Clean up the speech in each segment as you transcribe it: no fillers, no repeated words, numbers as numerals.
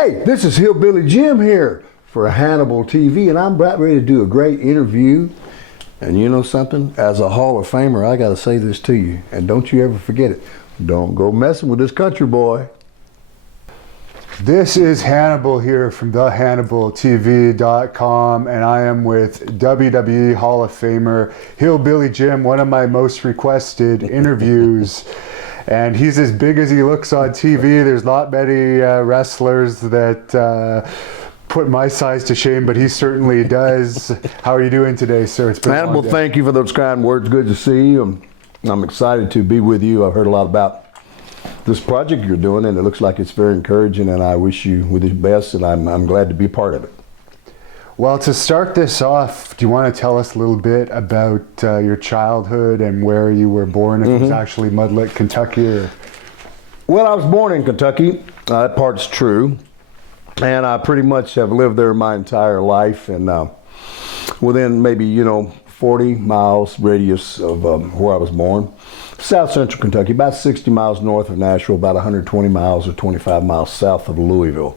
Hey, this is Hillbilly Jim here for Hannibal TV, and I'm about ready to do a great interview. And you know something? As a Hall of Famer, I got to say this to you, and don't you ever forget it. Don't go messing with this country boy. This is Hannibal here from thehannibaltv.com, and I am with WWE Hall of Famer Hillbilly Jim, one of my most requested interviews. And he's as big as he looks on TV. There's not many wrestlers that put my size to shame, but he certainly does. How are you doing today, sir? It's been Hannibal, thank you for those kind words. Good to see you. I'm excited to be with you. I've heard a lot about this project you're doing, and it looks like it's very encouraging, and I wish you the best, and I'm glad to be a part of it. Well, to start this off, do you want to tell us a little bit about your childhood and where you were born, if it was actually Mudlick, Kentucky? Or... Well, I was born in Kentucky. That part's true. And I pretty much have lived there my entire life, and within maybe, 40 miles radius of where I was born. South Central Kentucky, about 60 miles north of Nashville, about 120 miles or 25 miles south of Louisville.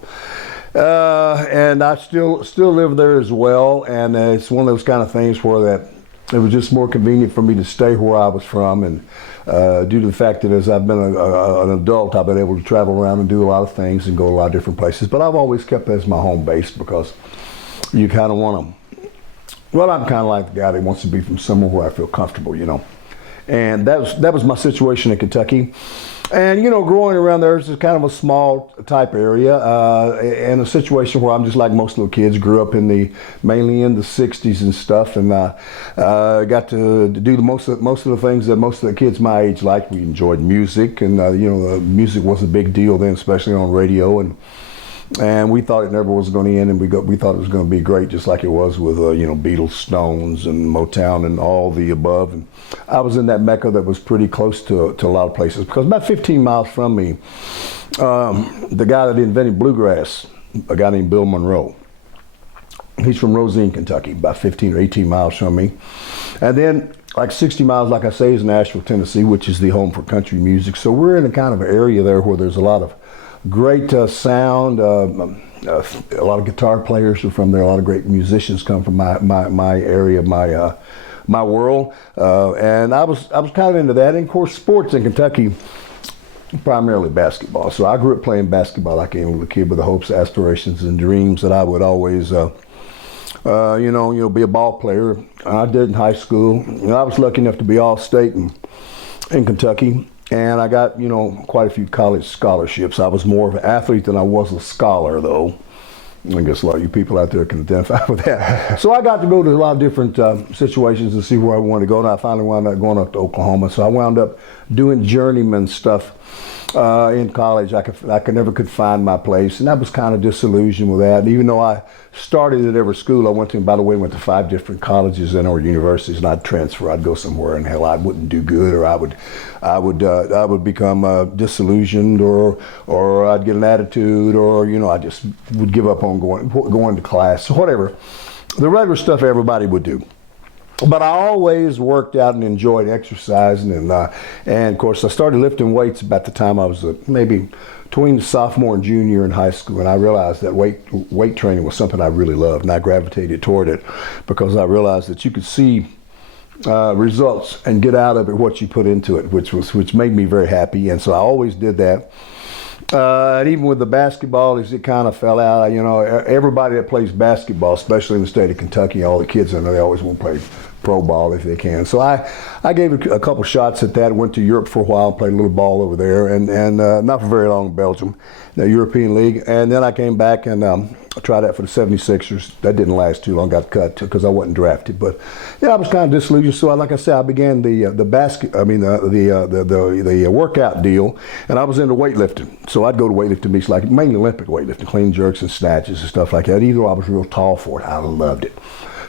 And I still live there as well, and it's one of those kind of things where that it was just more convenient for me to stay where I was from, and due to the fact that as I've been an adult, I've been able to travel around and do a lot of things and go to a lot of different places, but I've always kept that as my home base because you kind of want to, well, I'm kind of like the guy that wants to be from somewhere where I feel comfortable, and that was my situation in Kentucky. And growing around there, it's kind of a small type area, and a situation where I'm just like most little kids, grew up mainly in the '60s and stuff, and got to do most of the things that most of the kids my age liked. We enjoyed music, and music was a big deal then, especially on radio, and we thought it never was going to end, and we thought it was going to be great, just like it was with Beatles, Stones, and Motown, and all the above. And I was in that mecca that was pretty close to a lot of places, because about 15 miles from me, the guy that invented bluegrass, a guy named Bill Monroe, he's from Rosine, Kentucky, about 15 or 18 miles from me. And then like 60 miles, like I say, is Nashville, Tennessee, which is the home for country music. So we're in a kind of area there where there's a lot of great sound. A lot of guitar players are from there. A lot of great musicians come from my area, my world, and I was kind of into that. And of course, sports in Kentucky, primarily basketball. So I grew up playing basketball like any little kid with the hopes, aspirations, and dreams that I would always, be a ball player. I did in high school. I was lucky enough to be all-state in Kentucky. And I got, quite a few college scholarships. I was more of an athlete than I was a scholar, though. I guess a lot of you people out there can identify with that. So I got to go to a lot of different situations to see where I wanted to go, and I finally wound up going up to Oklahoma. So I wound up doing journeyman stuff in college. I never could find my place, and I was kind of disillusioned with that. And even though I started at every school I went to, and by the way, went to 5 different colleges and or universities, and I'd transfer, I'd go somewhere, and hell, I wouldn't do good, or I would become disillusioned, or I'd get an attitude, or I just would give up on going to class, whatever, the regular stuff everybody would do. But I always worked out and enjoyed exercising, and of course I started lifting weights about the time I was maybe between sophomore and junior in high school, and I realized that weight training was something I really loved, and I gravitated toward it because I realized that you could see results and get out of it what you put into it, which made me very happy, and so I always did that. And even with the basketball, it kind of fell out. Everybody that plays basketball, especially in the state of Kentucky, all the kids in there, they always want to play pro ball if they can. So I gave a couple shots at that. Went to Europe for a while, played a little ball over there, and not for very long in Belgium, the European League. And then I came back and I tried out for the 76ers. That didn't last too long. Got cut because I wasn't drafted. But I was kind of disillusioned. So like I said, I began the workout deal, and I was into weightlifting. So I'd go to weightlifting meets, like mainly Olympic weightlifting, clean jerks and snatches and stuff like that. Either I was real tall for it. I loved it.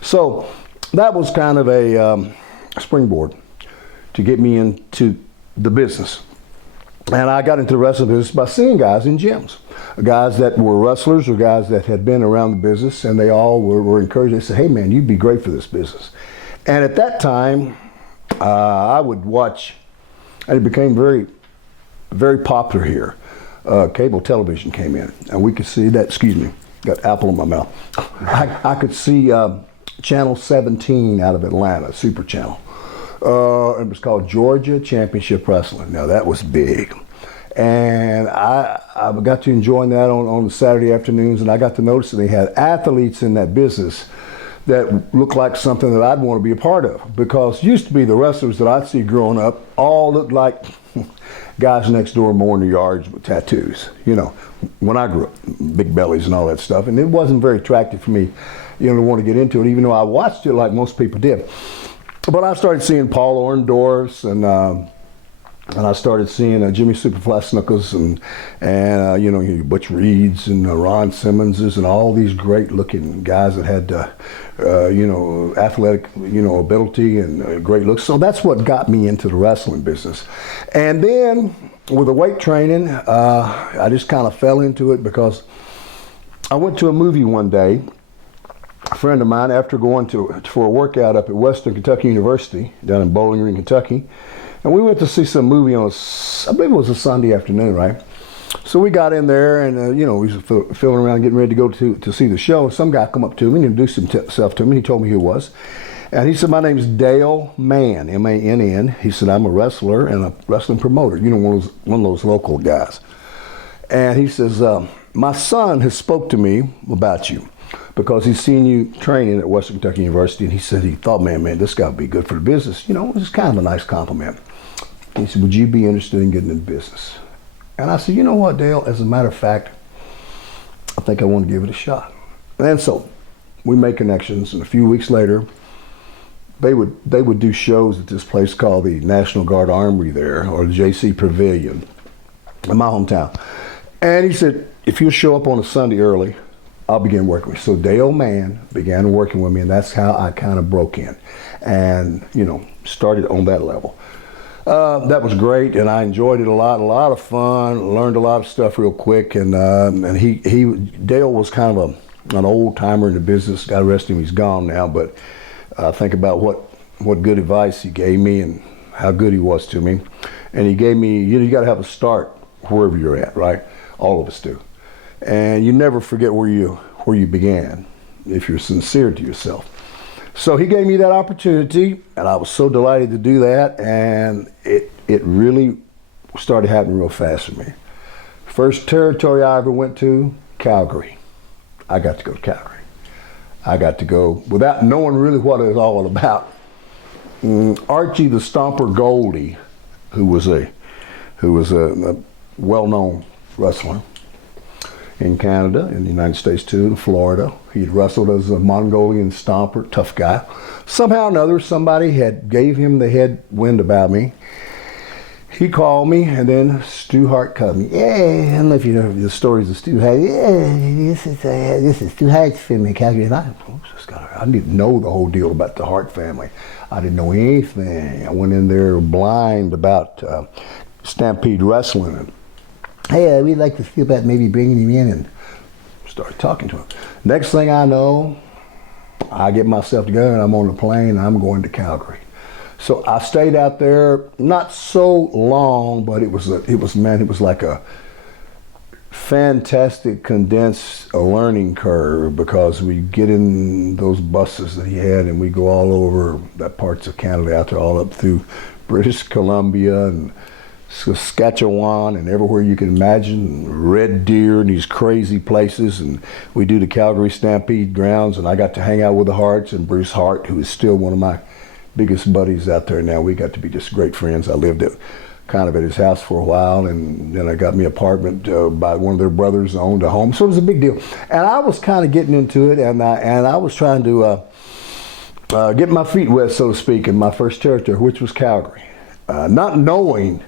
So that was kind of a springboard to get me into the business. And I got into the wrestling business by seeing guys in gyms, guys that were wrestlers or guys that had been around the business, and they all were encouraged. They said, hey man, you'd be great for this business. And at that time, I would watch, and it became very, very popular here. cable television came in, and we could see that. Excuse me, got apple in my mouth. I could see Channel 17 out of Atlanta, Super Channel. It was called Georgia Championship Wrestling. Now that was big. And I got to enjoy that on Saturday afternoons, and I got to notice that they had athletes in that business that looked like something that I'd want to be a part of. Because used to be the wrestlers that I'd see growing up all looked like guys next door mowing the yards with tattoos. You know, when I grew up, big bellies and all that stuff. And it wasn't very attractive for me, you know, to want to get into it, even though I watched it like most people did. But I started seeing Paul Orndorff's and I started seeing Jimmy Superfly Snuka and you know, Butch Reed's and Ron Simmonses and all these great looking guys that had you know, athletic, you know, ability and great looks. So that's what got me into the wrestling business. And then with the weight training, I just kind of fell into it because I went to a movie one day. A friend of mine, after going for a workout up at Western Kentucky University down in Bowling Green, Kentucky, and we went to see some movie on, I believe it was a Sunday afternoon, right? So we got in there and, you know, we was filling around getting ready to go to see the show. Some guy come up to me and introduced himself to me. He told me who he was. And he said, my name's Dale Mann, M-A-N-N. He said, I'm a wrestler and a wrestling promoter, you know, one of those local guys. And he says, my son has spoke to me about you because he's seen you training at Western Kentucky University. And he said he thought, man, this guy would be good for the business. You know, it was kind of a nice compliment. He said, would you be interested in getting into business? And I said, you know what, Dale, as a matter of fact, I think I want to give it a shot. And so we made connections, and a few weeks later, they would do shows at this place called the National Guard Armory there, or the JC Pavilion, in my hometown. And he said, if you'll show up on a Sunday early, I'll begin working with you. So Dale Mann began working with me, and that's how I kind of broke in and, you know, started on that level. That was great, and I enjoyed it a lot of fun, learned a lot of stuff real quick, and Dale was kind of an old timer in the business. God rest him, he's gone now, but I think about what good advice he gave me and how good he was to me. And he gave me, you know, you got to have a start wherever you're at, right? All of us do. And you never forget where you began if you're sincere to yourself. So he gave me that opportunity, and I was so delighted to do that, and it really started happening real fast for me. First territory I ever went to, Calgary. I got to go to Calgary. I got to go without knowing really what it was all about. Archie the Stomper Goldie, who was a well-known wrestler in Canada, in the United States too, in Florida. He'd wrestled as a Mongolian stomper, tough guy. Somehow or another, somebody gave him the head wind about me. He called me, and then Stu Hart cut me. Yeah, I don't know if you know the stories of Stu Hart. Yeah, this is Stu Hart's family, Calgary. And I didn't know the whole deal about the Hart family. I didn't know anything. I went in there blind about Stampede Wrestling. And, hey, we'd like to see about maybe bringing him in, and started talking to him. Next thing I know, I get myself together and I'm on the plane and I'm going to Calgary. So I stayed out there not so long, but it was like a fantastic condensed learning curve, because we get in those buses that he had and we go all over that parts of Canada out there, all up through British Columbia and Saskatchewan and everywhere you can imagine, Red Deer and these crazy places. And we do the Calgary Stampede grounds, and I got to hang out with the Harts and Bruce Hart, who is still one of my biggest buddies out there now. We got to be just great friends. I lived at his house for a while, and then I got me an apartment by one of their brothers, owned a home. So it was a big deal. And I was kind of getting into it, and I was trying to get my feet wet, so to speak, in my first territory, which was Calgary. Not knowing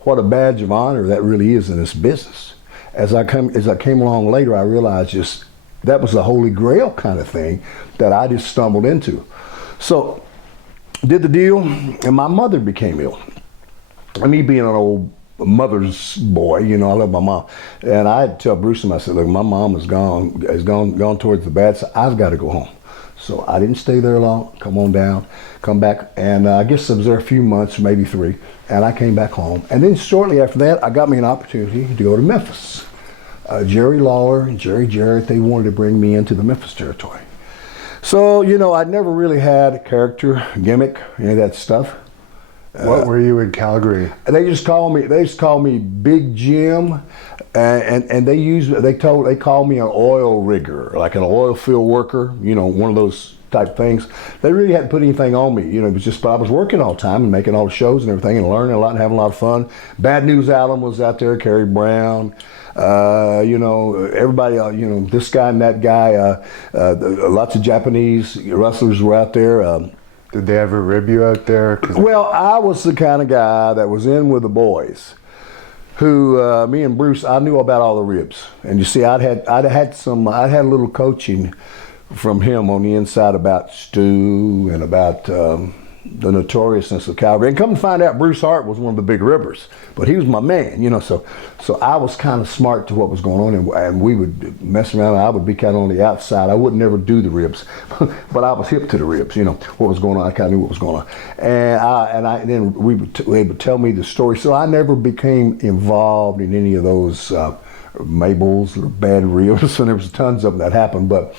what a badge of honor that really is in this business. As I came along later, I realized just that was a holy grail kind of thing that I just stumbled into. So did the deal, and my mother became ill. And me being an old mother's boy, you know, I love my mom. And I had to tell Bruce and I said, look, my mom has gone towards the bad side. I've got to go home. So I didn't stay there long. Come on down, come back, and I guess I was there a few months, maybe 3, and I came back home. And then shortly after that, I got me an opportunity to go to Memphis. Jerry Lawler and Jerry Jarrett, they wanted to bring me into the Memphis territory. So, you know, I'd never really had a character, gimmick, any of that stuff. What were you in Calgary? They just call me Big Jim, and they called me an oil rigger, like an oil field worker, you know, one of those type things. They really hadn't put anything on me, you know. It was just, but I was working all the time and making all the shows and everything, and learning a lot and having a lot of fun. Bad News Allen was out there, Kerry Brown. You know, everybody, you know, this guy and that guy, lots of Japanese wrestlers were out there. Did they ever rib you out there? Well, I was the kind of guy that was in with the boys who, me and Bruce, I knew about all the ribs. And you see, I'd had a little coaching from him on the inside about Stu and about the notoriousness of Calgary. And come to find out, Bruce Hart was one of the big ribbers, but he was my man, you know. So I was kind of smart to what was going on, and we would mess around. And I would be kind of on the outside. I would never do the ribs, but I was hip to the ribs, you know, what was going on. I kind of knew what was going on, and then they would tell me the story. So I never became involved in any of those Mabels or bad ribs, and there was tons of them that happened. But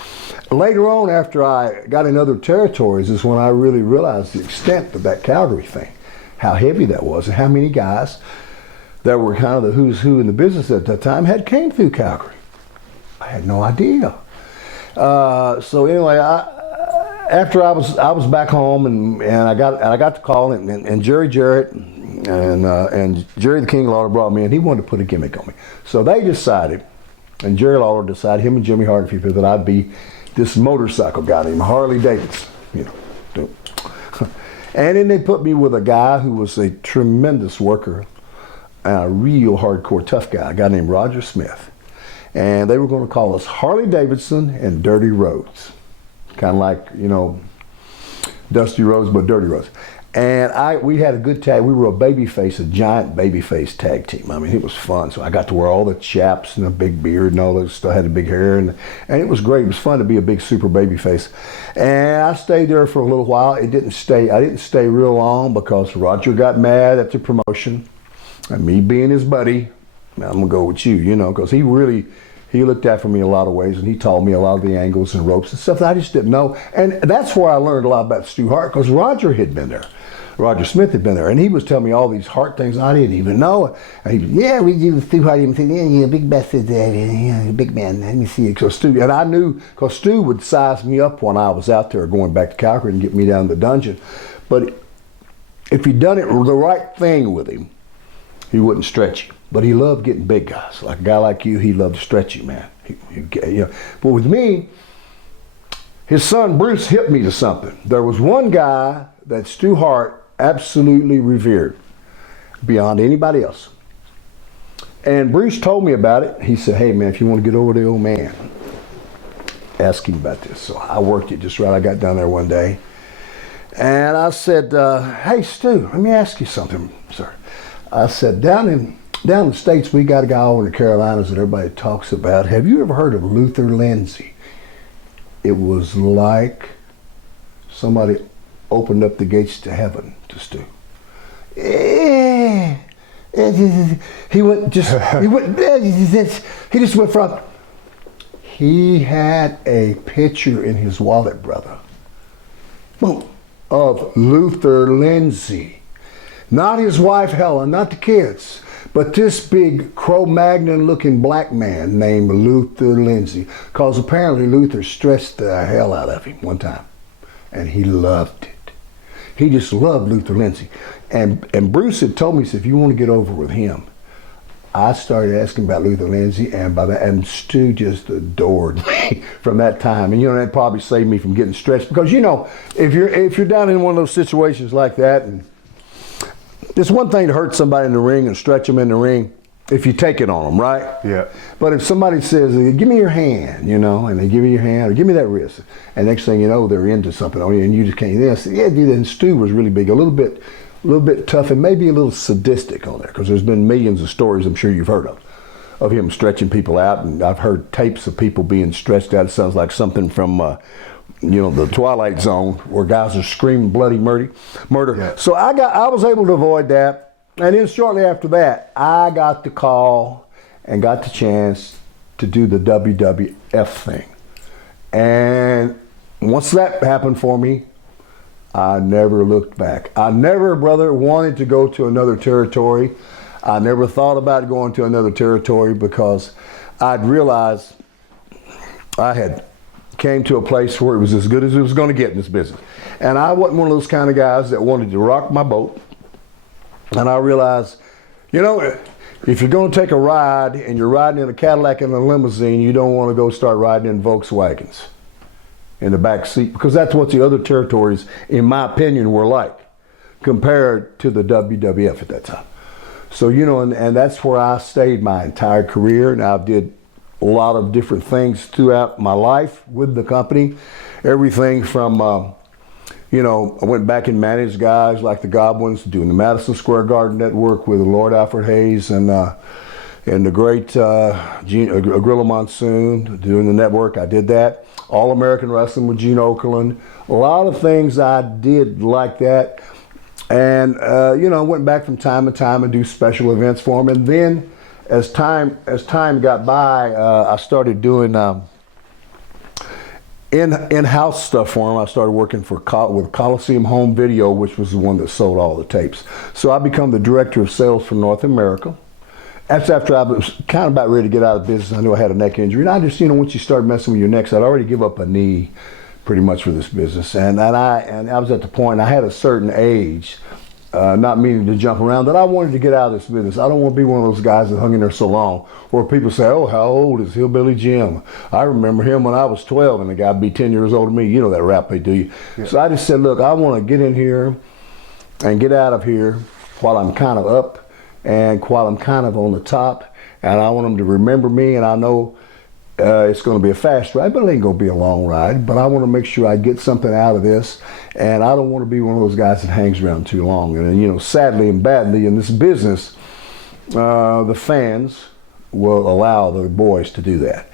later on, after I got in other territories, is when I really realized the extent of that Calgary thing, how heavy that was, and how many guys that were kind of the who's who in the business at that time had came through Calgary. I had no idea. So anyway, after I was back home, and I got the call, and Jerry Jarrett and Jerry the King Lawler brought me in. He wanted to put a gimmick on me. So they decided, and Jerry Lawler decided, him and Jimmy Hart, a few people, that I'd be this motorcycle guy named Harley Davidson, you know. And then they put me with a guy who was a tremendous worker, a real hardcore tough guy, a guy named Roger Smith. And they were going to call us Harley Davidson and Dirty Rhodes. Kind of like, you know, Dusty Rhodes, but Dirty Rhodes. And we had a good tag. We were a giant babyface tag team. I mean, it was fun. So I got to wear all the chaps and a big beard and all those. Still had the big hair, and it was great. It was fun to be a big super babyface. And I stayed there for a little while. I didn't stay real long because Roger got mad at the promotion, and me being his buddy, I'm gonna go with you, you know, because he looked after me in a lot of ways, and he taught me a lot of the angles and ropes and stuff that I just didn't know. And that's where I learned a lot about Stu Hart, because Roger had been there. Roger Smith had been there, and he was telling me all these Hart things I didn't even know. And we do Stu Hart. He said, yeah, big bastard, big man. Let me see. So Stu, and I knew, because Stu would size me up when I was out there going back to Calgary and get me down to the dungeon. But if he'd done it the right thing with him, he wouldn't stretch you. But he loved getting big guys. Like a guy like you, he loved to stretch you, man. You know. But with me, his son Bruce hit me to something. There was one guy that Stu Hart absolutely revered beyond anybody else. And Bruce told me about it. He said, hey man, if you want to get over the old man, ask him about this. So I worked it just right. I got down there one day, and I said, hey Stu, let me ask you something, sir. I said, down in the States, we got a guy over in the Carolinas that everybody talks about. Have you ever heard of Luther Lindsay? It was like somebody opened up the gates to heaven to Stu. He just went from, he had a picture in his wallet, brother, boom, of Luther Lindsay. Not his wife Helen, not the kids, but this big Cro-Magnon looking black man named Luther Lindsay, because apparently Luther stressed the hell out of him one time, and he loved it. He just loved Luther Lindsay. And Bruce had told me, he said, if you want to get over with him, I started asking about Luther Lindsay, and Stu just adored me from that time. And you know, that probably saved me from getting stressed, because you know, if you're down in one of those situations like that, and it's one thing to hurt somebody in the ring and stretch them in the ring if you take it on them, right? Yeah. But if somebody says, give me your hand, you know, and they give you your hand, or give me that wrist, and next thing you know, they're into something on you, and you just can't, yeah, do that. And Stu was really big, a little bit tough, and maybe a little sadistic on there, because there's been millions of stories I'm sure you've heard of him stretching people out, and I've heard tapes of people being stretched out. It sounds like something from the Twilight Zone where guys are screaming bloody murder. Yeah. So I was able to avoid that, and then shortly after that, I got the call and got the chance to do the WWF thing. And once that happened for me, I never looked back. I never, brother, wanted to go to another territory. I never thought about going to another territory because I'd realized I had came to a place where it was as good as it was going to get in this business. And I wasn't one of those kind of guys that wanted to rock my boat. And I realized, if you're going to take a ride and you're riding in a Cadillac and a limousine, you don't want to go start riding in Volkswagens in the back seat, because that's what the other territories, in my opinion, were like compared to the WWF at that time. So, and that's where I stayed my entire career. And I did a lot of different things throughout my life with the company. Everything from, I went back and managed guys like the Goblins, doing the Madison Square Garden Network with Lord Alfred Hayes and the great Gorilla Monsoon, doing the network. I did that. All American Wrestling with Gene Okerlund. A lot of things I did like that. And, I went back from time to time and do special events for them. And then as time got by, I started doing in-house stuff for them. I started working with Coliseum Home Video, which was the one that sold all the tapes. So I become the director of sales for North America. That's after I was kind of about ready to get out of business. I knew I had a neck injury. And I just, once you start messing with your necks, I'd already give up a knee pretty much for this business. And I was at the point, I had a certain age, not meaning to jump around, that I wanted to get out of this business. I don't want to be one of those guys that hung in there so long where people say, oh, how old is Hillbilly Jim? I remember him when I was 12 and the guy would be 10 years older than me. You know that rap they do. Yeah. So I just said, look, I want to get in here and get out of here while I'm kind of up and while I'm kind of on the top. And I want them to remember me, and I know it's going to be a fast ride, but it ain't going to be a long ride. But I want to make sure I get something out of this, and I don't want to be one of those guys that hangs around too long. And sadly and badly in this business, the fans will allow the boys to do that,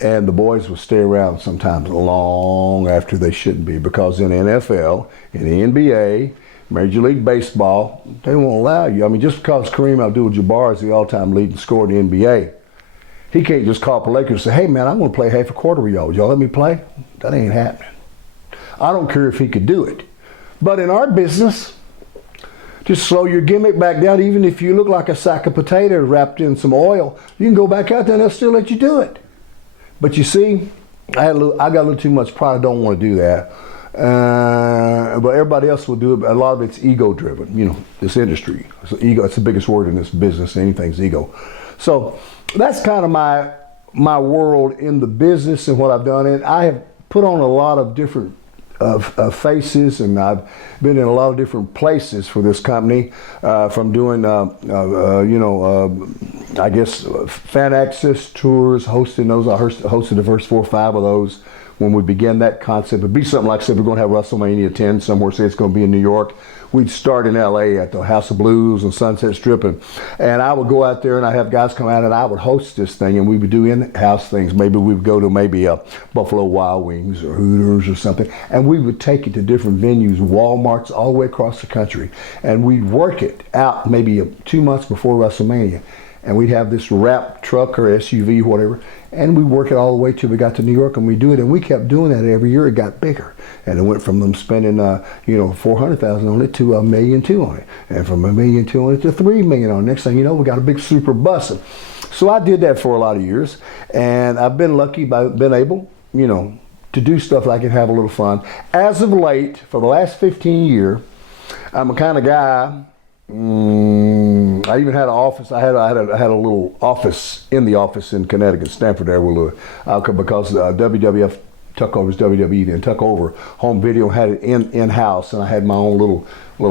and the boys will stay around sometimes long after they shouldn't be, because in the NFL, in the NBA, Major League Baseball, they won't allow you. I mean, just because Kareem Abdul-Jabbar is the all-time leading scorer in the NBA, he can't just call up the Lakers and say, hey, man, I'm going to play half a quarter with y'all. Would y'all let me play? That ain't happening. I don't care if he could do it. But in our business, just slow your gimmick back down. Even if you look like a sack of potatoes wrapped in some oil, you can go back out there and they'll still let you do it. But you see, I got a little too much pride. I don't want to do that. But everybody else will do it. A lot of it's ego driven, this industry. So ego, it's the biggest word in this business. Anything's ego. So that's kind of my world in the business and what I've done. And I have put on a lot of different faces, and I've been in a lot of different places for this company, from doing, I guess, fan access tours, hosting those. I hosted the first 4 or 5 of those when we began that concept. It'd be something like, say, we're going to have WrestleMania 10 somewhere, say it's going to be in New York. We'd start in LA at the House of Blues and Sunset Strip, and I would go out there and I'd have guys come out and I would host this thing, and we would do in-house things. Maybe we would go to a Buffalo Wild Wings or Hooters or something, and we would take it to different venues, Walmarts all the way across the country, and we'd work it out maybe 2 months before WrestleMania. And we'd have this wrap truck or SUV, whatever, and we work it all the way till we got to New York, and we do it, and we kept doing that every year. It got bigger, and it went from them spending, $400,000 on it to $1.2 million on it, and from $1.2 million on it to $3 million on it. Next thing you know, we got a big super bus. So I did that for a lot of years, and I've been lucky, been able, to do stuff like it, have a little fun. As of late, for the last 15 years, I'm a kind of guy. I even had an office. I had a little office in Connecticut, Stamford, there, because WWF took over, WWE then took over home video, had it in-house, and I had my own little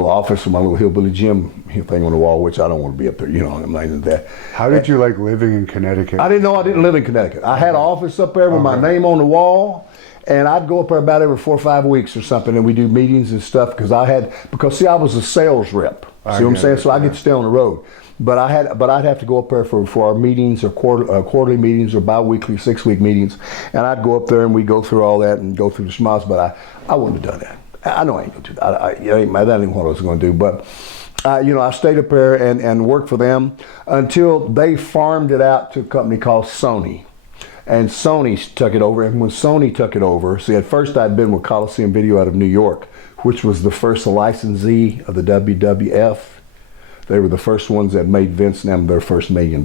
office with my little Hillbilly Jim thing on the wall, which I don't want to be up there, I'm not into that. How did you like living in Connecticut? I didn't know I didn't live in Connecticut. I had an office up there with my name on the wall. And I'd go up there about every 4 or 5 weeks or something, and we do meetings and stuff, because I was a sales rep. See what I'm saying? So I get to stay on the road. But I'd have to go up there for our meetings or quarterly meetings or bi-weekly 6-week meetings, and I'd go up there and we'd go through all that and go through the schmoz. But I wouldn't have done that. I know I ain't gonna do that. That ain't what I was gonna do. But I stayed up there and worked for them until they farmed it out to a company called Sony. And Sony took it over. And when Sony took it over, see, at first I'd been with Coliseum Video out of New York, which was the first licensee of the WWF. They were the first ones that made Vince and them their first $1 million,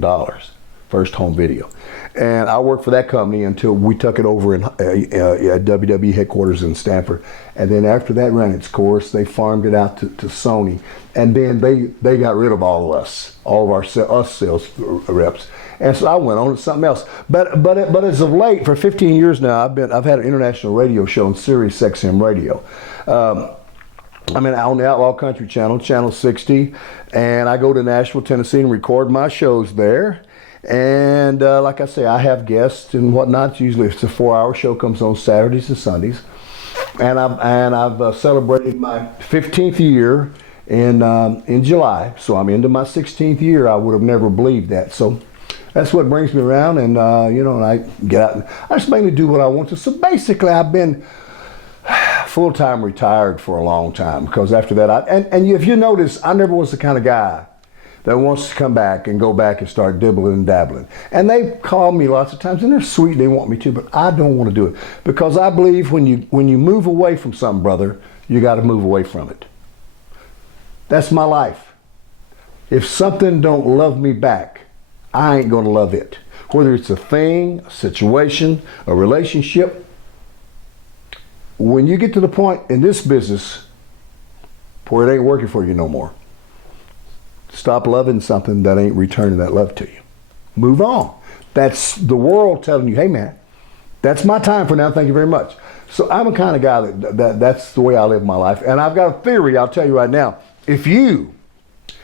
first home video. And I worked for that company until we took it over at WWE headquarters in Stamford. And then after that ran its course, they farmed it out to Sony. And then they got rid of all of us, all of us sales reps. And so I went on to something else. But as of late, for 15 years now, I've had an international radio show on Sirius XM Radio. I'm on the Outlaw Country Channel, Channel 60, and I go to Nashville, Tennessee, and record my shows there. And like I say, I have guests and whatnot. Usually, it's a 4-hour show, comes on Saturdays and Sundays. And I've celebrated my 15th year in July, so I'm into my 16th year. I would have never believed that. So that's what brings me around, and and I get out. And I just mainly do what I want to. So basically, I've been full-time retired for a long time, because after that, and if you notice, I never was the kind of guy that wants to come back and go back and start dibbling and dabbling. And they call me lots of times, and they're sweet, they want me to, but I don't want to do it, because I believe when you move away from something, brother, you got to move away from it. That's my life. If something don't love me back, I ain't going to love it. Whether it's a thing, a situation, a relationship. When you get to the point in this business where it ain't working for you no more, stop loving something that ain't returning that love to you. Move on. That's the world telling you, hey man, that's my time for now, thank you very much. So I'm a kind of guy that's the way I live my life. And I've got a theory, I'll tell you right now. If you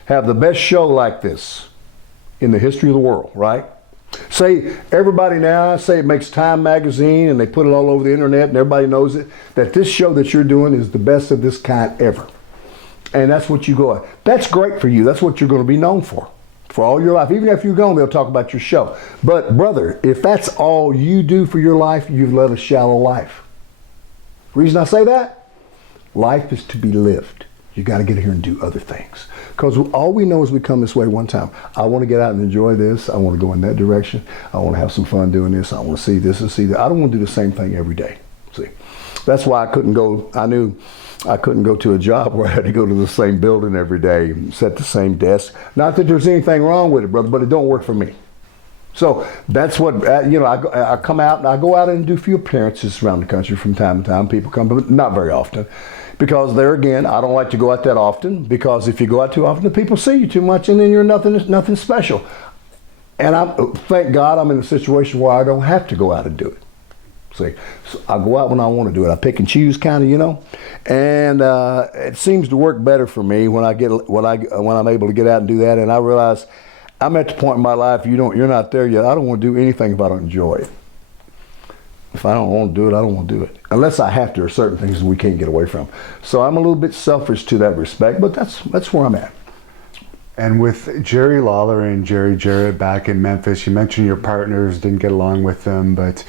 have the best show like this in the history of the world, right? Say everybody now, say it makes Time magazine and they put it all over the internet and everybody knows it, that this show that you're doing is the best of this kind ever. And that's what you go at. That's great for you. That's what you're going to be known for all your life. Even if you're gone, they'll talk about your show. But brother, if that's all you do for your life, you've led a shallow life. Reason I say that? Life is to be lived. You got to get here and do other things. Because all we know is we come this way one time. I want to get out and enjoy this. I want to go in that direction. I want to have some fun doing this. I want to see this and see that. I don't want to do the same thing every day. See, that's why I couldn't go. I knew I couldn't go to a job where I had to go to the same building every day, sit at the same desk. Not that there's anything wrong with it, brother, but it don't work for me. So that's what, I come out and I go out and do a few appearances around the country from time to time. People come, but not very often. Because there again, I don't like to go out that often, because if you go out too often, the people see you too much and then you're nothing special. And thank God I'm in a situation where I don't have to go out and do it. See, so I go out when I want to do it. I pick and choose kind of, and it seems to work better for me when I'm able to get out and do that. And I realize I'm at the point in my life, you're not there yet. I don't want to do anything if I don't enjoy it. If I don't want to do it, I don't want to do it. Unless I have to, there are certain things that we can't get away from. So I'm a little bit selfish to that respect, but that's where I'm at. And with Jerry Lawler and Jerry Jarrett back in Memphis, you mentioned your partners didn't get along with them, but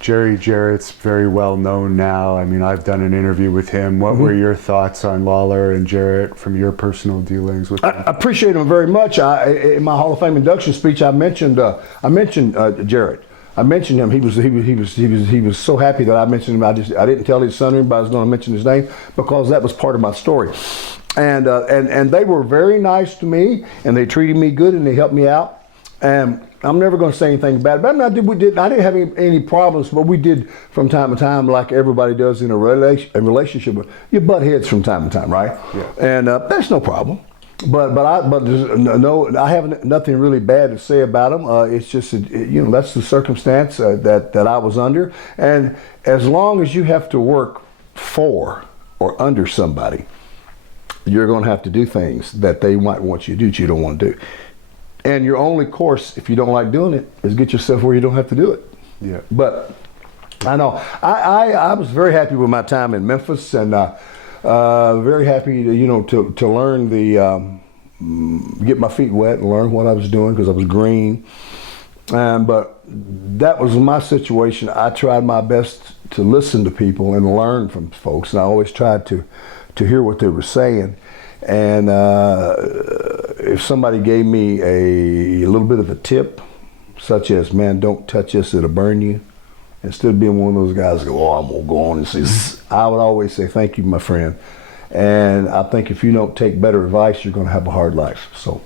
Jerry Jarrett's very well known now. I mean, I've done an interview with him. What were your thoughts on Lawler and Jarrett from your personal dealings with them? I appreciate him very much. In my Hall of Fame induction speech, I mentioned Jarrett. I mentioned him. He was so happy that I mentioned him. I didn't tell his son or anybody I was going to mention his name, because that was part of my story. And they were very nice to me, and they treated me good, and they helped me out. And I'm never going to say anything bad about it. I didn't have any problems, but we did from time to time, like everybody does in a relationship. You butt heads from time to time, right? Yeah. And that's no problem. But I have nothing really bad to say about them. It's just that's the circumstance that I was under. And as long as you have to work for or under somebody, you're going to have to do things that they might want you to do that you don't want to do. And your only course, if you don't like doing it, is get yourself where you don't have to do it. Yeah. But I know I was very happy with my time in Memphis, and very happy to learn get my feet wet and learn what I was doing because I was green. But that was my situation. I tried my best to listen to people and learn from folks, and I always tried to hear what they were saying. And if somebody gave me a little bit of a tip, such as, man, don't touch this, it'll burn you, instead of being one of those guys who go, oh, I'm going to go on and say, I would always say, thank you, my friend. And I think if you don't take better advice, you're going to have a hard life. So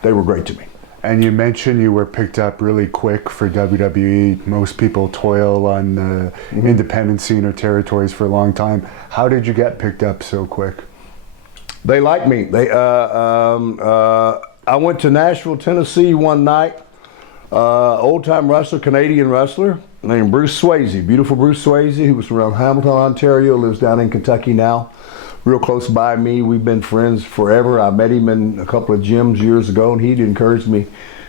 they were great to me. And you mentioned you were picked up really quick for WWE. Most people toil on the independent scene or territories for a long time. How did you get picked up so quick? They like me. I went to Nashville, Tennessee one night. Old-time wrestler, Canadian wrestler named Bruce Swayze, beautiful Bruce Swayze, who was from Hamilton, Ontario, lives down in Kentucky now, real close by me. We've been friends forever. I met him in a couple of gyms years ago, and he'd encouraged me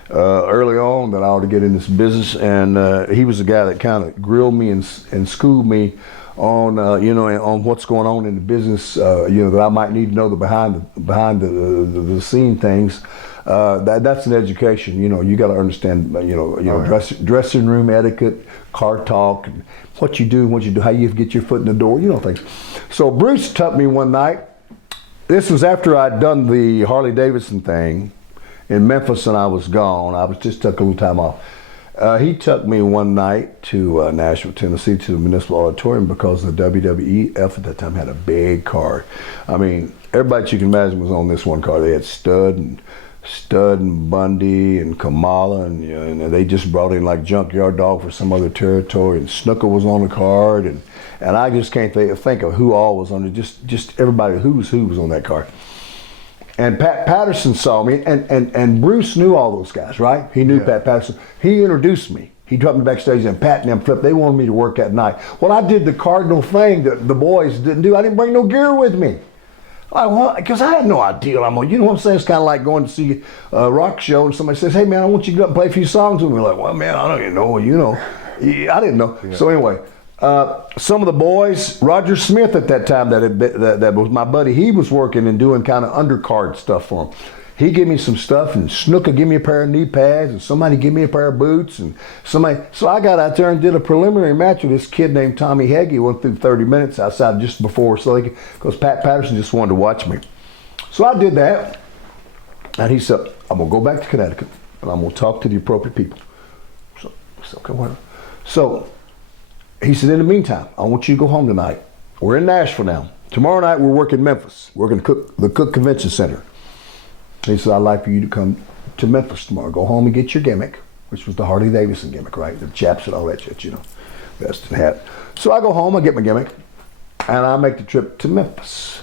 early on that I ought to get in this business. And he was the guy that kind of grilled me and schooled me on on what's going on in the business. That I might need to know the behind the scene things. That's an education. You got to understand. Dressing room etiquette, car talk, and what you do, how you get your foot in the door. Things. So Bruce took me one night. This was after I'd done the Harley Davidson thing in Memphis, and I was gone. I was just took a little time off. He took me one night to Nashville, Tennessee, to the Municipal Auditorium because the WWF at that time had a big card. I mean, everybody that you can imagine was on this one card. They had Stud and Bundy and Kamala, and they just brought in like Junkyard Dog for some other territory, and Snooker was on the card, and I just can't think of who all was on it. Just everybody who was on that card. And Pat Patterson saw me, and Bruce knew all those guys, right? He knew Pat Patterson. He introduced me. He took me backstage, and Pat and them flipped. They wanted me to work that night. Well, I did the cardinal thing that the boys didn't do. I didn't bring no gear with me. Because I had no idea. You know what I'm saying? It's kind of like going to see a rock show, and somebody says, hey, man, I want you to go up and play a few songs with me. Like, well, man, I don't even know. I didn't know. Yeah. So anyway, some of the boys, Roger Smith at that time, that was my buddy, he was working and doing kind of undercard stuff for him. He gave me some stuff, and Snooker gave me a pair of knee pads, and somebody gave me a pair of boots, and so I got out there and did a preliminary match with this kid named Tommy Heggie. Went through 30 minutes outside just before, because Pat Patterson just wanted to watch me. So I did that, and he said, I'm gonna go back to Connecticut, and I'm gonna talk to the appropriate people. So I said, okay, whatever. So he said, in the meantime, I want you to go home tonight. We're in Nashville now. Tomorrow night we're working Memphis. We're going to the Cook Convention Center. He said, I'd like for you to come to Memphis tomorrow. Go home and get your gimmick, which was the Harley Davidson gimmick, right? The chaps and all that shit, vest and hat. So I go home, I get my gimmick, and I make the trip to Memphis.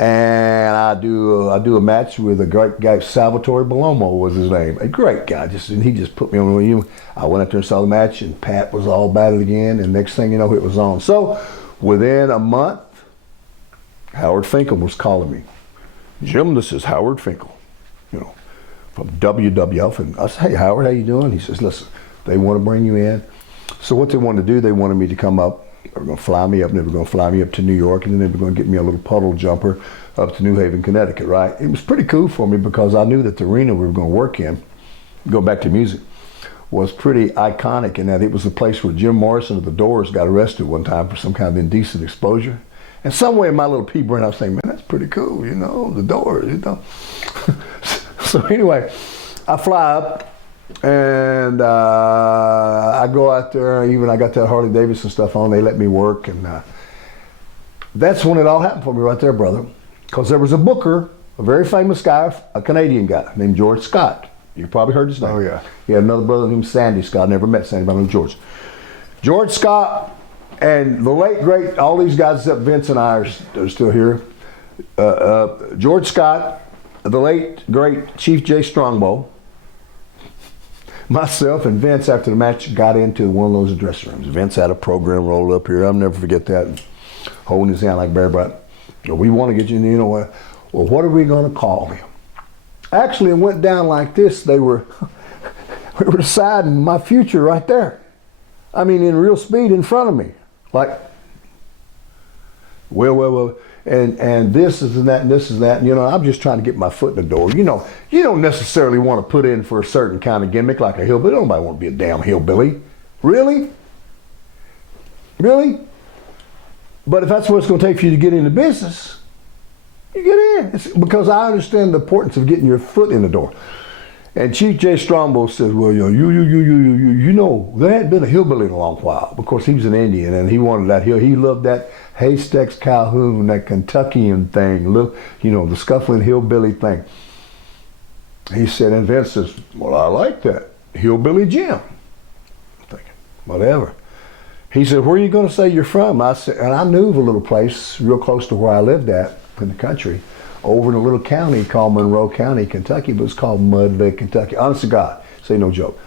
And I do a match with a great guy, Salvatore Bellomo was his name. A great guy, he just put me on. I went up there and saw the match, and Pat was all about it again, and next thing you know, it was on. So within a month, Howard Finkel was calling me. Jim, this is Howard Finkel, from WWF. And I said, hey, Howard, how you doing? He says, listen, they want to bring you in. So what they wanted to do, they wanted me to come up. They were going to fly me up, and they were going to fly me up to New York, and then they were going to get me a little puddle jumper up to New Haven, Connecticut, right? It was pretty cool for me because I knew that the arena we were going to work in, go back to music, was pretty iconic in that it was the place where Jim Morrison of the Doors got arrested one time for some kind of indecent exposure. And somewhere in my little pea brain, I was saying, man, that's pretty cool, the Doors, So anyway, I fly up, and I go out there. Even I got that Harley Davidson stuff on. They let me work, and that's when it all happened for me right there, brother. Because there was a booker, a very famous guy, a Canadian guy named George Scott. You probably heard his name. Oh, yeah. He had another brother named Sandy Scott. I never met Sandy, but I know George. George Scott and the late, great, all these guys except Vince and I are still here. George Scott, the late, great Chief Jay Strongbow, myself and Vince, after the match, got into one of those dressing rooms. Vince had a program rolled up here. I'll never forget that. Holding his hand like Bear Brat. We want to get you, well, what are we going to call him? Actually, it went down like this. We were deciding my future right there. I mean, in real speed in front of me. Like, well, and this is and that and this is that. And, I'm just trying to get my foot in the door. You don't necessarily want to put in for a certain kind of gimmick like a hillbilly. Nobody want to be a damn hillbilly. Really? Really? But if that's what it's going to take for you to get into business, you get in. It's because I understand the importance of getting your foot in the door. And Chief Jay Strongbow says, well, there hadn't been a hillbilly in a long while. Of course, he was an Indian, and he wanted that hill. He loved that Haystacks Calhoun, that Kentuckian thing, the scuffling hillbilly thing. He said, and Vince says, well, I like that. Hillbilly Jim. I'm thinking, whatever. He said, where are you going to say you're from? I said, and I knew of a little place real close to where I lived at in the country, over in a little county called Monroe County, Kentucky, but it's called Mud Lake, Kentucky. Honest to God, say no joke.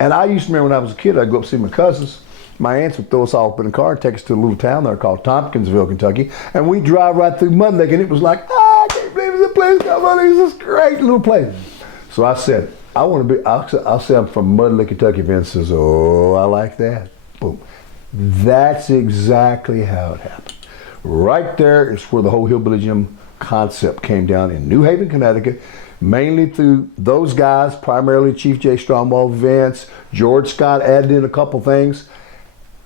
And I used to remember when I was a kid, I'd go up to see my cousins. My aunts would throw us all up in a car and take us to a little town there called Tompkinsville, Kentucky, and we'd drive right through Mud Lake, and it was like, I can't believe it's a place called Mud Lake. It's this great little place. So I said, I'll say I'm from Mud Lake, Kentucky. Vince says, oh, I like that. Boom. That's exactly how it happened. Right there is where the whole Hillbilly Jim concept came down in New Haven, Connecticut, mainly through those guys, primarily Chief Jay Strongbow, Vince, George Scott added in a couple things,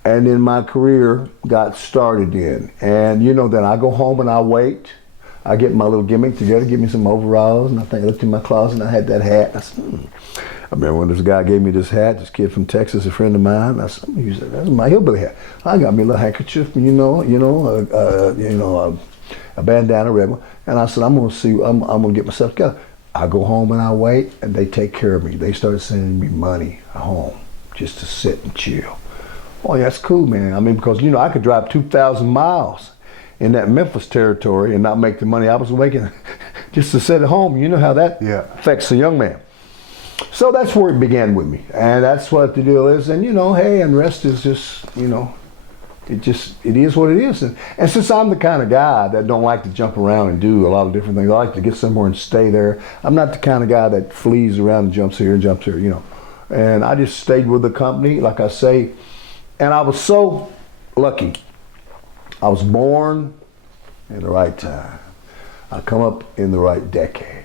and then my career got started in. And then I go home and I wait. I get my little gimmick together, give me some overalls, and I looked in my closet and I had that hat. I said, I remember when this guy gave me this hat, this kid from Texas, a friend of mine. And I said, that's my hillbilly hat. I got me a little handkerchief, a bandana, red one. And I said, I'm gonna get myself together. I go home and I wait, and they take care of me. They started sending me money home just to sit and chill. Oh, yeah, that's cool, man. I mean, because I could drive 2,000 miles in that Memphis territory and not make the money I was making just to sit at home. You know how that affects a young man. So that's where it began with me, and that's what the deal is. And hey, and rest is just, it is what it is. And since I'm the kind of guy that don't like to jump around and do a lot of different things, I like to get somewhere and stay there. I'm not the kind of guy that flees around and jumps here and jumps here, And I just stayed with the company, like I say, and I was so lucky. I was born in the right time. I come up in the right decade.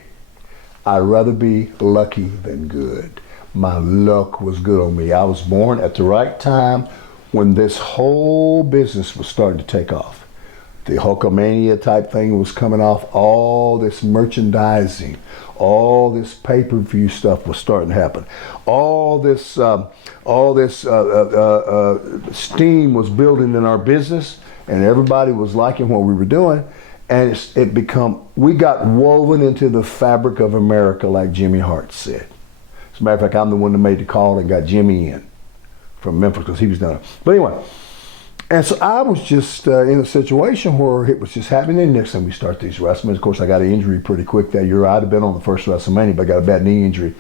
I'd rather be lucky than good. My luck was good on me. I was born at the right time when this whole business was starting to take off. The Hulkamania type thing was coming off. All this merchandising, all this pay-per-view stuff was starting to happen. All this steam was building in our business, and everybody was liking what we were doing. And we got woven into the fabric of America, like Jimmy Hart said. As a matter of fact, I'm the one that made the call and got Jimmy in from Memphis because he was done. But anyway, and so I was just in a situation where it was just happening. And next time we start these wrestling, of course, I got an injury pretty quick that year. I'd have been on the first WrestleMania, but I got a bad knee injury.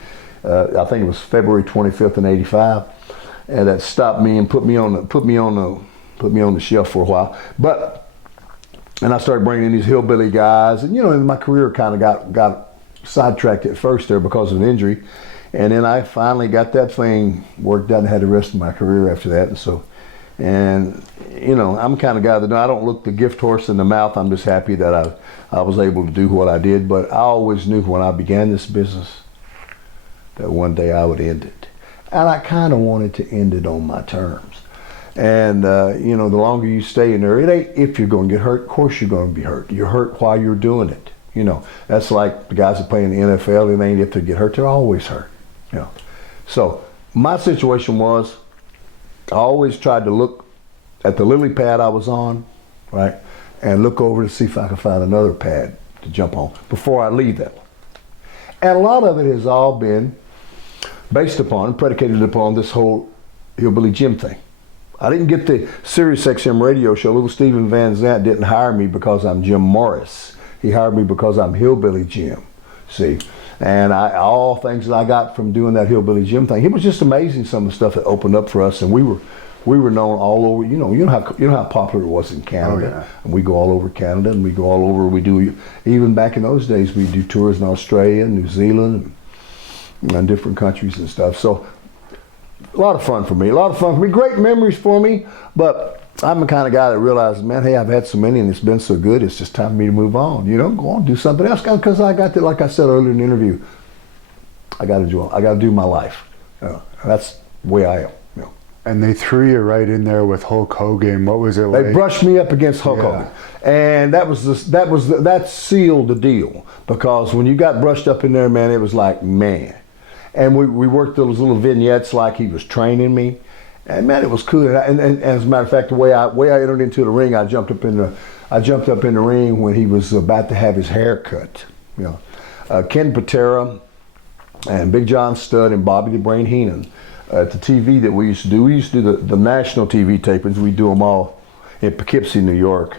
I think it was February 25th in '85, and that stopped me and put me on the shelf for a while. And I started bringing in these hillbilly guys, and and my career kind of got sidetracked at first there because of an injury, and then I finally got that thing worked out and had the rest of my career after that. And so, I'm the kind of guy that I don't look the gift horse in the mouth. I'm just happy that I was able to do what I did. But I always knew when I began this business that one day I would end it, and I kind of wanted to end it on my terms. And, the longer you stay in there, it ain't if you're going to get hurt. Of course you're going to be hurt. You're hurt while you're doing it. That's like the guys that play in the NFL. It ain't if they get hurt. They're always hurt. So my situation was I always tried to look at the lily pad I was on, right, and look over to see if I could find another pad to jump on before I leave that one. And a lot of it has all been based upon, predicated upon this whole Hillbilly Jim thing. I didn't get the Sirius XM radio show. Little Steven Van Zandt didn't hire me because I'm Jim Morris. He hired me because I'm Hillbilly Jim. See, and all things that I got from doing that Hillbilly Jim thing. It was just amazing, some of the stuff that opened up for us, and we were known all over. You know how popular it was in Canada. Oh, yeah. And we go all over Canada, and we go all over. We do, even back in those days, we do tours in Australia, New Zealand, and different countries and stuff. So. A lot of fun for me. Great memories for me. But I'm the kind of guy that realizes, man, hey, I've had so many and it's been so good, it's just time for me to move on. You know, go on, do something else. Because I got to, like I said earlier in the interview, I got to do my life. That's the way I am. You know. And they threw you right in there with Hulk Hogan. What was it like? They brushed me up against Hulk Hogan, and that sealed the deal. Because when you got brushed up in there, man, it was like, man. And we worked those little vignettes like he was training me. And man, it was cool. And as a matter of fact, the way I entered into the ring, I jumped up in the ring when he was about to have his hair cut. You know, Ken Patera and Big John Studd and Bobby the Brain Heenan at the TV that we used to do. We used to do the national TV tapings. We do them all in Poughkeepsie, New York,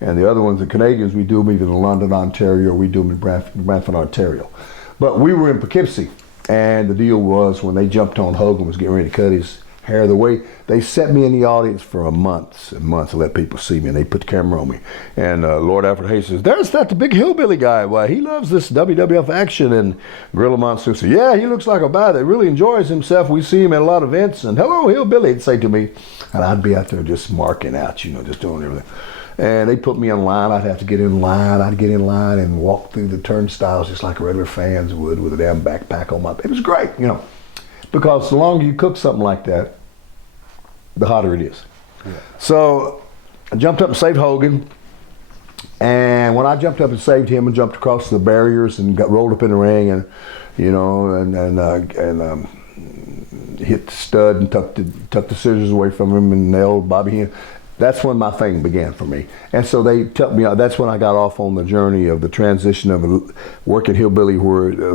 and the other ones, the Canadians, we do them either in London, Ontario, or we do them in Brantford, Ontario. But we were in Poughkeepsie, and the deal was when they jumped on Hogan was getting ready to cut his hair the way they set me in the audience for months and months to let people see me, and they put the camera on me. And Lord Alfred Hayes says, "There's that the big hillbilly guy. Why, he loves this WWF action." And Gorilla Monsoon said, "Yeah, he looks like a guy that really enjoys himself. We see him at a lot of events." And "Hello, hillbilly," he'd say to me, and I'd be out there just marking out, you know, just doing everything. And they put me in line. I'd have to get in line. I'd get in line and walk through the turnstiles just like regular fans would with a damn backpack on my. It was great, you know. Because the longer you cook something like that, the hotter it is. Yeah. So I jumped up and saved Hogan. And when I jumped up and saved him and jumped across the barriers and got rolled up in the ring and, you know, and hit the stud and tucked the scissors away from him and nailed Bobby Heenan, that's when my thing began for me. And so they took me out. That's when I got off on the journey of the transition of working Hillbilly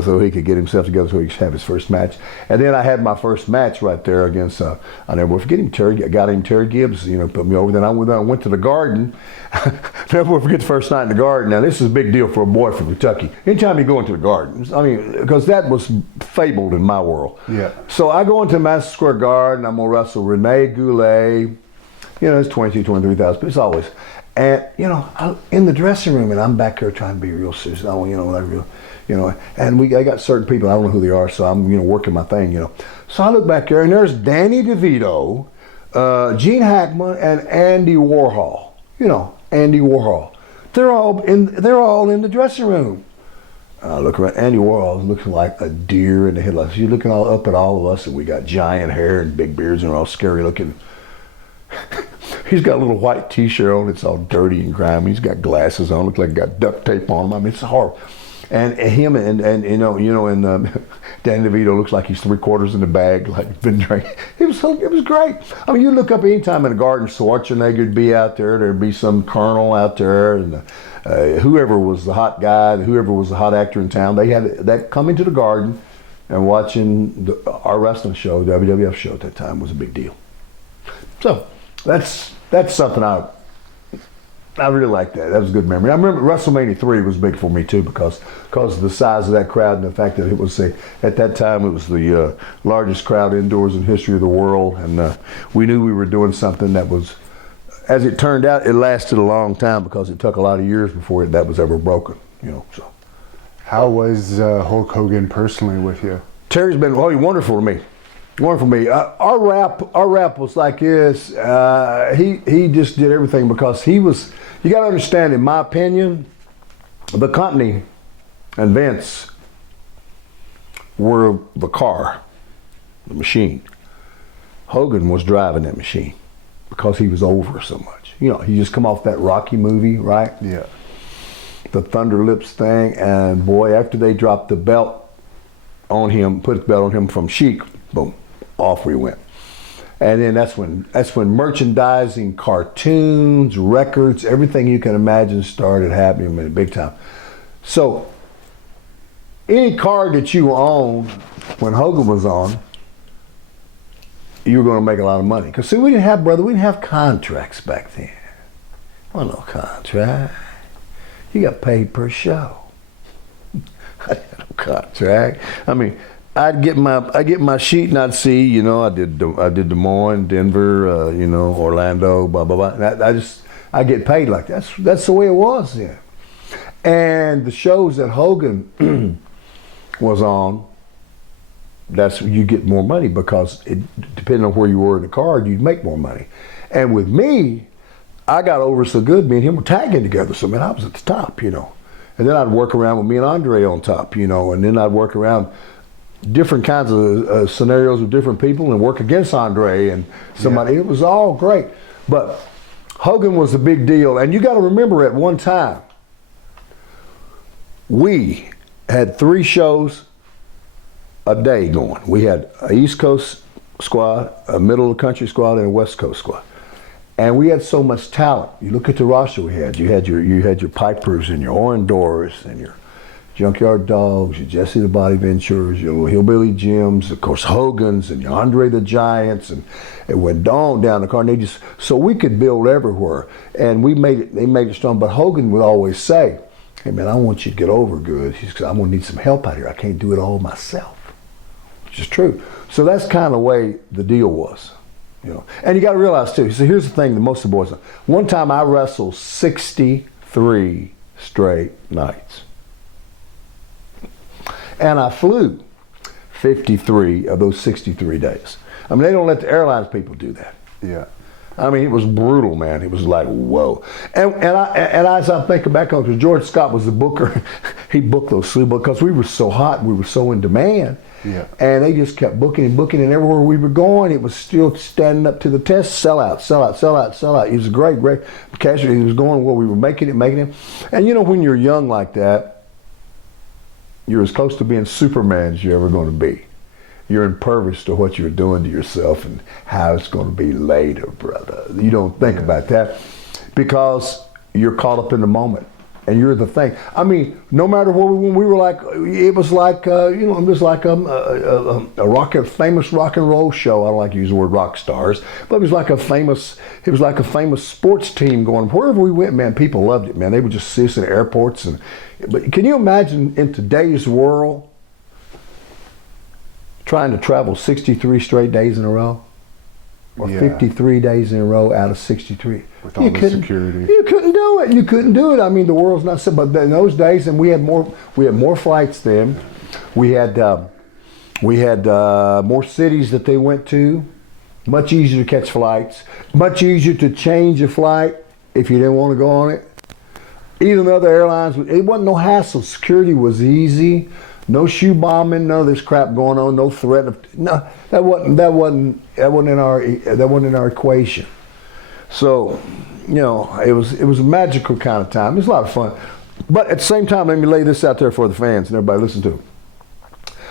so he could get himself together so he could have his first match. And then I had my first match right there against, I never will forget him, Terry Gibbs, you know, put me over. Then I went to the Garden. Never will forget the first night in the Garden. Now, this is a big deal for a boy from Kentucky. Anytime you go into the Garden, I mean, because that was fabled in my world. Yeah. So I go into Madison Square Garden. I'm going to wrestle Rene Goulet. You know, it's 22, 23,000, but it's always. And, you know, in the dressing room, and I'm back there trying to be real serious. And I got certain people, I don't know who they are, so I'm, you know, working my thing, you know. So I look back there, and there's Danny DeVito, Gene Hackman, and Andy Warhol. You know, Andy Warhol. They're all in the dressing room. And I look around, Andy Warhol's looking like a deer in the headlights. You're looking all up at all of us, and we got giant hair and big beards, and we're all scary looking. He's got a little white t-shirt on, it's all dirty and grimy. He's got glasses on, looks like he got duct tape on him. I mean, it's horrible. And him and Danny DeVito looks like he's 3/4 in the bag, like he's been drinking. It was great. I mean, you look up any time in the Garden, Schwarzenegger'd be out there. There'd be some colonel out there, and whoever was the hot guy, whoever was the hot actor in town, they had that coming to the Garden and watching our wrestling show, WWF show at that time, was a big deal. So that's something I really like that. That was a good memory. I remember WrestleMania 3 was big for me too because of the size of that crowd and the fact that it was at that time it was the largest crowd indoors in history of the world, and we knew we were doing something that was, as it turned out, it lasted a long time because it took a lot of years before that was ever broken. You know. So, how was Hulk Hogan personally with you? Terry's been wonderful to me. Wonderful for me. Our rap was like this. He just did everything because he was. You got to understand, in my opinion, the company and Vince were the car, the machine. Hogan was driving that machine because he was over so much. You know, he just come off that Rocky movie, right? Yeah. The Thunder Lips thing, and boy, after they dropped the belt on him, put the belt on him from Sheik, boom. Off we went. And then that's when merchandising, cartoons, records, everything you can imagine started happening in big time. So any card that you owned when Hogan was on, you were going to make a lot of money. Because see, we didn't have contracts back then. Well, no contract. You got paid per show. I had no contract. I mean, I'd get my sheet and I'd see, you know, I did Des Moines, Denver, Orlando, blah blah blah. And I get paid like that. That's the way it was then. And the shows that Hogan was on, that's you get more money because depending on where you were in the card, you'd make more money. And with me, I got over so good, me and him were tagging together. So, man, I was at the top, you know. And then I'd work around with me and Andre on top, you know. And then I'd work around different kinds of scenarios with different people and work against Andre and somebody. It was all great. But Hogan was a big deal. And you got to remember, at one time, we had 3 shows a day going. We had an East Coast squad, a middle of the country squad, and a West Coast squad. And we had so much talent. You look at the roster we had. You had your Pipers and your Orendors and your Junkyard Dogs, your Jesse the Body Ventures, your Hillbilly Jims, of course Hogan's, and your Andre the Giants, and it went on down the car. And so we could build everywhere, and they made it strong. But Hogan would always say, "Hey man, I want you to get over good. I'm gonna need some help out here. I can't do it all myself," which is true. So that's kind of the way the deal was, you know. And you got to realize too. So here's the thing that most of the boys know. One time I wrestled 63 straight nights. And I flew 53 of those 63 days. I mean, they don't let the airlines people do that. Yeah. I mean, it was brutal, man. It was like, whoa. And as I'm thinking back on it, because George Scott was the booker, he booked those slew because we were so hot, we were so in demand. Yeah. And they just kept booking, and everywhere we were going, it was still standing up to the test. Sell out, sell out, sell out, sell out. It was a great casualty. It was going where we were making it. And you know, when you're young like that, you're as close to being Superman as you're ever going to be. You're impervious to what you're doing to yourself and how it's going to be later, brother. You don't think about that because you're caught up in the moment and you're the thing. I mean, no matter where when we were like, it was like, you know, it was like a famous rock and roll show. I don't like to use the word rock stars, but it was like a famous sports team going. Wherever we went, man, people loved it, man. They would just see us in airports. But can you imagine in today's world trying to travel 63 straight days in a row? Or 53 days in a row out of 63. With all the security. You couldn't do it. You couldn't do it. I mean, the world's not so, but in those days, and we had more flights then. We had more cities that they went to. Much easier to catch flights. Much easier to change a flight if you didn't want to go on it. Even the other airlines, it wasn't no hassle. Security was easy. No shoe bombing, none of this crap going on. No threat of that wasn't in our equation. So, you know, it was a magical kind of time. It was a lot of fun. But at the same time, let me lay this out there for the fans and everybody listen to it.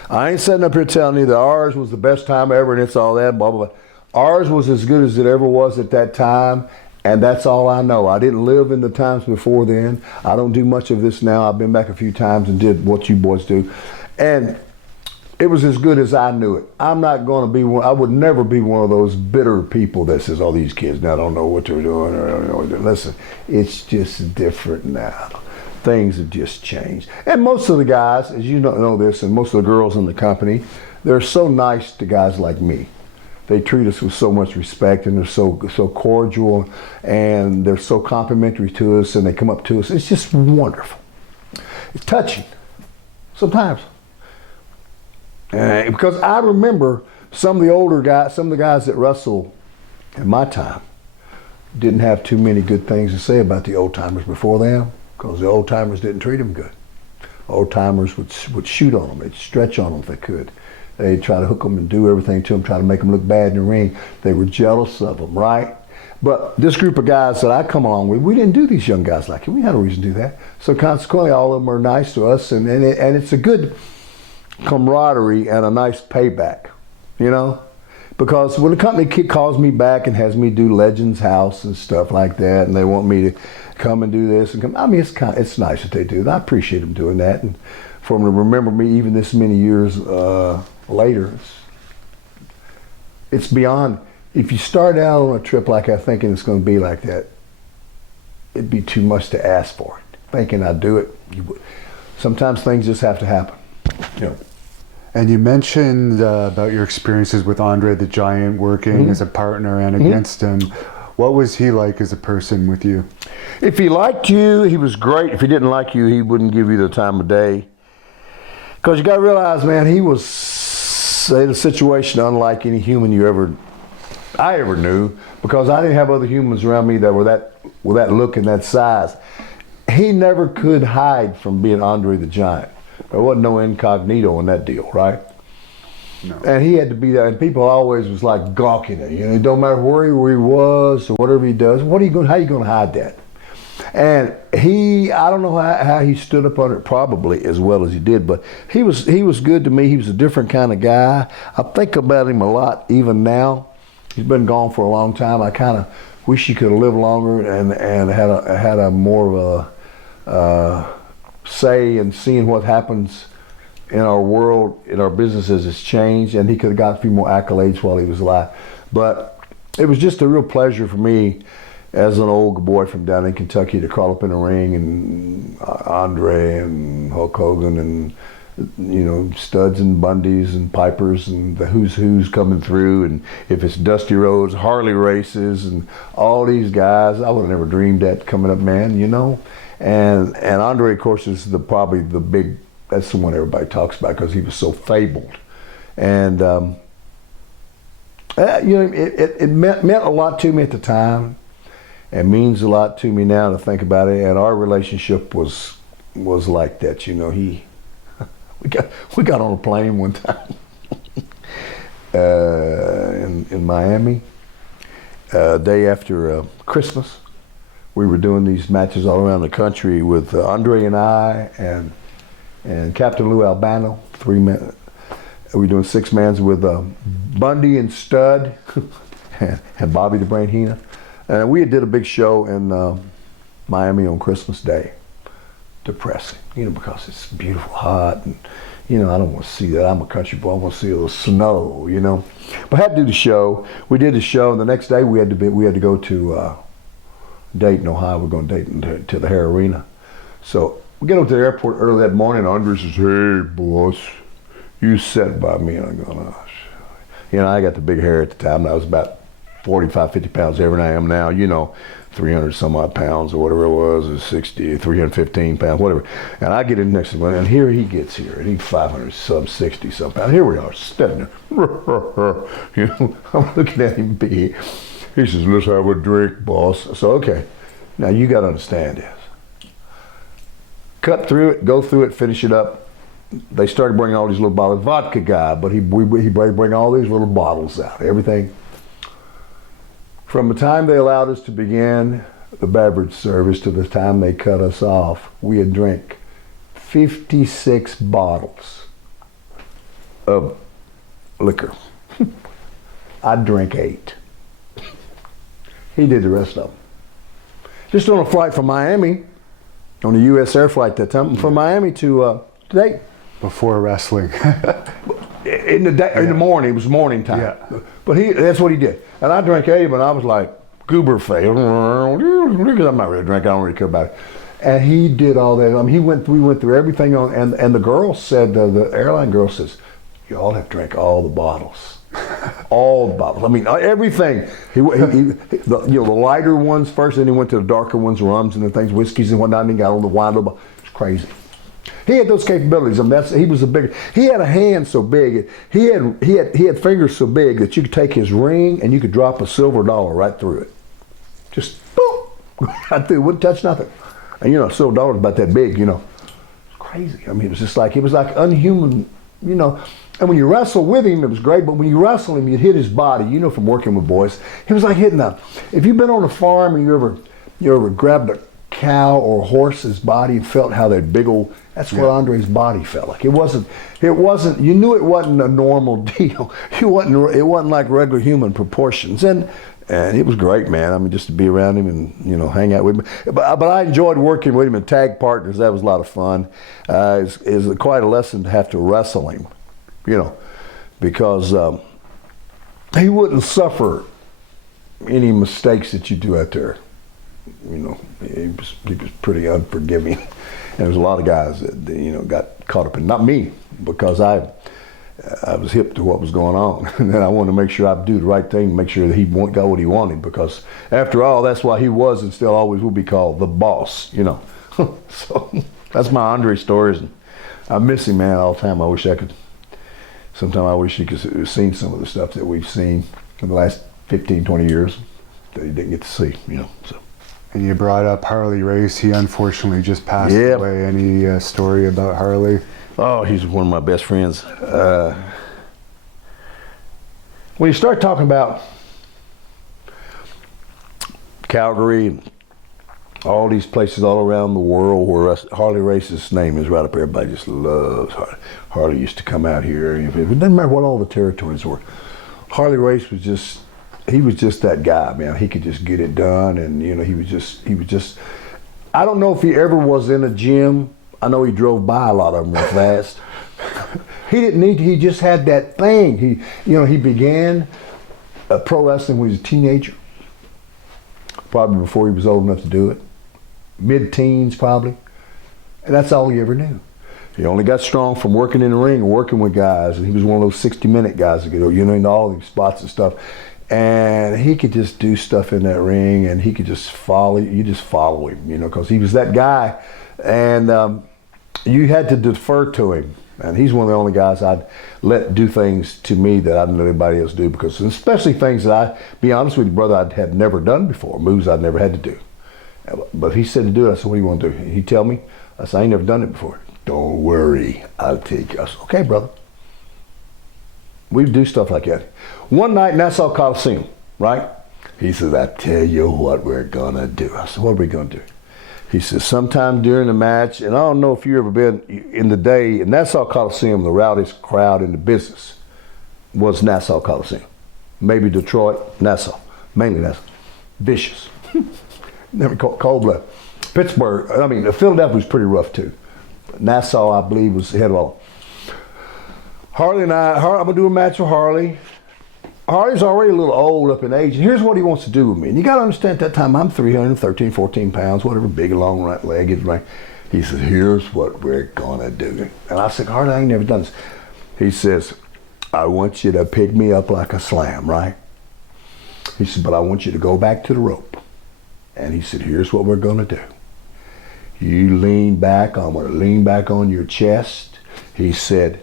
I ain't sitting up here telling you that ours was the best time ever and it's all that, blah, blah, blah. Ours was as good as it ever was at that time. And that's all I know. I didn't live in the times before then. I don't do much of this now. I've been back a few times and did what you boys do. And it was as good as I knew it. I'm not going to be one, I would never be one of those bitter people that says, oh, these kids now don't know what they're doing. Or don't know what they're doing. Listen, it's just different now. Things have just changed. And most of the guys, as you know this, and most of the girls in the company, they're so nice to guys like me. They treat us with so much respect, and they're so cordial, and they're so complimentary to us, and they come up to us. It's just wonderful. It's touching sometimes. Because I remember some of the older guys, some of the guys that wrestled in my time didn't have too many good things to say about the old timers before them, because the old timers didn't treat them good. Old timers would shoot on them. They'd stretch on them if they could. They'd try to hook them and do everything to them, try to make them look bad in the ring. They were jealous of them, right? But this group of guys that I come along with, we didn't do these young guys like it. We had no reason to do that. So consequently, all of them are nice to us, and it's a good camaraderie and a nice payback, you know? Because when the company calls me back and has me do Legends House and stuff like that, and they want me to come and do this and come, I mean, it's nice that they do. And I appreciate them doing that, and for them to remember me even this many years later, it's beyond. If you start out on a trip like that thinking it's going to be like that, it'd be too much to ask for it. Thinking I'd do it, sometimes things just have to happen. You know. And you mentioned about your experiences with Andre the Giant, working as a partner and against him. What was he like as a person with you? If he liked you, he was great. If he didn't like you, he wouldn't give you the time of day. Because you got to realize, man, he was in a situation unlike any human you ever I ever knew, because I didn't have other humans around me that were with that look and that size. He never could hide from being Andre the Giant. There wasn't no incognito in that deal, right? No. And he had to be there, and people always was like gawking at you. It don't matter where he was or whatever he does. How are you going to hide that? And I don't know how he stood up under it, probably as well as he did, but he was good to me. He was a different kind of guy. I think about him a lot even now. He's been gone for a long time. I kind of wish he could have lived longer and had a more of a say in seeing what happens in our world, in our businesses has changed, and he could have got a few more accolades while he was alive. But it was just a real pleasure for me as an old boy from down in Kentucky to crawl up in the ring and Andre and Hulk Hogan and, you know, Studs and Bundys and Pipers and the who's coming through, and if it's Dusty Rhodes, Harley races, and all these guys. I would have never dreamed that coming up, man, you know. And Andre, of course, is probably the big, that's the one everybody talks about because he was so fabled. And, you know, it meant a lot to me at the time. It means a lot to me now to think about it. And our relationship was like that, you know. We got on a plane one time in Miami, day after Christmas. We were doing these matches all around the country with Andre and I and Captain Lou Albano, 3 men. We were doing 6-mans with Bundy and Stud and Bobby the Brain Heenan. And we did a big show in Miami on Christmas Day. Depressing, you know, because it's beautiful, hot, and, you know, I don't want to see that. I'm a country boy. I want to see a little snow, you know. But I had to do the show. We did the show, and the next day we had to go to Dayton, Ohio. We're going to Dayton to the Hare Arena. So we get up to the airport early that morning, and Andre says, "Hey, boss, you sat by me." And I'm going, "Oh." You know, I got the big hair at the time, and I was about 45, 50 pounds heavier than I am now, you know, 300 some odd pounds or whatever it was, or 60, 315 pounds, whatever. And I get in next to him, and here he gets here, and he's 500 some 60 some pounds. Here we are, standing there. You know, I'm looking at him big. He says, "Let's have a drink, boss." So, okay, now you got to understand this. Cut through it, go through it, finish it up. They started bringing all these little bottles. Vodka guy, but he bring all these little bottles out, everything. From the time they allowed us to begin the beverage service to the time they cut us off, we had drank 56 bottles of liquor. I drank 8. He did the rest of them. Just on a flight from Miami, on a U.S. air flight that time, from Miami to Dayton. Before wrestling. In the morning, it was morning time. Yeah. But that's what he did. And I drank 8, but I was like goober face. I'm not really drinking, I don't really care about it. And he did all that. I mean, we went through everything on, and the girl said, the airline girl says, "You all have drank all the bottles." All the bottles. I mean, everything. The lighter ones first, then he went to the darker ones, rums and the things, whiskeys and whatnot, and he got on the wine. It's crazy. He had those capabilities. I mean, he was a big. He had a hand so big. He had fingers so big that you could take his ring and you could drop a silver dollar right through it. Just boom, right through. Wouldn't touch nothing. And you know, a silver dollar's about that big. You know, it's crazy. I mean, it was like unhuman. You know, and when you wrestle with him, it was great. But when you wrestle him, you'd hit his body. You know, from working with boys, it was like hitting a. If you've been on a farm and you ever grabbed a cow or horse's body and felt how that big old, that's what Andre's body felt like. It wasn't, you knew it wasn't a normal deal. It wasn't like regular human proportions. And it was great, man. I mean, just to be around him and, you know, hang out with him. But I enjoyed working with him in tag partners. That was a lot of fun. It's quite a lesson to have to wrestle him, you know, because he wouldn't suffer any mistakes that you do out there. You know, he was pretty unforgiving. And there was a lot of guys that, you know, got caught up in, not me, because I was hip to what was going on. And then I wanted to make sure I do the right thing, make sure that he got what he wanted, because after all, that's why he was and still always will be called the boss, you know. So that's my Andre stories. And I miss him, man, all the time. Sometimes I wish he could have seen some of the stuff that we've seen in the last 15, 20 years that he didn't get to see, So. And you brought up Harley Race. He unfortunately just passed away. Any story about Harley? Oh, he's one of my best friends. When you start talking about Calgary and all these places all around the world where Harley Race's name is right up there, everybody just loves Harley. Harley used to come out here. It doesn't matter what all the territories were. Harley Race was just, he was just that guy, man. He could just get it done, and he was just. I don't know if he ever was in a gym. I know he drove by a lot of them real fast. He didn't need to, he just had that thing. He began pro wrestling when he was a teenager, probably before he was old enough to do it. Mid-teens probably, and that's all he ever knew. He only got strong from working in the ring and working with guys, and he was one of those 60-minute guys that go, in all these spots and stuff. And he could just do stuff in that ring, and he could just follow. You just follow him, because he was that guy, and you had to defer to him. And he's one of the only guys I'd let do things to me that I didn't let anybody else do, because especially things that be honest with you, brother, I had never done before, moves I'd never had to do. But he said to do it. I said, "What do you want to do?" He'd tell me. I said, "I ain't never done it before." "Don't worry, I'll take you." I said, "Okay, brother." We do stuff like that. One night, Nassau Coliseum, right? He says, "I tell you what we're gonna do." I said, "What are we gonna do?" He says, "Sometime during the match," and I don't know if you've ever been in the day, in Nassau Coliseum, the rowdiest crowd in the business was Nassau Coliseum. Maybe Detroit, Nassau, mainly Nassau. Vicious. Never cold blood. Pittsburgh, Philadelphia was pretty rough too. Nassau, I believe, was the head of all. Harley and I'm gonna do a match with Harley. Harley's already a little old up in age, and here's what he wants to do with me. And you gotta understand, at that time, I'm 313, 14 pounds, whatever, big, long, right legged, right? He says, "Here's what we're gonna do." And I said, "Harley, I ain't never done this." He says, "I want you to pick me up like a slam, right?" He said, "But I want you to go back to the rope." And he said, "Here's what we're gonna do. You lean back, I'm gonna lean back on your chest." He said,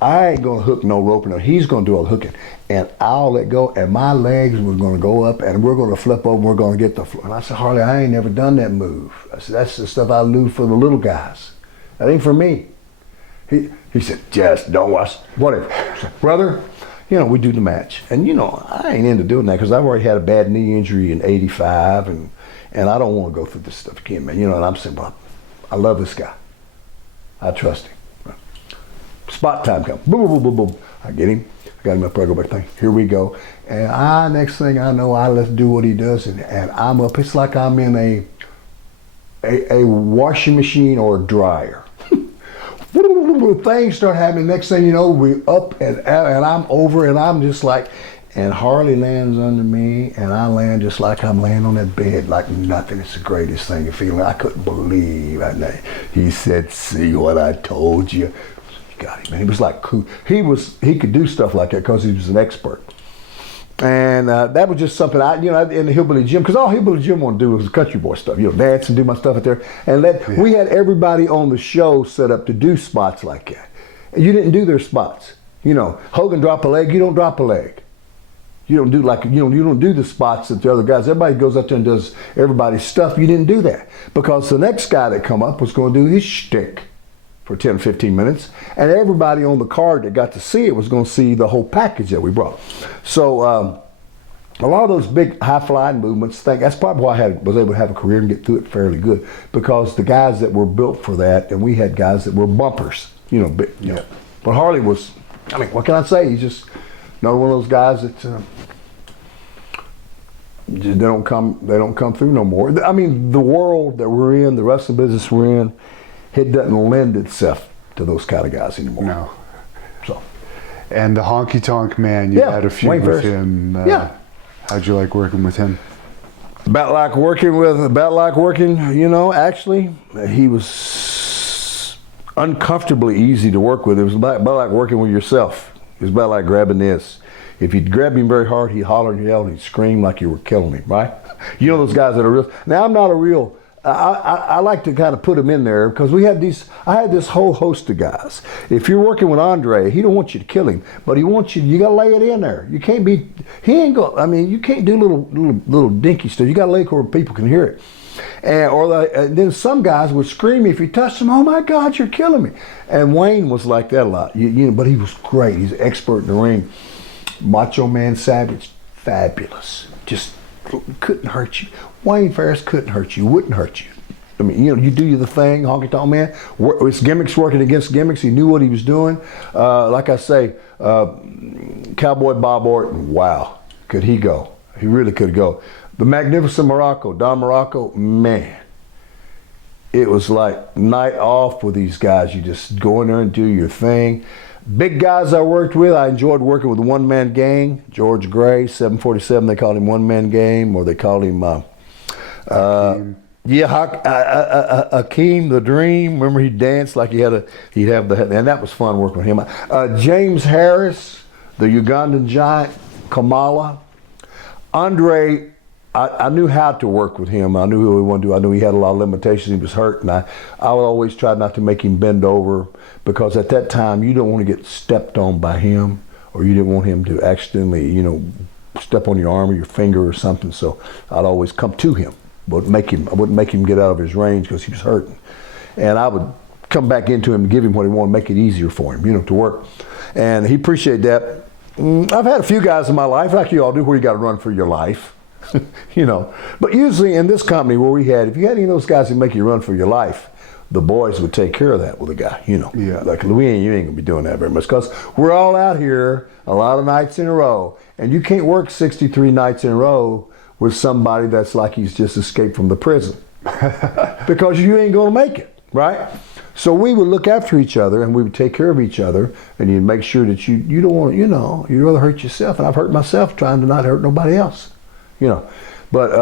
"I ain't gonna hook no rope, no. He's gonna do all the hooking, and I'll let go, and my legs were gonna go up, and we're gonna flip over, and we're gonna get the floor." And I said, "Harley, I ain't never done that move." I said, "That's the stuff I do for the little guys. That ain't for me." He said, "Just don't watch, whatever." I said, "Brother, we do the match, and I ain't into doing that because I've already had a bad knee injury in '85, and I don't want to go through this stuff again, man." And I'm saying, "Well, I love this guy. I trust him." Spot time comes. Boom, boom, boom, boom, boom. I get him. I got him up there. I go back thing. Here we go. And next thing I know, I let's do what he does, and I'm up. It's like I'm in a washing machine or a dryer. Things start happening. Next thing you know, we up and I'm over, and I'm just like, and Harley lands under me, and I land just like I'm laying on that bed, like nothing. It's the greatest thing to feel. I couldn't believe it. He said, "See what I told you?" Got him, man. He was like cool. He could do stuff like that because he was an expert. And that was just something in the Hillbilly Gym, because all Hillbilly Gym wanted to do was country boy stuff, dance and do my stuff out there. And we had everybody on the show set up to do spots like that. And you didn't do their spots. Hogan drop a leg, you don't drop a leg. You don't do you don't do the spots that the other guys. Everybody goes up there and does everybody's stuff. You didn't do that because the next guy that come up was going to do his shtick for 10, 15 minutes, and everybody on the card that got to see it was going to see the whole package that we brought. So a lot of those big high-flying movements, that's probably why I was able to have a career and get through it fairly good, because the guys that were built for that, and we had guys that were bumpers, But Harley was, what can I say? He's just another one of those guys that they don't come through no more. The world that we're in, the wrestling business we're in, it doesn't lend itself to those kind of guys anymore. No. So. And the Honky Tonk Man, you had a feud with him. How'd you like working with him? About like working, actually, he was uncomfortably easy to work with. It was about like working with yourself. It was about like grabbing this. If you'd grab him very hard, he'd holler and yell and he'd scream like you were killing him, right? Those guys that are real. Now, I'm not a real I like to kind of put him in there because I had this whole host of guys. If you're working with Andre, he don't want you to kill him, but he wants you got to lay it in there. You can't he ain't going, I mean, you can't do little dinky stuff. You got to lay it where people can hear it. And then some guys would scream if you touched them, oh my God, you're killing me. And Wayne was like that a lot, but he was great. He's an expert in the ring. Macho Man Savage, fabulous. Just couldn't hurt you. Wayne Ferris couldn't hurt you, wouldn't hurt you. I mean, you do the thing, honky tonk man. His gimmicks working against gimmicks. He knew what he was doing. Like I say, Cowboy Bob Orton, wow, could he go? He really could go. The Magnificent Morocco, Don Morocco, man. It was like night off with these guys. You just go in there and do your thing. Big guys I worked with, I enjoyed working with the One Man Gang. George Gray, 747, they called him One Man Gang, or they called him, Hakeem the Dream. Remember he danced like he'd have the, and that was fun working with him. James Harris, the Ugandan giant, Kamala. Andre, I knew how to work with him. I knew who he wanted to do. I knew he had a lot of limitations. He was hurt, and I would always try not to make him bend over, because at that time you don't want to get stepped on by him, or you didn't want him to accidentally, step on your arm or your finger or something. So I'd always come to him, I wouldn't make him get out of his range because he was hurting, and I would come back into him and give him what he wanted, make it easier for him, to work, and he appreciated that. I've had a few guys in my life, like you all do, where you got to run for your life. But usually in this company where if you had any of those guys that make you run for your life, the boys would take care of that with a guy, Yeah. Like, Louis, you ain't gonna be doing that very much, because we're all out here a lot of nights in a row, and you can't work 63 nights in a row with somebody that's like he's just escaped from the prison, because you ain't gonna make it, right? So we would look after each other, and we would take care of each other, and you'd make sure that you don't want to, you'd rather hurt yourself, and I've hurt myself trying to not hurt nobody else. But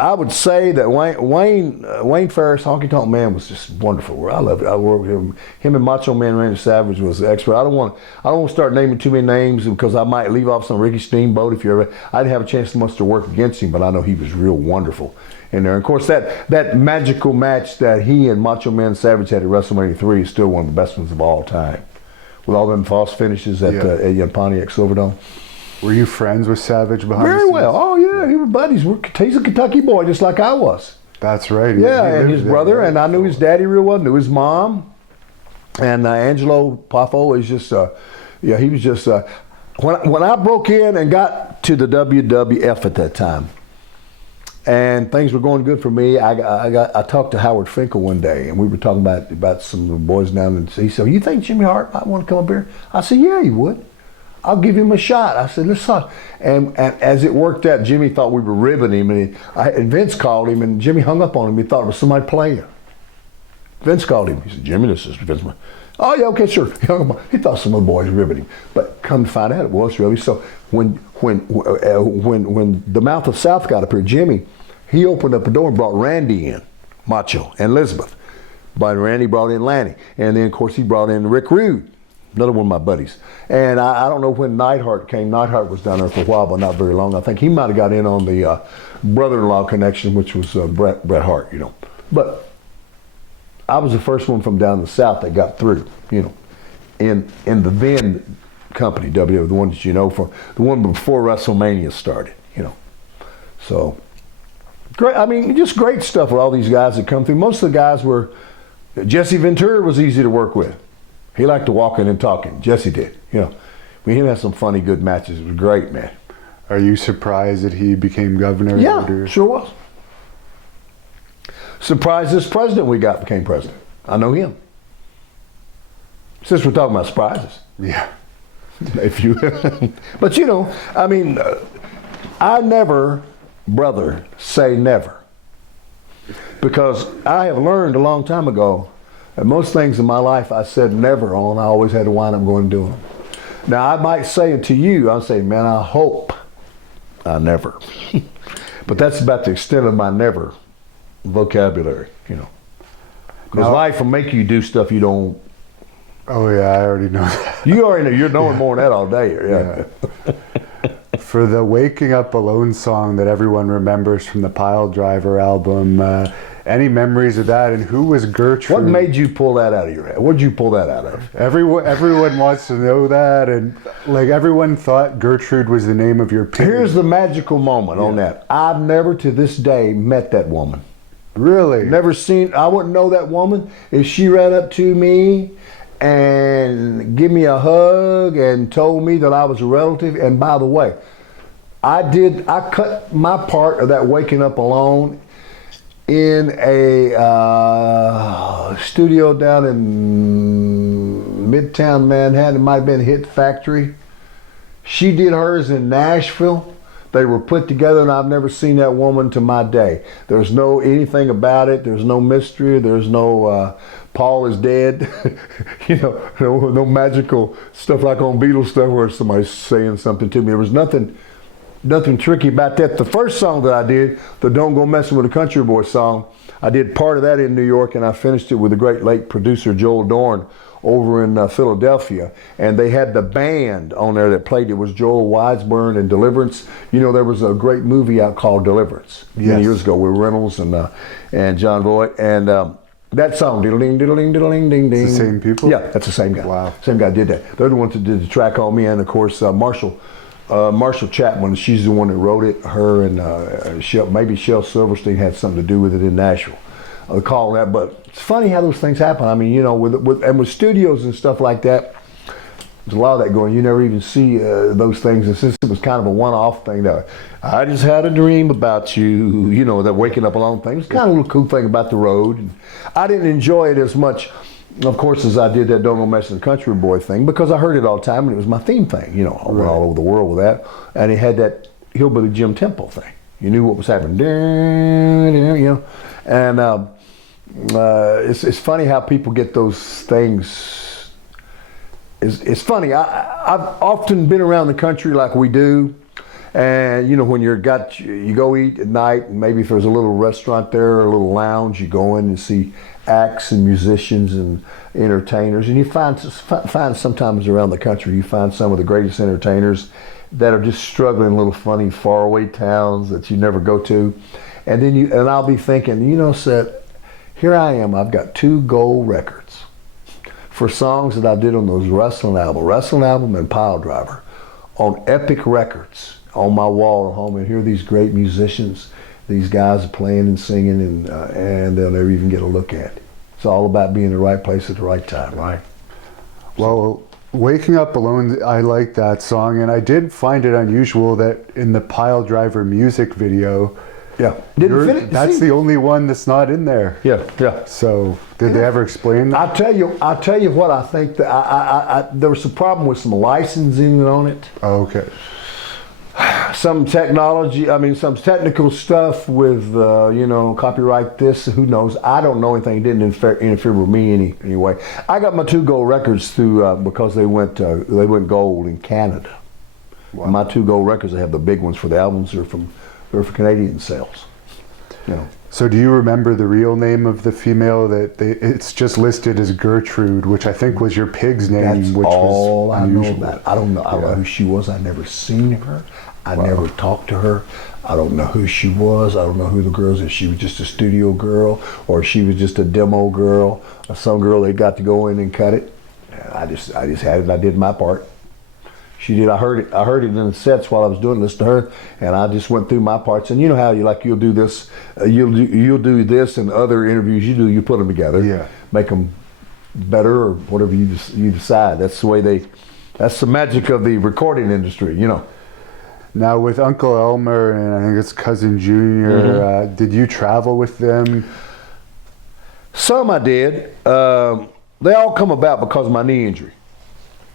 I would say that Wayne Ferris, Honky Tonk Man, was just wonderful. I loved it. I worked with him. Him and Macho Man Randy Savage was the expert. I don't want to start naming too many names, because I might leave off some Ricky Steamboat. I didn't have a chance much to work against him, but I know he was real wonderful in there. And of course, that magical match that he and Macho Man Savage had at WrestleMania 3 is still one of the best ones of all time, with all them false finishes at Pontiac Silverdome. Were you friends with Savage behind the Very scenes? well. Oh yeah, we were buddies. He's a Kentucky boy, just like I was. That's right. Yeah, He and his lived there, brother, right? and I knew his daddy real well. Knew his mom, and Angelo Poffo is just. He was just. When I broke in and got to the WWF at that time, and things were going good for me, I talked to Howard Finkel one day, and we were talking about some of the boys down, and he said, "You think Jimmy Hart might want to come up here?" I said, "Yeah, he would. I'll give him a shot." I said, "Let's talk." And as it worked out, Jimmy thought we were ribbing him, and Vince called him, and Jimmy hung up on him. He thought it was somebody playing. Vince called him. He said, "Jimmy, this is Vince." "Oh yeah, okay, sure." He hung up on. He thought some of the boys ribbing him, but come to find out, it was really so. When the Mouth of South got up here, Jimmy, he opened up the door and brought Randy in, Macho, and Elizabeth. But Randy brought in Lanny, and then of course he brought in Rick Rude, another one of my buddies. And I don't know when Neidhart came. Neidhart was down there for a while, but not very long. I think he might have got in on the brother-in-law connection, which was Bret Hart, But I was the first one from down the South that got through, in the then company, WWE, the one that from the one before WrestleMania started, So great. I mean, just great stuff with all these guys that come through. Most of the guys were. Jesse Ventura was easy to work with. He liked to walk in and talking. Jesse did. We had some funny, good matches. It was great, man. Are you surprised that he became governor? Yeah, later? sure was. Surprised this president we got became president. I know him. Since we're talking about surprises. Yeah. But I mean, I never, brother, say never. Because I have learned a long time ago that most things in my life I said never on, I always had to wind up going and doing them. Now I might say it to you, I'll say, man, I hope I never. But that's about the extent of my never vocabulary, Because life will make you do stuff you don't. Oh yeah, I already know that. You already know. You're knowing more than that all day. Yeah. For the Waking Up Alone song that everyone remembers from the Pile Driver album, any memories of that, and who was Gertrude? What made you pull that out of your head? What did you pull that out of? Everyone wants to know that, and like everyone thought Gertrude was the name of your pig. Here's the magical moment on that. I've never to this day met that woman. Really? Never seen, I wouldn't know that woman if she ran up to me and give me a hug and told me that I was a relative. And by the way, I cut my part of that Waking Up Alone in a studio down in Midtown Manhattan. It might have been Hit Factory. She did hers in Nashville. They were put together, and I've never seen that woman to my day. There's no anything about it. There's no mystery. There's no Paul is dead. No magical stuff like on Beatles stuff where somebody's saying something to me. There was nothing tricky about that. The first song that I did, the Don't Go Messing with a Country Boy song, I did part of that in New York, and I finished it with the great late producer Joel Dorn over in Philadelphia, and they had the band on there that played. It was Joel Weisburn and Deliverance. There was a great movie out called Deliverance many years ago with Reynolds and John Voight, and that song, diddle-ding, diddle-ding, diddle-ding, ding-ding. It's the same people? Yeah, that's the same guy. Wow. Same guy did that. They're the ones that did the track on me, and of course Marshall Chapman, she's the one that wrote it. Her and maybe Shel Silverstein had something to do with it in Nashville. I recall that, but it's funny how those things happen. I mean, with studios and stuff like that, there's a lot of that going. You never even see those things. And since it was kind of a one-off thing, that I just had a dream about you, that Waking Up Alone thing. It was kind of a little cool thing about the road. And I didn't enjoy it as much, of course, as I did that Don't Go Messing with the Country Boy thing, because I heard it all the time, and it was my theme thing. I went all over the world with that. And it had that Hillbilly Jim Temple thing. You knew what was happening. And it's funny how people get those things. It's funny. I've often been around the country like we do, and when you go eat at night, and maybe if there's a little restaurant there or a little lounge, you go in and see acts and musicians and entertainers, and you find sometimes around the country you find some of the greatest entertainers that are just struggling in little funny faraway towns that you never go to, and then I'll be thinking, Seth, here I am, I've got 2 gold records for songs that I did on those wrestling album and Pile Driver, on Epic Records on my wall at home, and here are these great musicians, these guys are playing and singing, and they'll never even get a look at it. It's all about being in the right place at the right time, right? Well, Waking Up Alone, I like that song, and I did find it unusual that in the Pile Driver music video, that's the only one that's not in there. Yeah. So, did they ever explain that? I'll tell you what I think. That there was a problem with some licensing on it. Oh, okay. Some technology, some technical stuff with, copyright this, who knows. I don't know anything. It didn't interfere with me anyway. I got my 2 gold records through, because they went gold in Canada. Wow. My 2 gold records, I have the big ones for the albums, they're for Canadian sales. So do you remember the real name of the female it's just listed as Gertrude, which I think was your pig's name, That's which all was I unusual. know about. I don't know. I don't know who she was. I never seen her. I never talked to her. I don't know who she was. I don't know who the girls. If she was just a studio girl, or if she was just a demo girl, or some girl they got to go in and cut it. I just had it. And I did my part. She did. I heard it in the sets while I was doing this to her, and I just went through my parts. And you know how you'll do this, you'll do this, and other interviews you put them together, make them better or whatever you decide. That's the way that's the magic of the recording industry, Now with Uncle Elmer and I think it's Cousin Junior, did you travel with them? Some I did. They all come about because of my knee injury.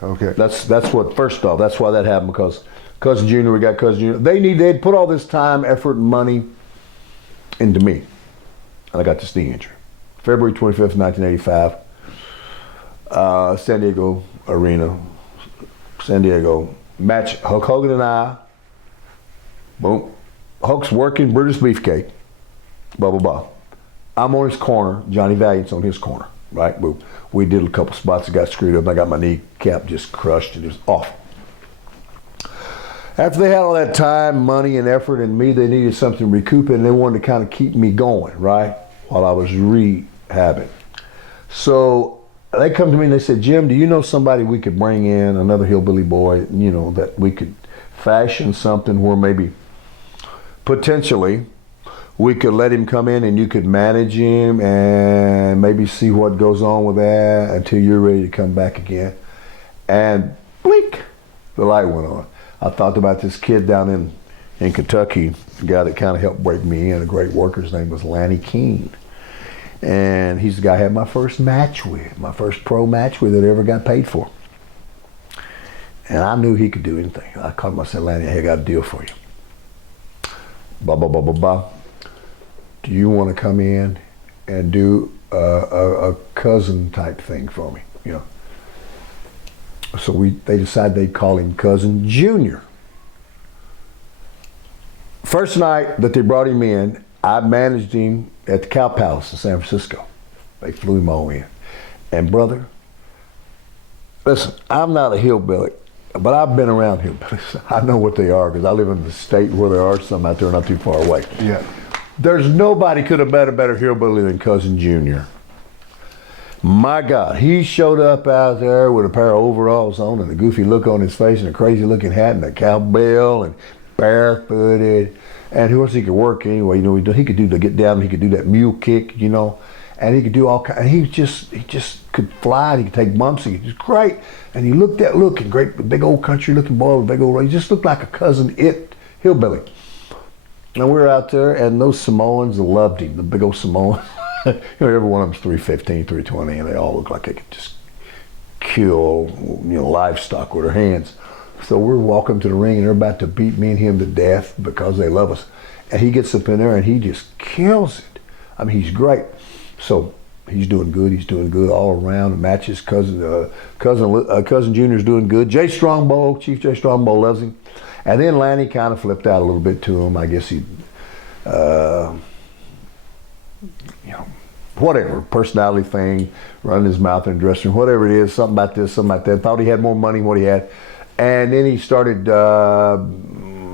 Okay. That's what, first off, that's why that happened, because Cousin Junior, we got Cousin Junior. They'd put all this time, effort, and money into me. And I got this knee injury. February 25th, 1985, San Diego Arena, San Diego. Match, Hulk Hogan and I. Boom. Hulk's working Brutus Beefcake. Blah, blah, blah. I'm on his corner. Johnny Valiant's on his corner. Right? Boom. We did a couple spots that got screwed up. I got my kneecap just crushed and it was awful. After they had all that time, money, and effort in me, they needed something to recoup it, and they wanted to kind of keep me going, right, while I was rehabbing. So they come to me and they said, Jim, do you know somebody we could bring in, another hillbilly boy, you know, that we could fashion something where maybe potentially we could let him come in and you could manage him and maybe see what goes on with that until you're ready to come back again. And blink, the light went on. I thought about this kid down in Kentucky, a guy that kind of helped break me in, a great worker. His name was Lanny Keene. And he's the guy I had my first match with, my first pro match with that I ever got paid for. And I knew he could do anything. I called him, I said, Lanny, hey, I got a deal for you. Blah, blah, blah, blah, blah. Do you want to come in and do a cousin type thing for me? You know. So they decided they'd call him Cousin Junior. First night that they brought him in, I managed him at the Cow Palace in San Francisco. They flew him all in. And brother, listen, I'm not a hillbilly, but I've been around hillbillies. I know what they are because I live in the state where there are some out there not too far away. Yeah. There's nobody could have been a better hillbilly than Cousin Junior. My God, he showed up out there with a pair of overalls on and a goofy look on his face and a crazy looking hat and a cowbell and barefooted. And who else he could work anyway? You know, he could do the get down, he could do that mule kick, you know, and he could do all kinds. He just could fly. And he could take bumps. He was great. And he looked that looking great, big old country looking boy with big old. He just looked like a cousin hillbilly. And we were out there, and those Samoans loved him. The big old Samoans. You know, every one of them's 315, 320, and they all look like they could just kill, you know, livestock with their hands. So we're walking to the ring, and they're about to beat me and him to death because they love us. And he gets up in there, and he just kills it. I mean, he's great. So he's doing good. He's doing good all around. The matches, cousin Junior's doing good. Chief Jay Strongbow loves him. And then Lanny kind of flipped out a little bit to him. I guess he, you know, whatever, personality thing, running his mouth in the dressing room, whatever it is, something about this, something like that. Thought he had more money than what he had. And then he started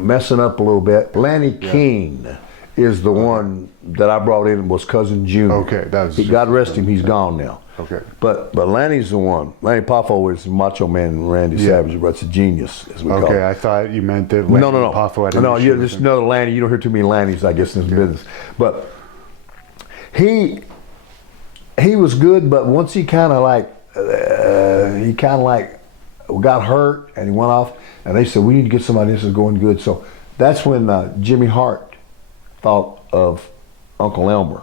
messing up a little bit. Lanny Keene is the one that I brought in, was Cousin Junior. Okay, that was. God rest him, he's gone now. Okay. But Lanny's the one. Lanny Poffo is Macho Man Randy Savage, but it's a genius, as we call it. Okay, I thought you meant that Lanny Poffo had an issue with just him. another Lanny. You don't hear too many Lannys, I guess, in this business. But he was good, but once he kind of got hurt and he went off, and they said, we need to get somebody, this is going good. So that's when Jimmy Hart thought of Uncle Elmer,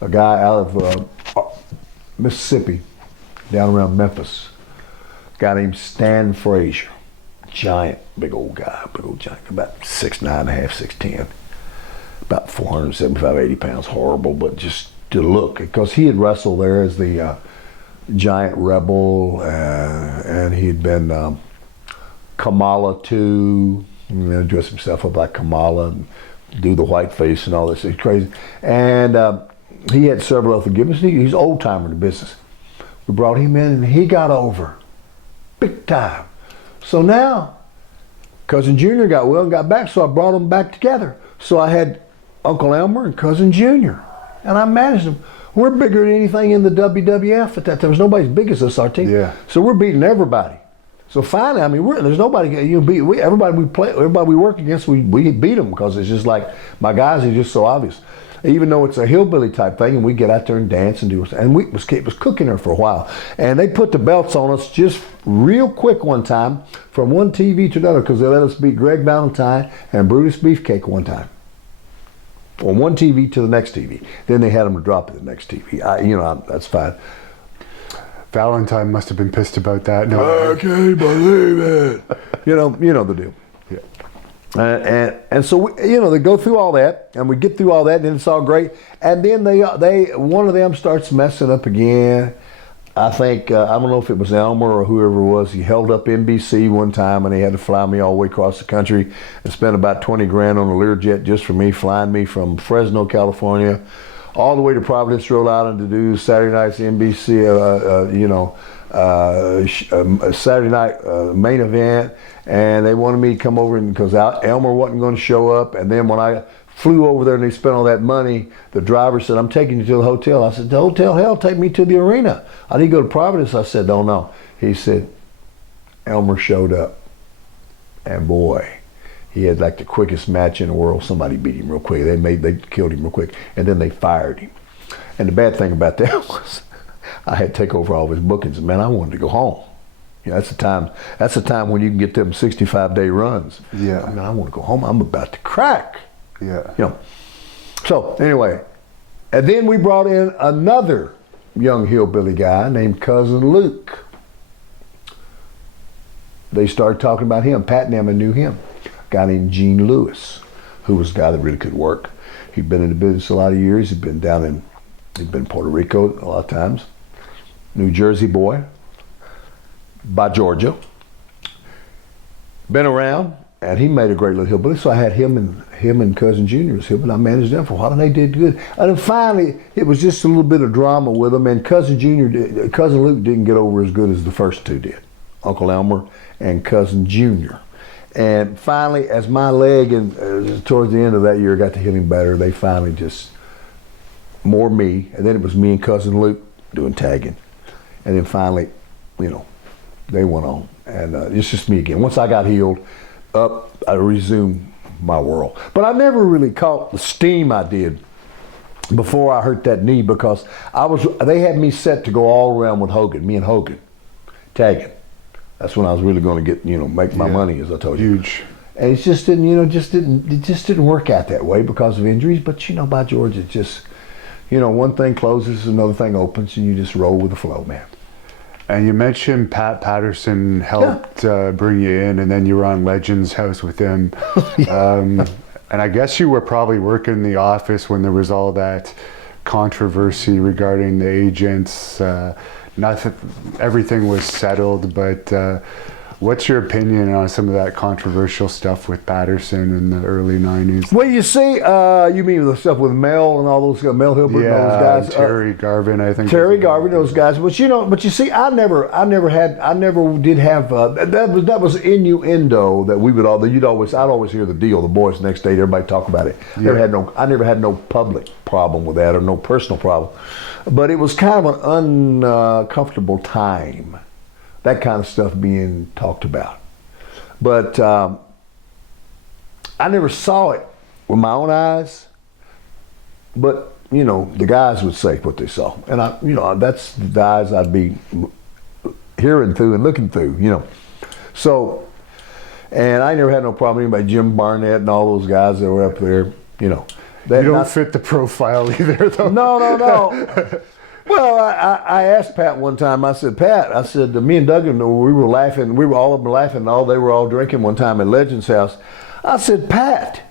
a guy out of Mississippi, down around Memphis, a guy named Stan Frazier, giant, big old guy, big old giant, about 6'9.5", 6'10", about 475, 80 pounds, horrible, but just to look, because he had wrestled there as the giant rebel, and he'd been Kamala too, you know, dress himself up like Kamala and do the white face and all this. It's crazy. And he had several other gimmies. He's an old timer in the business. We brought him in and he got over big time. So now Cousin Junior got well and got back, so I brought them back together. So I had Uncle Elmer and Cousin Junior, and I managed them. We're bigger than anything in the WWF at that time. There was nobody as big as us, our team. Yeah. So we're beating everybody. So finally, I mean, there's nobody, you know, everybody we work against, we beat them, because it's just like, my guys are just so obvious. Even though it's a hillbilly type thing, and we get out there and dance and do, and it was cooking her for a while. And they put the belts on us just real quick one time from one TV to another, because they let us beat Greg Valentine and Brutus Beefcake one time. On one TV to the next TV. Then they had them to drop it to the next TV. That's fine. Valentine must have been pissed about that. No, I can't believe it. you know the deal. Yeah. And so they go through all that, and we get through all that, and then it's all great. And then one of them starts messing up again. I think I don't know if it was Elmer or whoever it was. He held up NBC one time, and they had to fly me all the way across the country and spend about $20 grand on a Learjet just for me, flying me from Fresno, California, all the way to Providence, Rhode Island to do Saturday night's NBC, Saturday night main event, and they wanted me to come over, and because Elmer wasn't going to show up. And then when I flew over there and they spent all that money, the driver said, "I'm taking you to the hotel." I said, "The hotel? Hell, take me to the arena. I need to go to Providence." I said, "Don't know." He said, Elmer showed up, and boy, he had like the quickest match in the world. Somebody beat him real quick. They killed him real quick, and then they fired him. And the bad thing about that was, I had to take over all his bookings. Man, I wanted to go home. That's the time. That's the time when you can get them 65-day runs. Yeah. I mean, I want to go home. I'm about to crack. Yeah. So anyway, and then we brought in another young hillbilly guy named Cousin Luke. They started talking about him. Pat and Emma knew him. A guy named Gene Lewis, who was a guy that really could work. He'd been in the business a lot of years. He'd been in Puerto Rico a lot of times. New Jersey boy by Georgia. Been around, and he made a great little hillbilly. So I had him and Cousin Junior as hillbilly. I managed them for a while, and they did good. And then finally, it was just a little bit of drama with them. And Cousin Luke didn't get over as good as the first two did, Uncle Elmer and Cousin Junior. And finally, as my leg and towards the end of that year got to hitting better, they finally just more me, and then it was me and Cousin Luke doing tagging, and then finally, they went on, and it's just me again. Once I got healed up, I resumed my world. But I never really caught the steam I did before I hurt that knee, because they had me set to go all around with Hogan, me and Hogan, tagging. That's when I was really going to get, make my money, as I told you. Huge. And it just didn't work out that way because of injuries. But by George, it just, one thing closes, another thing opens, and you just roll with the flow, man. And you mentioned Pat Patterson helped bring you in, and then you were on Legends House with him. And I guess you were probably working in the office when there was all that controversy regarding the agents. Everything was settled, but what's your opinion on some of that controversial stuff with Patterson in the early 90s? Well, you see, you mean the stuff with Mel and all those guys, Mel Hilbert and those guys? Terry Garvin, I think. Terry Garvin, those guys. But you see, I never did have that was innuendo that we would I'd always hear the deal. The boys next day, everybody talk about it. I never had no public problem with that or no personal problem, but it was kind of an uncomfortable time. That kind of stuff being talked about. But I never saw it with my own eyes, but the guys would say what they saw. And that's the eyes I'd be hearing through and looking through, So, and I never had no problem with anybody, Jim Barnett and all those guys that were up there, You don't fit the profile either, though. No. Well, I asked Pat one time, I said, me and Duggan, we were laughing, all of them laughing, they were all drinking one time at Legends House. I said, Pat,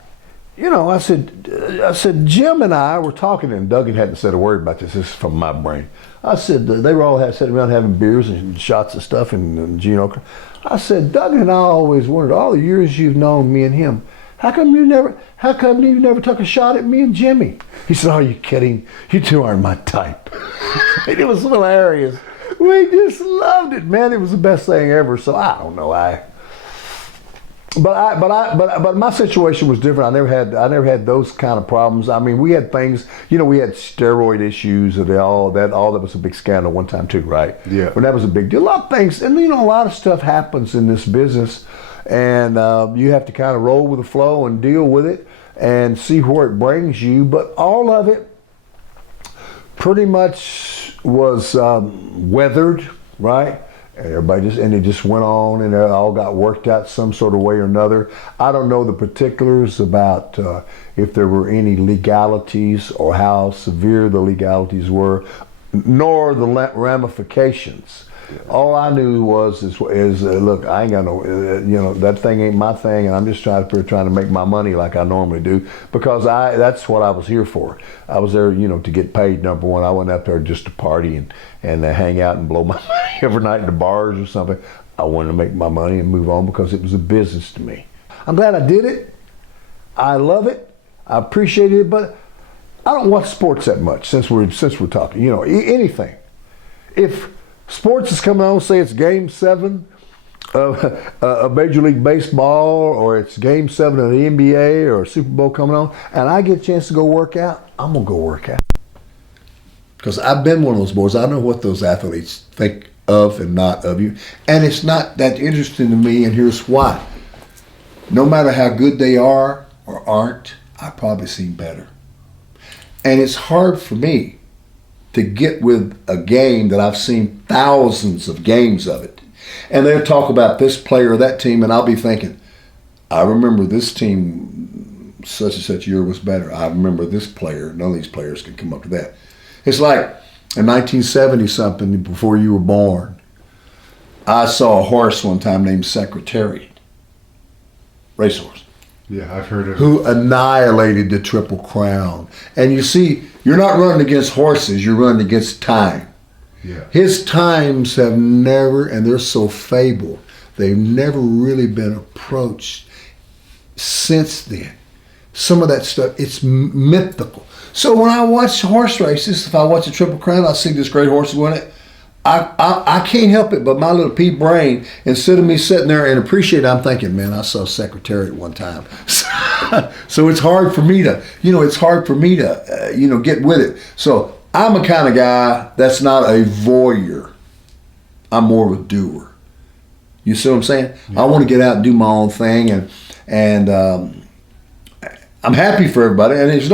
I said, Jim and I were talking, and Duggan hadn't said a word about this. This is from my brain. I said, they were all sitting around having beers and shots of stuff, and Gene. I said, Duggan and I always wondered, all the years you've known me and him, how come you never took a shot at me and Jimmy? He said, "Are you kidding? You two aren't my type." And it was hilarious. We just loved it, man. It was the best thing ever. So I don't know. But my situation was different. I never had those kind of problems. I mean, we had things. We had steroid issues, and all that was a big scandal one time too, right? Yeah. But that was a big deal. A lot of things, and a lot of stuff happens in this business. And you have to kind of roll with the flow and deal with it and see where it brings you. But all of it pretty much was weathered, right? And it just went on, and it all got worked out some sort of way or another. I don't know the particulars about if there were any legalities or how severe the legalities were, nor the ramifications. All I knew is look, I ain't got no, that thing ain't my thing, and I'm just trying to make my money like I normally do, because that's what I was here for. I was there, to get paid, number one. I wasn't up there just to party and hang out and blow my money every night in the bars or something. I wanted to make my money and move on because it was a business to me. I'm glad I did it. I love it. I appreciate it, but I don't watch sports that much since we're talking. Anything. If sports is coming on, say it's Game 7 a Major League Baseball, or it's Game 7 of the NBA or Super Bowl coming on, and I get a chance to go work out, I'm going to go work out. Because I've been one of those boys. I know what those athletes think of and not of you. And it's not that interesting to me, and here's why. No matter how good they are or aren't, I've probably seen better. And it's hard for me to get with a game that I've seen thousands of games of it. And they'll talk about this player or that team, and I'll be thinking, I remember this team such and such year was better. I remember this player. None of these players can come up to that. It's like in 1970 something, before you were born, I saw a horse one time named Secretariat, racehorse. Yeah, I've heard of it. Who annihilated the Triple Crown. And you see, you're not running against horses, you're running against time. Yeah. His times have never, and they're so fabled, they've never really been approached since then. Some of that stuff, it's mythical. So when I watch horse races, if I watch a Triple Crown, I see this great horse win it. I can't help it, but my little pea brain, instead of me sitting there and appreciate it, I'm thinking, man, I saw Secretariat one time. So it's hard for me to, get with it. So I'm a kind of guy that's not a voyeur. I'm more of a doer. You see what I'm saying? Yeah. I want to get out and do my own thing, and I'm happy for everybody, and there's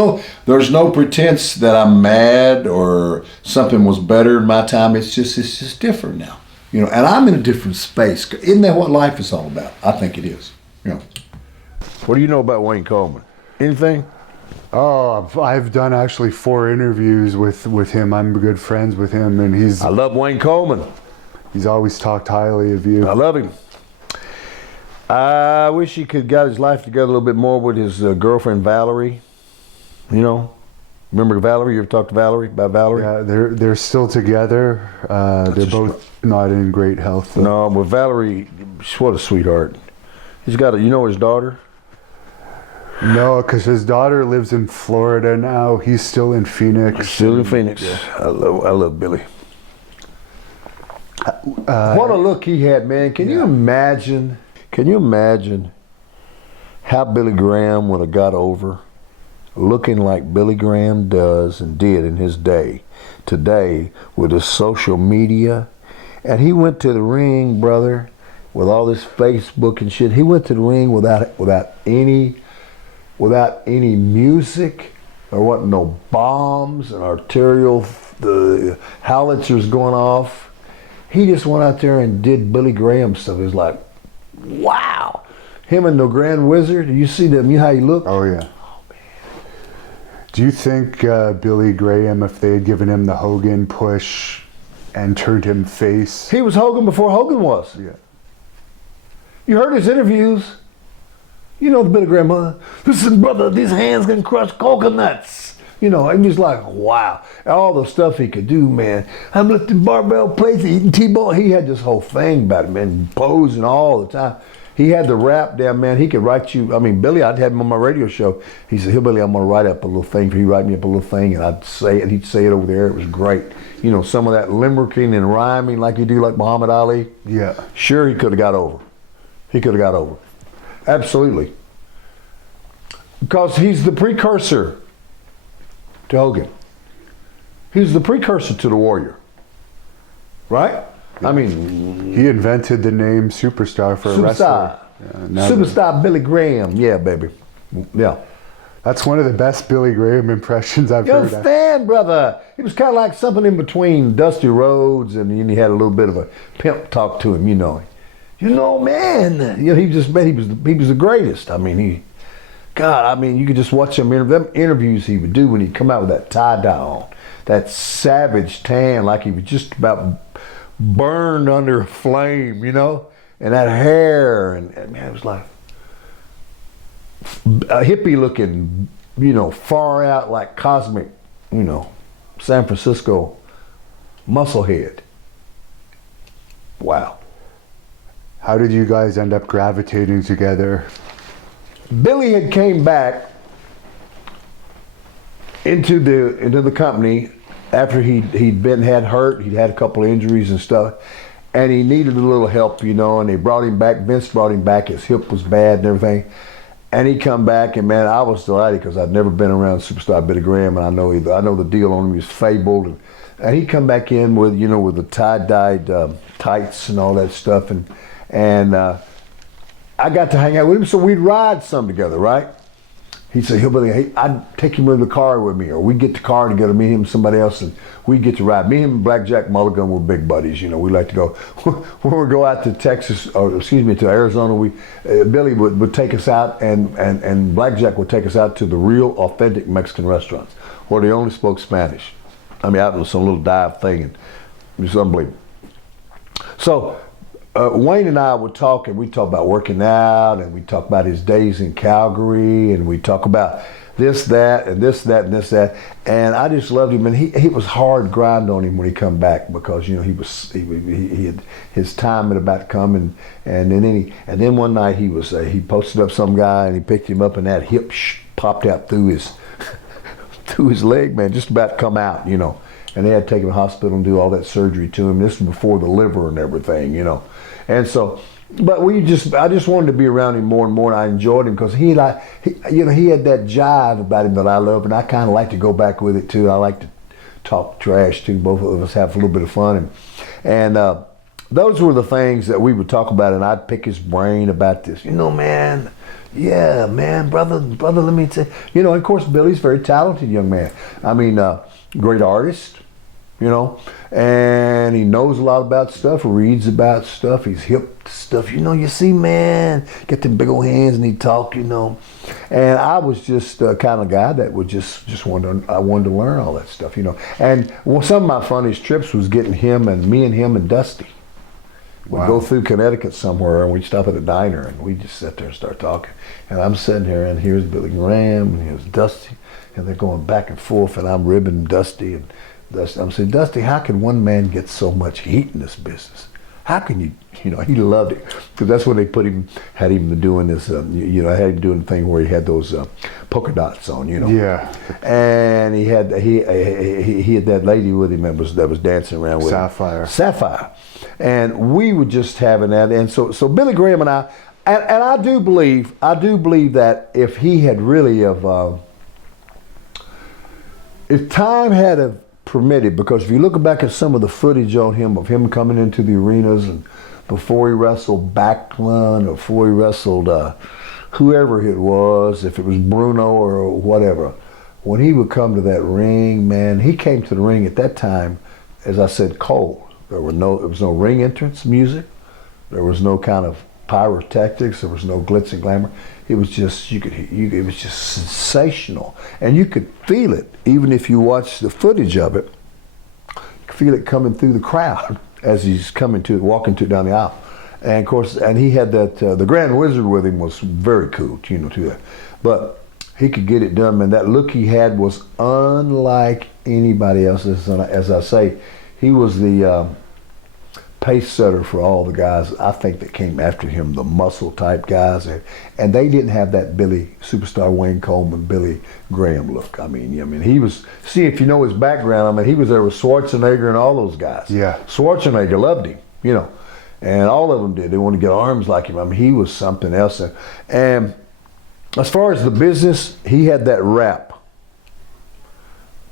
no pretense that I'm mad or something was better in my time. It's just different now, and I'm in a different space. Isn't that what life is all about? I think it is. What do you know about Wayne Coleman? Anything? Oh, I've done actually 4 interviews with him. I'm good friends with him, and I love Wayne Coleman. He's always talked highly of you. I love him. I wish he could got his life together a little bit more with his girlfriend Valerie. Remember Valerie? You ever talked to about Valerie? Yeah, they're still together. They're both not in great health, though. No, but Valerie, what a sweetheart. He's got his daughter? No, because his daughter lives in Florida now. He's still in Phoenix. Still in Phoenix. Yeah. I love Billy. What a look he had, man. Can you imagine? Can you imagine how Billy Graham would have got over looking like Billy Graham does and did in his day today with his social media? And he went to the ring, brother, with all this Facebook and shit. He went to the ring without any music. There wasn't no bombs and arterial the howitzers going off. He just went out there and did Billy Graham stuff. It was like, wow. Him and the Grand Wizard. Do you see them? How he looked? Oh, yeah. Oh, man. Do you think Billy Graham, if they had given him the Hogan push and turned him face? He was Hogan before Hogan was. Yeah. You heard his interviews. The Billy Graham, listen, brother, these hands can crush coconuts. And he's like, wow. All the stuff he could do, man. I'm lifting barbell plates, eating T-ball. He had this whole thing about it, man, posing all the time. He had the rap down, man. He could write you. I mean, Billy, I'd have him on my radio show. He said, Hillbilly, I'm going to write up a little thing for you. Write me up a little thing, and I'd say it. He'd say it over there. It was great. Some of that limericking and rhyming like you do like Muhammad Ali. Yeah. Sure, he could have got over. Absolutely. Because he's the precursor to Hogan. He's the precursor to the Warrior. Right? Yeah. I mean, he invented the name Superstar for a wrestler. Superstar Billy Graham. Yeah, baby. Yeah. That's one of the best Billy Graham impressions I've heard. You understand, brother? He was kind of like something in between Dusty Rhodes, and he had a little bit of a pimp talk to him, man. He was the greatest. I mean, you could just watch them interviews he would do when he'd come out with that tie-dye on, that savage tan, like he was just about burned under a flame, and that hair, and man, it was like a hippie looking, far out, like cosmic, San Francisco musclehead. Wow. How did you guys end up gravitating together? Billy had came back into the company after he'd been had hurt. He'd had a couple of injuries and stuff, and he needed a little help, you know, and they brought him back. Vince brought him back. His hip was bad and everything. And he come back, and man, I was delighted because I'd never been around Superstar Billy Graham, and I know the deal on him. He was fabled, and he come back in with, you know, with the tie-dyed tights and all that stuff, and I got to hang out with him, so we'd ride some together, right? He'd say, Hillbilly, hey, I'd take him in the car with me, or we'd get the car together, me, him, somebody else, and we'd get to ride. Me and Blackjack Mulligan were big buddies, you know. We like to go, when we go out to Texas, or excuse me, to Arizona, Billy would take us out, and Blackjack would take us out to the real, authentic Mexican restaurants, where they only spoke Spanish. I mean, out in some little dive thing, and it was unbelievable. So, Wayne and I would talk, and we'd talk about working out, and we'd talk about his days in Calgary, and we'd talk about this, that, and this, that, and this, that. And I just loved him, and he was hard grind on him when he come back, because, you know, he had his time had about come, and then one night he posted up some guy, and he picked him up, and that hip popped out through his leg, man, just about to come out, you know. And they had to take him to the hospital and do all that surgery to him. This was before the liver and everything, you know. And so, but I just wanted to be around him more and more, and I enjoyed him because he had that jive about him that I love, and I kind of like to go back with it too. I like to talk trash too. Both of us have a little bit of fun, and those were the things that we would talk about, and I'd pick his brain about this. You know, man. Yeah, man, brother, let me tell you. You know, and of course, Billy's a very talented young man. I mean, great artist. You know, and he knows a lot about stuff, reads about stuff, he's hip to stuff. You know, you see, man, get them big old hands and he talk, you know. And I was just the kind of guy that would just I wanted to learn all that stuff, you know. And some of my funniest trips was getting him and Dusty. We'd go through Connecticut somewhere, and we'd stop at a diner, and we'd just sit there and start talking. And I'm sitting here, and here's Billy Graham, and here's Dusty, and they're going back and forth, and I'm ribbing Dusty, and I'm saying, Dusty, how can one man get so much heat in this business? How can you know, he loved it. Because that's when they had him doing this, you know, I had him doing the thing where he had those polka dots on, you know. Yeah. And he had that lady with him that was dancing around with him. Sapphire. And we were just having that. And so Billy Graham and I do believe that if he had really if time had permitted, because if you look back at some of the footage on him of him coming into the arenas and before he wrestled Backlund or before he wrestled whoever it was, if it was Bruno or whatever, when he would come to that ring, man, he came to the ring at that time, as I said, cold. There was no ring entrance music. There was no kind of pyrotechnics. There was no glitz and glamour. It was just it was just sensational, and you could feel it even if you watched the footage of it. You could feel it coming through the crowd as he's walking down the aisle, and of course, and he had that the Grand Wizard with him was very cool, you know, too. But he could get it done, man. That look he had was unlike anybody else's. As I say, he was the pace setter for all the guys, I think, that came after him, the muscle type guys, and they didn't have that Billy Superstar Wayne Coleman, Billy Graham look. I mean, he was. See, if you know his background, I mean, he was there with Schwarzenegger and all those guys. Yeah, Schwarzenegger loved him, you know, and all of them did. They wanted to get arms like him. I mean, he was something else. And as far as the business, he had that rap,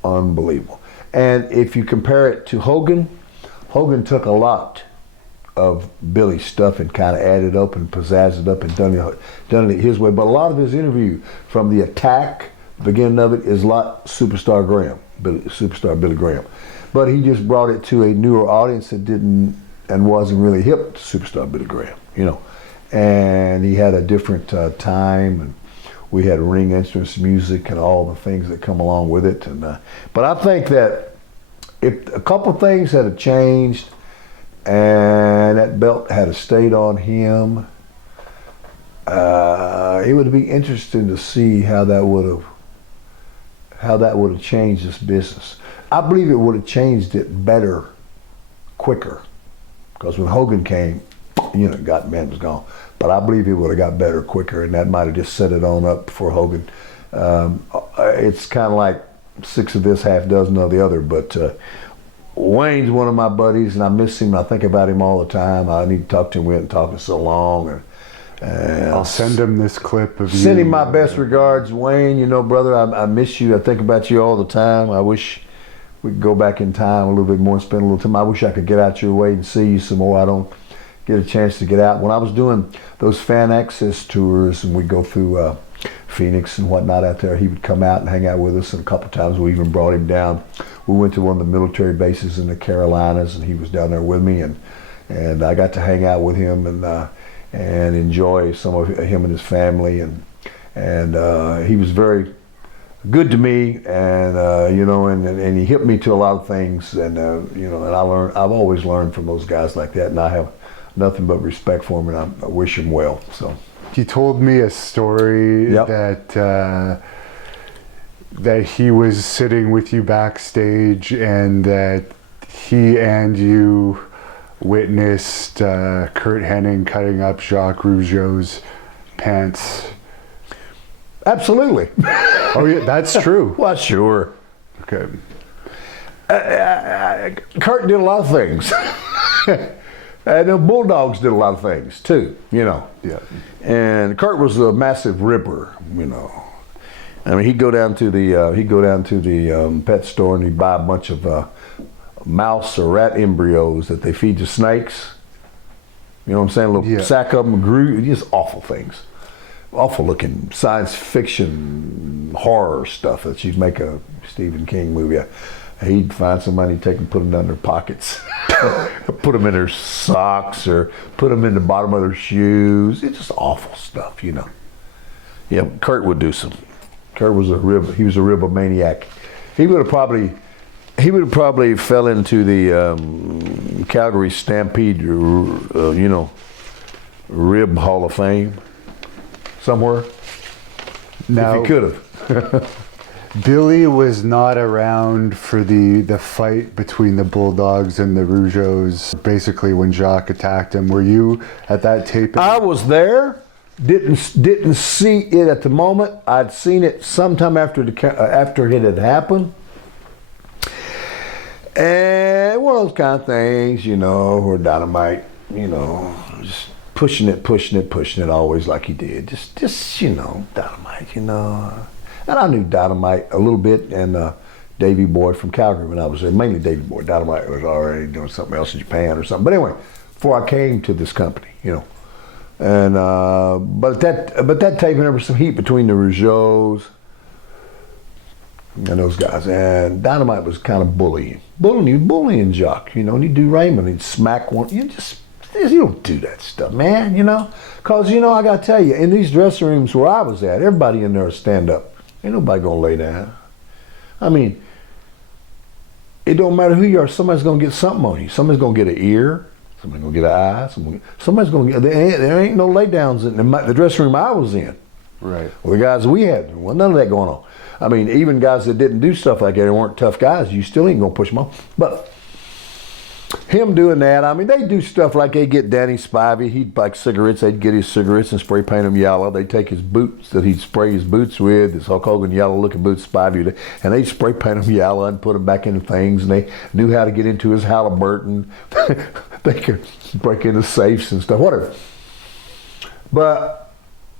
unbelievable. And if you compare it to Hogan took a lot of Billy's stuff and kind of added up and pizzazzed it up and done it his way. But a lot of his interview from the attack, the beginning of it, is a lot Superstar Billy Graham. But he just brought it to a newer audience that didn't and wasn't really hip to Superstar Billy Graham, you know. And he had a different time, and we had ring entrance music and all the things that come along with it. And but I think that if a couple things had changed and that belt had stayed on him, it would be interesting to see how that would have changed this business. I believe it would have changed it better, quicker, because when Hogan came, you know, man was gone. But I believe it would have got better quicker, and that might have just set it on up for Hogan. It's kind of like 6 of this, half dozen of the other, but Wayne's one of my buddies, and I miss him. I think about him all the time. I need to talk to him. We haven't talked in so long. And I'll send him this clip of you. Send him my best regards, Wayne. You know, brother, I miss you. I think about you all the time. I wish we could go back in time a little bit more and spend a little time. I wish I could get out your way and see you some more. I don't get a chance to get out. When I was doing those fan access tours and we'd go through Phoenix and whatnot out there, he would come out and hang out with us, and a couple of times we even brought him down. We went to one of the military bases in the Carolinas, and he was down there with me, and I got to hang out with him and enjoy some of him and his family, and he was very good to me, and you know, and he hipped me to a lot of things, and you know, and I've always learned from those guys like that, and I have nothing but respect for him, and I wish him well. So he told me a story Yep. that he was sitting with you backstage, and that he and you witnessed Kurt Hennig cutting up Jacques Rougeau's pants. absolutely. Oh yeah, that's true. Well, sure. Okay. Kurt did a lot of things. And the Bulldogs did a lot of things too, you know. Yeah. And Kurt was a massive ripper, you know. I mean, he'd go down to the pet store and he'd buy a bunch of mouse or rat embryos that they feed to snakes. You know what I'm saying? A little sack of them grew. Just awful things, awful looking science fiction horror stuff that you'd make a Stephen King movie. He'd find somebody, take them, put them down their pockets, put them in their socks, or put them in the bottom of their shoes. It's just awful stuff, you know. Yeah, Kurt would do some. Kurt was he was a ribomaniac. He would have probably fell into the Calgary Stampede, you know, Rib Hall of Fame somewhere. Now, if he could have. Billy was not around for the fight between the Bulldogs and the Rougeaus, basically when Jacques attacked him. Were you at that taping? I was there. Didn't see it at the moment. I'd seen it sometime after it had happened. And one of those kind of things, you know, where Dynamite, you know, just pushing it always like he did. Just you know, Dynamite, you know. And I knew Dynamite a little bit, and Davey Boy from Calgary when I was there, mainly Davey Boy. Dynamite was already doing something else in Japan or something. But anyway, before I came to this company, you know. And but that taping, there was some heat between the Rougeaus and those guys. And Dynamite was kind of bullying Jacques, you know. And he'd do Raymond, he'd smack one. You don't do that stuff, man, you know. Because, you know, I got to tell you, in these dressing rooms where I was at, everybody in there would stand up. Ain't nobody going to lay down. I mean, it don't matter who you are, somebody's going to get something on you. Somebody's going to get an ear. Somebody's going to get an eye. Somebody's going to get... There ain't no lay downs in the dressing room I was in. Right. Well, the guys we had, well, none of that going on. I mean, even guys that didn't do stuff like that, they weren't tough guys, you still ain't going to push them off. But him doing that, I mean, they do stuff like they get Danny Spivey, he'd like cigarettes, they'd get his cigarettes and spray paint them yellow. They'd take his boots that he'd spray his boots with, his Hulk Hogan yellow looking boots, Spivey, and they'd spray paint them yellow and put them back into things, and they knew how to get into his Halliburton. They could break into safes and stuff, whatever. But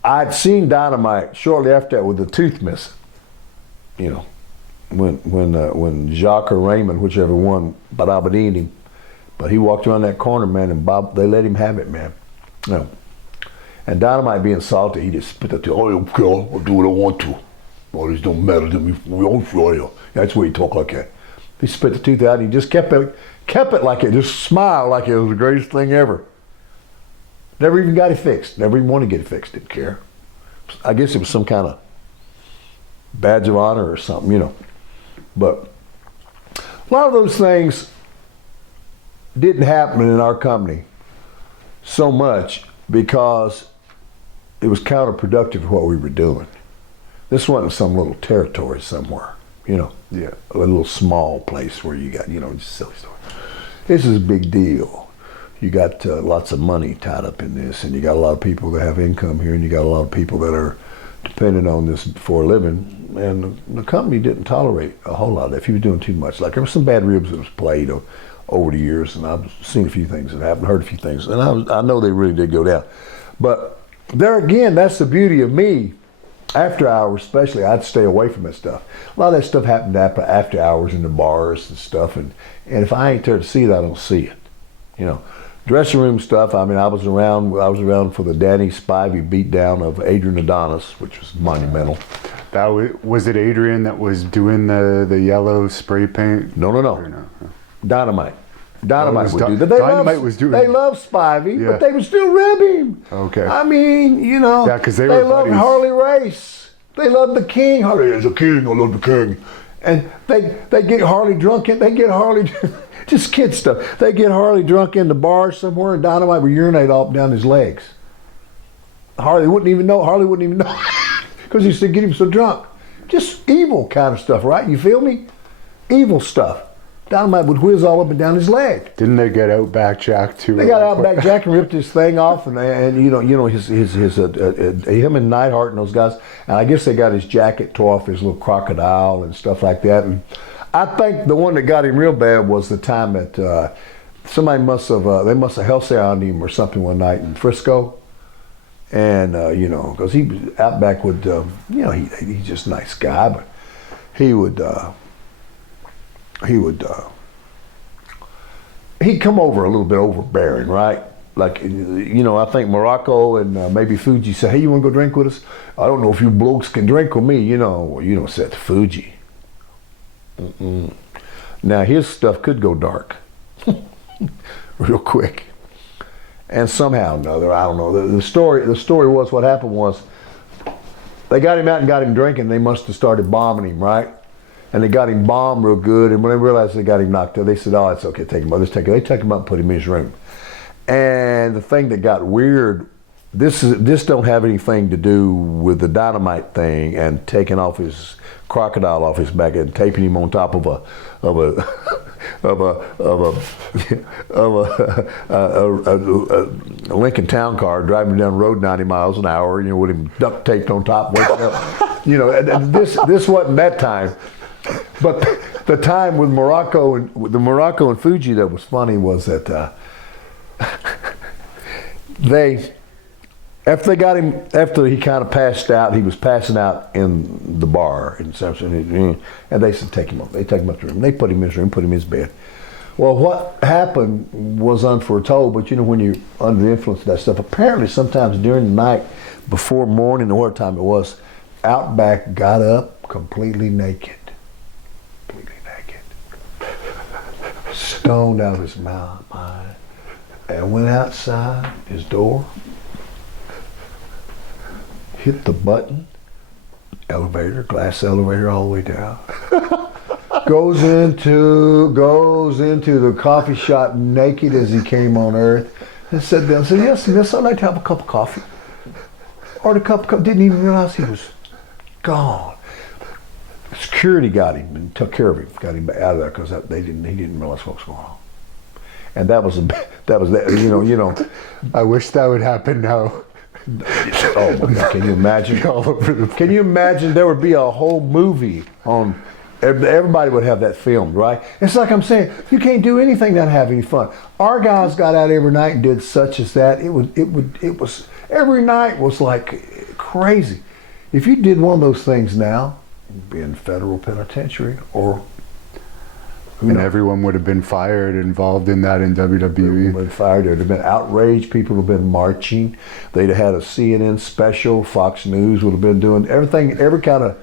I'd seen Dynamite shortly after that with the tooth missing, you know, when Jacques or Raymond, whichever one, Badabadini him. But he walked around that corner, man, and they let him have it, man. You know. And Dynamite being salty, he just spit that to, oh, okay, I'll do what I want to. All this don't matter to me. We don't show you. That's why he talk like that. He spit the tooth out, and he just kept it like it, just smiled like it was the greatest thing ever. Never even got it fixed. Never even wanted to get it fixed. Didn't care. I guess it was some kind of badge of honor or something, you know. But a lot of those things didn't happen in our company so much because it was counterproductive to what we were doing. This wasn't some little territory somewhere, you know. Yeah. A little small place where you got, you know, just silly stuff. This is a big deal. You got lots of money tied up in this, and you got a lot of people that have income here, and you got a lot of people that are depending on this for a living. And the company didn't tolerate a whole lot of that. If you were doing too much, like there were some bad ribs that was played over the years, and I've seen a few things that happened, heard a few things, and I know they really did go down. But there again, that's the beauty of me. After hours, especially, I'd stay away from that stuff. A lot of that stuff happened after hours in the bars and stuff, and if I ain't there to see it, I don't see it. You know, dressing room stuff. I mean, I was around for the Danny Spivey beatdown of Adrian Adonis, which was monumental. That was it. Adrian that was doing the yellow spray paint. No. Dynamite. Dynamite would do that. Dynamite was doing. They love Spivey, Yeah. but they would still rib him. Okay. I mean, you know. Yeah, because they loved buddies. Harley Race. They loved the King. Harley is a king. I love the King. And they get Harley drunk and they get Harley just kid stuff. They get Harley drunk in the bar somewhere, and Dynamite would urinate all up down his legs. Harley wouldn't even know because he used to get him so drunk. Just evil kind of stuff, right? You feel me? Evil stuff. Dynamite would whiz all up and down his leg. Didn't they get Outback Jack too? They got Outback Jack and ripped his thing off, and you know his him and Neidhart and those guys. And I guess they got his jacket tore off, his little crocodile and stuff like that. And I think the one that got him real bad was the time that somebody must have hellsound him or something one night in Frisco. And you know, because he was Outback would you know, he's just a nice guy, but he'd come over a little bit overbearing, right? Like, you know, I think Morocco and maybe Fuji say, hey, you want to go drink with us? I don't know if you blokes can drink with me. You know, well, you don't say to Fuji. Mm-mm. Now, his stuff could go dark real quick. And somehow or another, I don't know. The story was, what happened was, they got him out and got him drinking. They must have started bombing him, right? And they got him bombed real good. And when they realized they got him knocked out, they said, "Oh, it's okay, take him out. Let's take him." They took him up and put him in his room. And the thing that got weird, this don't have anything to do with the Dynamite thing and taking off his crocodile off his back and taping him on top of a Lincoln Town car, driving down the road 90 miles an hour, you know, with him duct taped on top, waking up. You know, and this wasn't that time. But the time with Morocco and Fuji that was funny was that after he kind of passed out, he was passing out in the bar in Samson, and they said, take him up. They take him up to the room. They put him in his room, put him in his bed. Well, what happened was unforetold, but you know, when you're under the influence of that stuff, apparently sometimes during the night, before morning or what time it was, Outback got up completely naked. Stoned out of his mind, and went outside his door, hit the button, glass elevator all the way down, goes into the coffee shop naked as he came on earth, and said, "Yes, miss, I'd like to have a cup of coffee." Ordered a cup of coffee, didn't even realize he was gone. Security got him and took care of him, got him out of there because he didn't realize what was going on. And that was you know. I wish that would happen now. Oh my God! Can you imagine? Can you imagine? There would be a whole movie on. Everybody would have that filmed, right? It's like I'm saying, you can't do anything not have any fun. Our guys got out every night and did such as that. It was every night was like crazy. If you did one of those things now, you'd be in federal penitentiary or. And everyone would have been fired involved in that in WWE. Been fired. There'd have been outrage. People would have been marching. They'd have had a CNN special. Fox News would have been doing everything. Every kind of.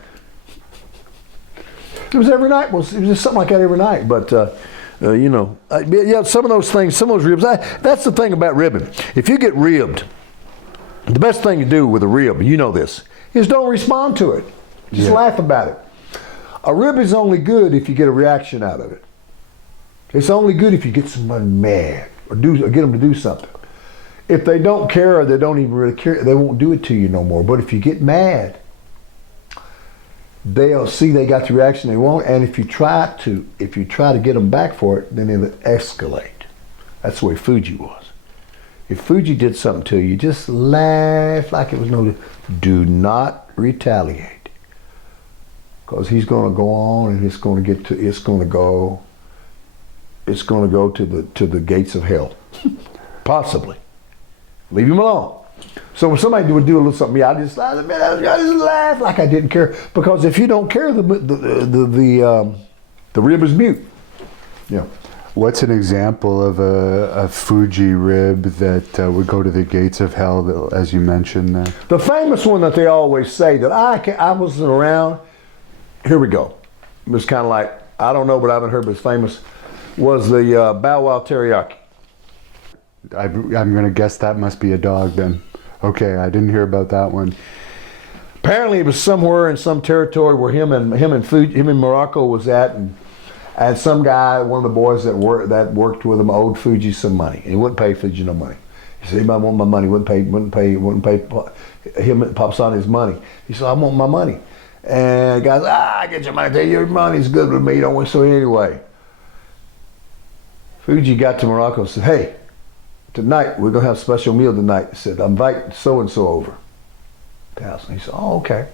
It was every night. It was just something like that every night. But you know, yeah, some of those things, some of those ribs. That's the thing about ribbing. If you get ribbed, the best thing to do with a rib, you know this, is don't respond to it. Just laugh about it. A rib is only good if you get a reaction out of it. It's only good if you get somebody mad or get them to do something. If they don't care or they don't even really care, they won't do it to you no more. But if you get mad, they'll see they got the reaction they want, and if you try to get them back for it, then it'll escalate. That's the way Fuji was. If Fuji did something to you, just laugh like it was no. Do not retaliate, because he's going to go on, and it's going to go to the gates of hell, possibly. Leave him alone. So when somebody would do a little something, I just laugh like I didn't care, because if you don't care, the rib is mute. Yeah. What's an example of a Fuji rib that would go to the gates of hell, as you mentioned there? The famous one that they always say that I wasn't around. Here we go. It was kind of like, I don't know, but I haven't heard, but it's famous. Was the Bow Wow teriyaki. I'm going to guess that must be a dog then. Okay, I didn't hear about that one. Apparently, it was somewhere in some territory where him and Morocco was at, and some guy, one of the boys that worked with him, owed Fuji some money. He wouldn't pay Fuji no money. He said, "Anybody want my money?" Wouldn't pay him Papa his money. He said, "I want my money." And the guy, get your money. Your money's good with me. Don't want so anyway. Fuji got to Morocco and said, "Hey, tonight we're gonna have a special meal tonight." He said, "Invite so and so over." He said, "Oh, okay."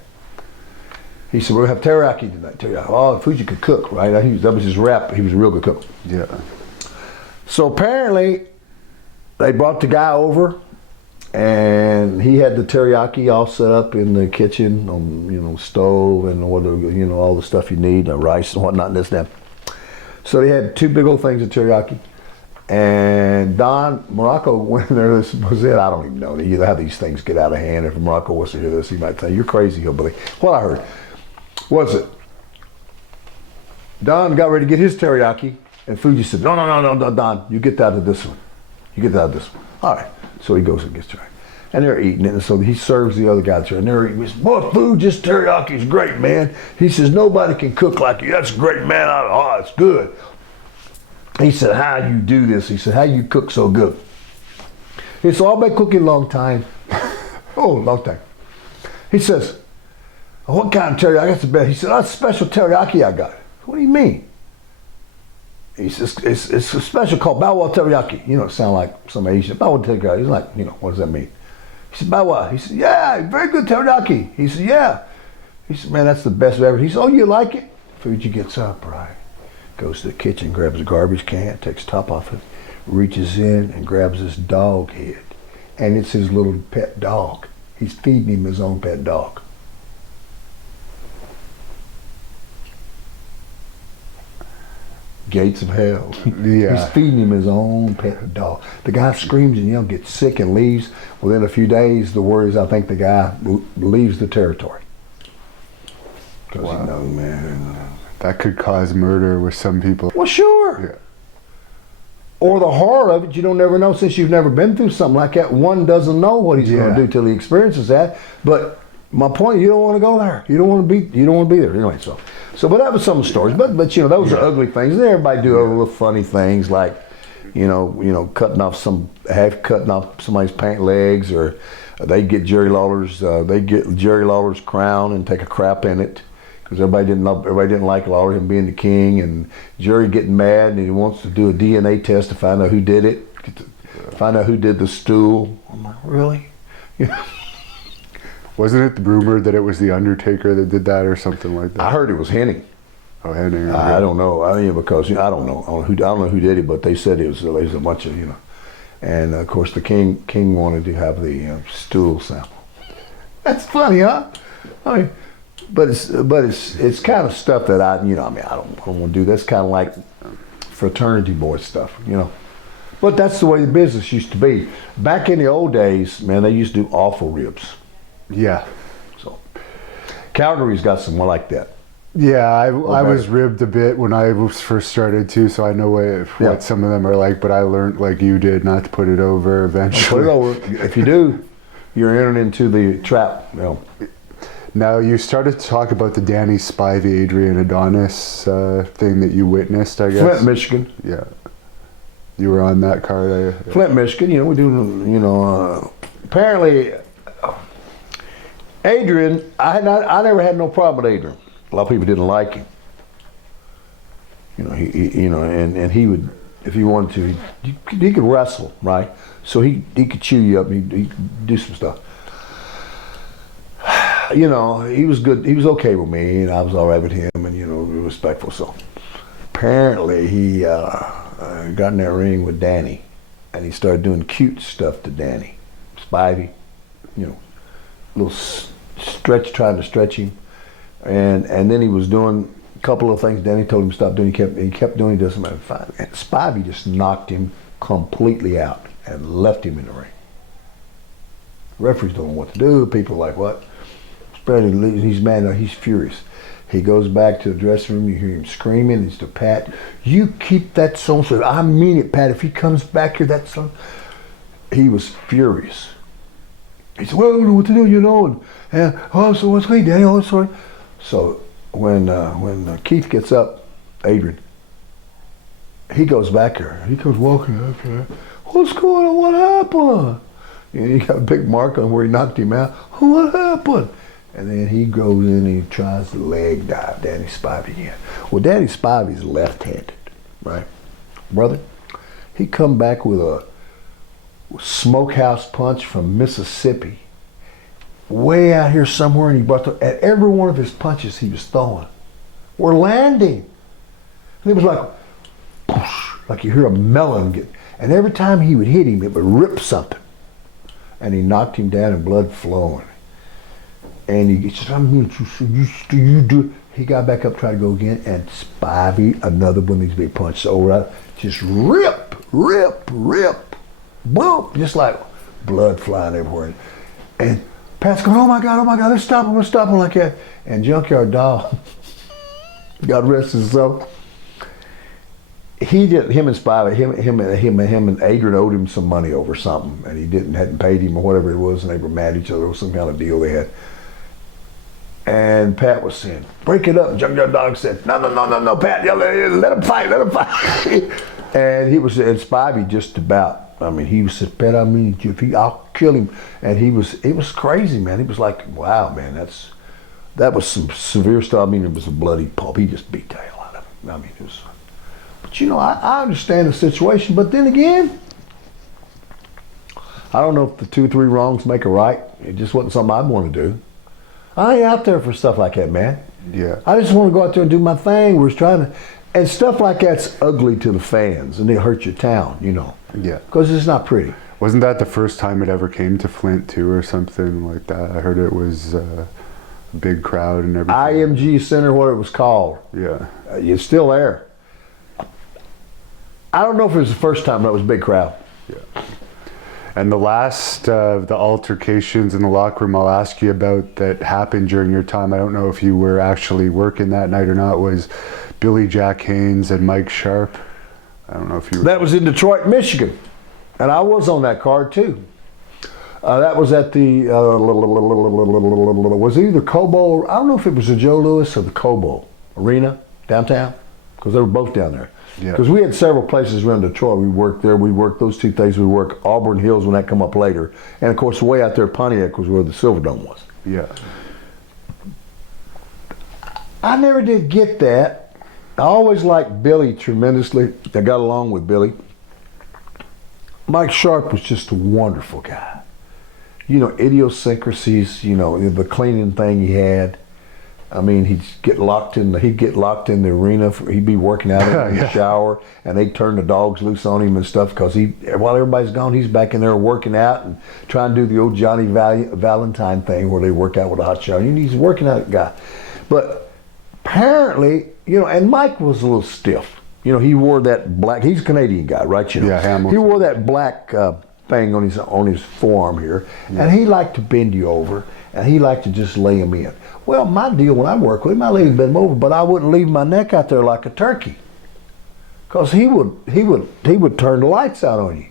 He said, "We're gonna have teriyaki tonight." Teriyaki. Oh, Fuji could cook, right? That was his rap. He was a real good cook. Yeah. So apparently, they brought the guy over, and he had the teriyaki all set up in the kitchen on stove and all the stuff you need, rice and whatnot, and this and that. So they had two big old things of teriyaki. And Don Morocco went in there. This was it. I don't even know. You know how these things get out of hand. If Morocco was to hear this, he might say, "You're crazy, hillbilly." What I heard was it Don got ready to get his teriyaki, and Fuji said, "No, Don, you get out of this one. You get out of this one." All right. So he goes and gets teriyaki. And they're eating it, and so he serves the other guy teriyaki. And they're eating. He says, "Boy, Fuji's teriyaki is great, man." He says, "Nobody can cook like you. That's great, man. Oh, it's good." He said, "How you do this?" He said, "How you cook so good?" He said, "I've been cooking a long time." Oh, long time. He says, "What kind of teriyaki?" That's the best. He said, "That's special teriyaki I got." "What do you mean?" He says, it's a special called Bow Wow teriyaki. It sounds like some Asian. Bow Wow teriyaki. He's like, what does that mean? He said, "Bow Wow." He said, "Yeah, very good teriyaki." He said, "Yeah." He said, "Man, that's the best ever." He said, "Oh, you like it?" Fuji gets up, right? Goes to the kitchen, grabs a garbage can, takes the top off it, reaches in and grabs this dog head. And it's his little pet dog. He's feeding him his own pet dog. Gates of hell. Yeah. He's feeding him his own pet dog. The guy screams and yells, gets sick and leaves. Within a few days, the word is, I think the guy leaves the territory. Because Wow. he knows, man. That could cause murder with some people. Well, sure. Yeah. Or the horror of it, you don't never know, since you've never been through something like that. One doesn't know what he's going to do till he experiences that. But my point, you don't want to go there. You don't want to be there anyway. But that was some stories. But those are ugly things. And everybody do other little funny things like, cutting off somebody's pant legs, or they get Jerry Lawler's crown and take a crap in it. Because everybody didn't like Lawler, him being the king, and Jerry getting mad, and he wants to do a DNA test to find out who did it, find out who did the stool. I'm like, really? Wasn't it rumored that it was the Undertaker that did that or something like that? I heard it was Henning. Oh, Henning. I don't know. Because I don't know who did it, but they said it was a bunch of and of course the king wanted to have the stool sample. That's funny, huh? But it's kind of stuff that I don't want to do. That's kind of like fraternity boy stuff, But that's the way the business used to be. Back in the old days, man, they used to do awful ribs. Yeah. So Calgary's got some more like that. Yeah, I was ribbed a bit when I first started too, so I know what some of them are like. But I learned, like you did, not to put it over eventually. Put it over. If you do, you're entering into the trap. Now, you started to talk about the Danny Spivey, Adrian Adonis thing that you witnessed, I guess. Flint, Michigan. Yeah. You were on that car there. Yeah. Flint, Michigan. We do, apparently, Adrian, I never had no problem with Adrian. A lot of people didn't like him. And he would, if he wanted to, he could wrestle, right? So he could chew you up and he could do some stuff. you know, he was good. He was okay with me, and I was all right with him, and, you know, respectful. So apparently he got in that ring with Danny, and he started doing cute stuff to Danny. Spivey, you know, little trying to stretch him. And then he was doing a couple of things Danny told him to stop doing. He kept doing. He doesn't matter. And Spivey just knocked him completely out and left him in the ring. Referees don't know what to do. People are like, what? He's mad. He's furious. He goes back to the dressing room. You hear him screaming. He's to Pat. You keep that son. So I mean it, Pat. If he comes back here, that son. He was furious. He said, well, I don't know what to do, you know. And oh, so what's going, Danny? Oh, sorry. So when Keith gets up, Adrian, he goes back there. He comes walking up there. What's going on? What happened? And he got a big mark on where he knocked him out. What happened? And then he goes in and he tries to leg dive Danny Spivey again. Well, Danny Spivey's left-handed, right? Brother, he come back with a smokehouse punch from Mississippi, way out here somewhere, and he brought at every one of his punches he was throwing were landing. And it was like you hear a melon get, and every time he would hit him, it would rip something. And he knocked him down and blood flowing. And he said, you do. He got back up, tried to go again, and Spivey, another one of these big punches over, just rip, boom, just like blood flying everywhere. And Pat's going, oh my God, let's stop him like that. And Junkyard Dog, God rest his soul, he did, him and Spivey, him and Adrian owed him some money over something, and he hadn't paid him or whatever it was, and they were mad at each other. It was some kind of deal they had. And Pat was saying, break it up. And Junkyard Dog said, no, Pat, let him fight. And and Spivey just about, I mean, he said, Pat, I mean, I'll kill him. And it was crazy, man. He was like, wow, man, that was some severe stuff. I mean, it was a bloody pulp. He just beat the hell out of him. I mean, it was, but you know, I understand the situation, but then again, I don't know if the 2 or 3 wrongs make a right. It just wasn't something I'd want to do. I ain't out there for stuff like that, man. Yeah. I just want to go out there and do my thing. We're trying to, and stuff like that's ugly to the fans, and they hurt your town, you know. Yeah. Because it's not pretty. Wasn't that the first time it ever came to Flint too, or something like that? I heard it was a big crowd and everything. IMG Center, what it was called. Yeah. It's still there. I don't know if it was the first time, but it was a big crowd. Yeah. And the last of the altercations in the locker room I'll ask you about that happened during your time, I don't know if you were actually working that night or not, was Billy Jack Haynes and Mike Sharp. I don't know if you were. That was in Detroit, Michigan. And I was on that card too. That was at the, was it either Cobo, I don't know if it was the Joe Louis or the Cobo Arena downtown, because they were both down there. Because we had several places around Detroit. We worked there. We worked those 2 things. We worked Auburn Hills when that come up later. And of course, way out there, Pontiac was where the Silverdome was. Yeah. I never did get that. I always liked Billy tremendously. I got along with Billy. Mike Sharp was just a wonderful guy. You know, idiosyncrasies, you know, the cleaning thing he had. I mean, he'd get locked in the arena. He'd be working out in the shower, and they'd turn the dogs loose on him and stuff, because while everybody's gone, he's back in there working out and trying to do the old Johnny Valentine thing where they work out with a hot shower. He's a working out guy. But apparently, you know, and Mike was a little stiff. You know, he wore that black, he's a Canadian guy, right? You know, yeah, Hamilton. He wore that black thing on his forearm here, and he liked to bend you over, and he liked to just lay him in. Well, my deal when I work with him, I let him bend him over, but I wouldn't leave my neck out there like a turkey, because he would turn the lights out on you.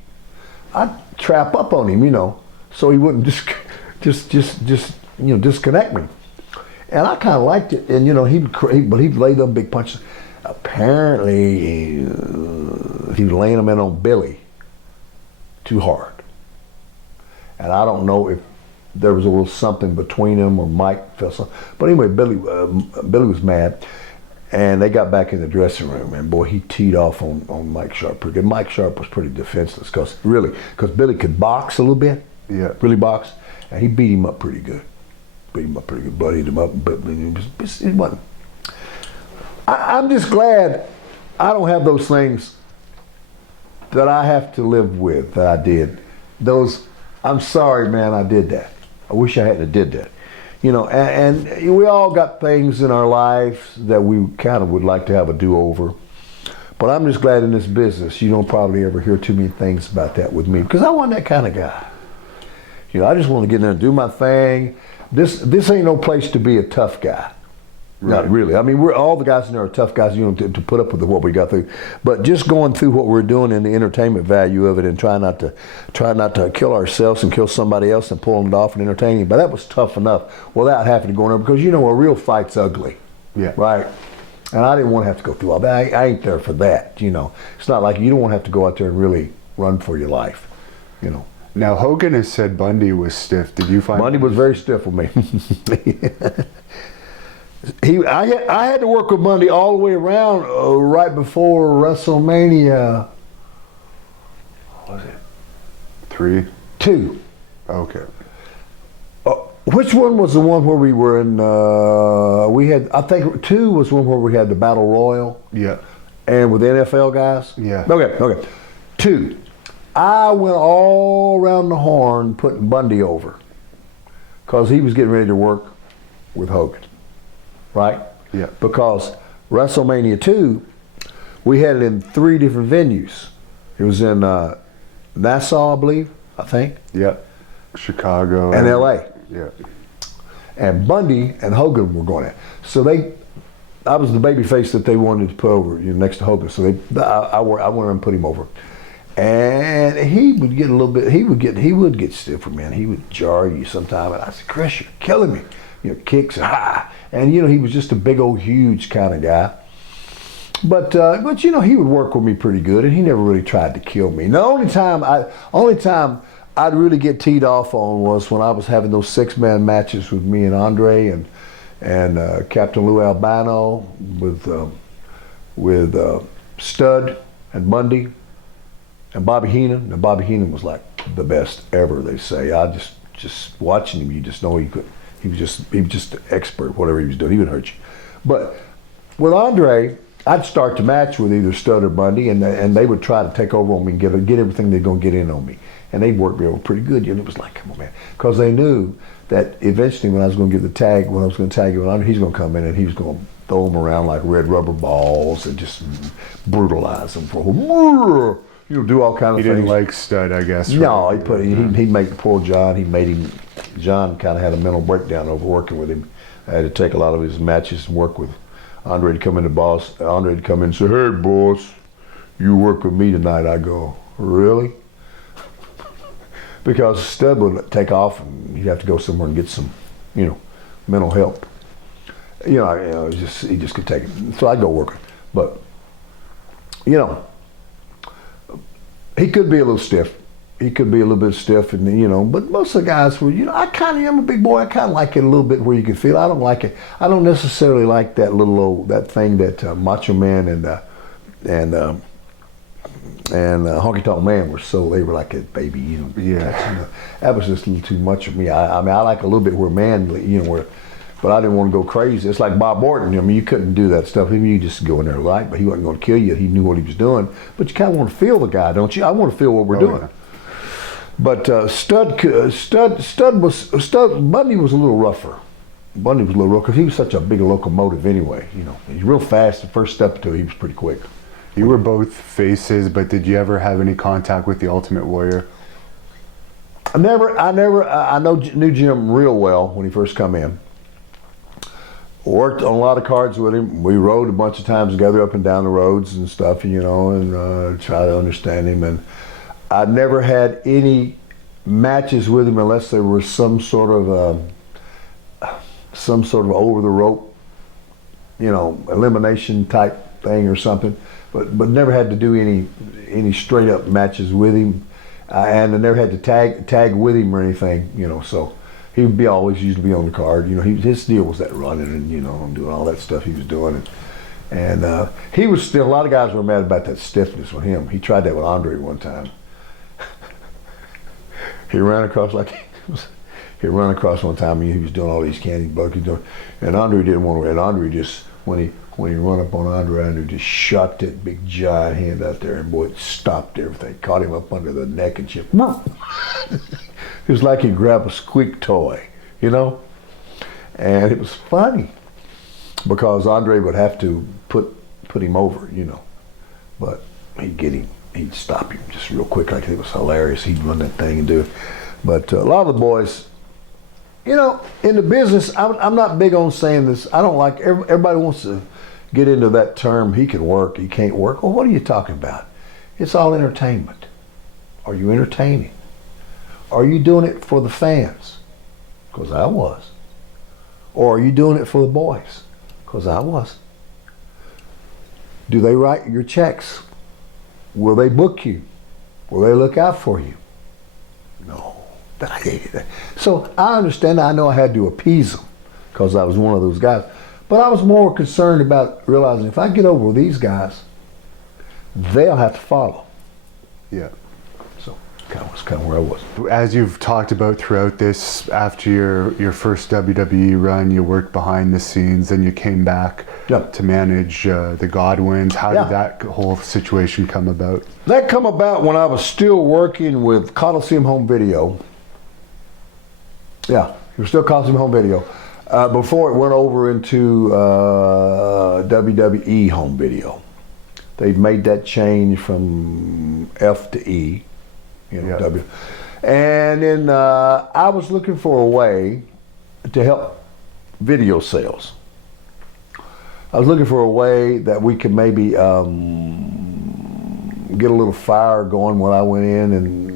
I'd trap up on him, you know, so he wouldn't just you know, disconnect me. And I kind of liked it, and you know, but he'd lay them big punches. Apparently, he was laying them in on Billy too hard, and I don't know if there was a little something between them or Mike felt something. But anyway, Billy was mad, and they got back in the dressing room, and boy, he teed off on Mike Sharp pretty good. Mike Sharp was pretty defenseless because Billy could box a little bit, really box, and he beat him up pretty good. beat him up pretty good, buddied him up, but it wasn't. I'm just glad I don't have those things that I have to live with that I did. I'm sorry, man, I did that. I wish I hadn't did that. You know, and we all got things in our lives that we kind of would like to have a do-over. But I'm just glad in this business you don't probably ever hear too many things about that with me, because I wasn't that kind of guy. You know, I just want to get in there and do my thing. This ain't no place to be a tough guy. Right. Not really. I mean, we're all the guys in there are tough guys, you know, to put up with what we got through. But just going through what we're doing and the entertainment value of it, and try not to kill ourselves and kill somebody else and pulling it off and entertaining. But that was tough enough without having to go in there, because you know a real fight's ugly. Yeah. Right. And I didn't want to have to go through all that. I ain't there for that. You know, it's not like you don't want to have to go out there and really run for your life. You know. Now Hogan has said Bundy was stiff. Did you find Bundy was very stiff with me? I had to work with Bundy all the way around right before WrestleMania. What was it? 3? 2. Okay. Which one was the one where we were in? We had, I think 2 was one where we had the Battle Royal. Yeah. And with the NFL guys. Yeah. Okay. 2. I went all around the horn putting Bundy over, because he was getting ready to work with Hogan. Right? Yeah. Because WrestleMania 2, we had it in 3 different venues. It was in Nassau, I think. Yeah. Chicago. And LA. Yeah. And Bundy and Hogan were going at. So I was the baby face that they wanted to put over, you know, next to Hogan. So I went and put him over. And he would get a little bit, he would get stiffer, man. He would jar you sometime. And I said, Chris, you're killing me. You know, kicks and ha. And you know, he was just a big old huge kind of guy. But you know, he would work with me pretty good, and he never really tried to kill me. And the only time I'd really get teed off on was when I was having those 6-man matches with me and Andre and Captain Lou Albano with Stud and Bundy and Bobby Heenan. And Bobby Heenan was like the best ever, they say. I just watching him, you just know he could. He was just an expert, whatever he was doing. He would hurt you. But with Andre, I'd start the match with either Stud or Bundy, and they would try to take over on me and get everything they're going to get in on me. And they'd work me over pretty good. And it was like, come on, man. Because they knew that eventually when I was going to give the tag, when I was going to tag him with Andre, he's going to come in and he was going to throw them around like red rubber balls and just brutalize them for you know, do all kind of things. He didn't like Stud, I guess. No, he'd make poor John. John kind of had a mental breakdown over working with him. I had to take a lot of his matches and work with Andre to come in. Andre to come in and say, "Hey, boss, you work with me tonight." I go, "Really?" Because Stud would take off and he'd have to go somewhere and get some, you know, mental help. You know, he just could take it. So I'd go working. But, you know, he could be a little stiff. He could be a little bit stiff, and you know, but most of the guys were, you know, I kind of am a big boy. I kind of like it a little bit where you can feel. I don't like it. I don't necessarily like that little old, that thing that Macho Man and Honky Tonk Man were so, they were like a baby, you know. Yeah. That was just a little too much for me. I mean, I like a little bit where man, you know, where, but I didn't want to go crazy. It's like Bob Orton. I mean, you couldn't do that stuff. I mean, you just go in there, right? But he wasn't going to kill you. He knew what he was doing. But you kind of want to feel the guy, don't you? I want to feel what we're doing. Yeah. But Bundy was a little rougher. Bundy was a little rough because he was such a big locomotive anyway. You know, he's real fast. The first step to it, he was pretty quick. You were both faces, but did you ever have any contact with the Ultimate Warrior? I knew Jim real well when he first come in. Worked on a lot of cards with him. We rode a bunch of times together up and down the roads and stuff, you know, and try to understand him. And I never had any matches with him unless there was some sort of over the rope, you know, elimination type thing or something. But never had to do any straight up matches with him, and I never had to tag with him or anything, you know. So he would always used to be on the card, you know. His deal was that running and, you know, and doing all that stuff he was doing, and he was still. A lot of guys were mad about that stiffness with him. He tried that with Andre one time. He ran across like he run across one time, and he was doing all these candy buckets, and Andre didn't want to. And Andre just when he run up on Andre just shot that big giant hand out there, and boy, it stopped everything. Caught him up under the neck and just. It was like he grabbed a squeak toy, you know, and it was funny because Andre would have to put him over, you know, but he'd stop him just real quick. Like it was hilarious. He'd run that thing and do it. But a lot of the boys, you know, in the business, I'm not big on saying this. I don't like, everybody wants to get into that term, he can work, he can't work. Well, what are you talking about? It's all entertainment. Are you entertaining? Are you doing it for the fans? Because I was. Or are you doing it for the boys? Because I was. Do they write your checks? Will they book you? Will they look out for you? No. So I understand. I know I had to appease them because I was one of those guys. But I was more concerned about realizing if I get over with these guys, they'll have to follow. Yeah. So that's kind of where I was. As you've talked about throughout this, after your first WWE run, you worked behind the scenes, and you came back to manage the Godwins. How did that whole situation come about? That come about when I was still working with Coliseum Home Video. Yeah, it was still Coliseum Home Video. Before it went over into WWE Home Video. They'd made that change from F to E, you know, W. And then I was looking for a way to help video sales. I was looking for a way that we could maybe get a little fire going when I went in and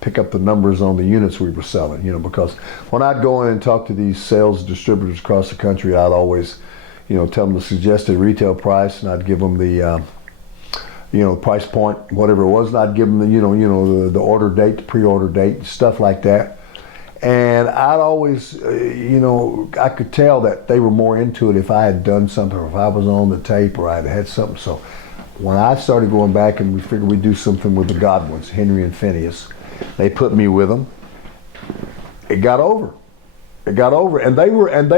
pick up the numbers on the units we were selling, you know, because when I'd go in and talk to these sales distributors across the country, I'd always, you know, tell them the suggested retail price, and I'd give them the, you know, price point, whatever it was, and I'd give them the, the order date, the pre-order date, stuff like that. And I'd always, you know, I could tell that they were more into it if I had done something, or if I was on the tape, or I'd had something. So when I started going back and we figured we'd do something with the Godwins, Henry and Phineas, they put me with them. It got over. It got over, and they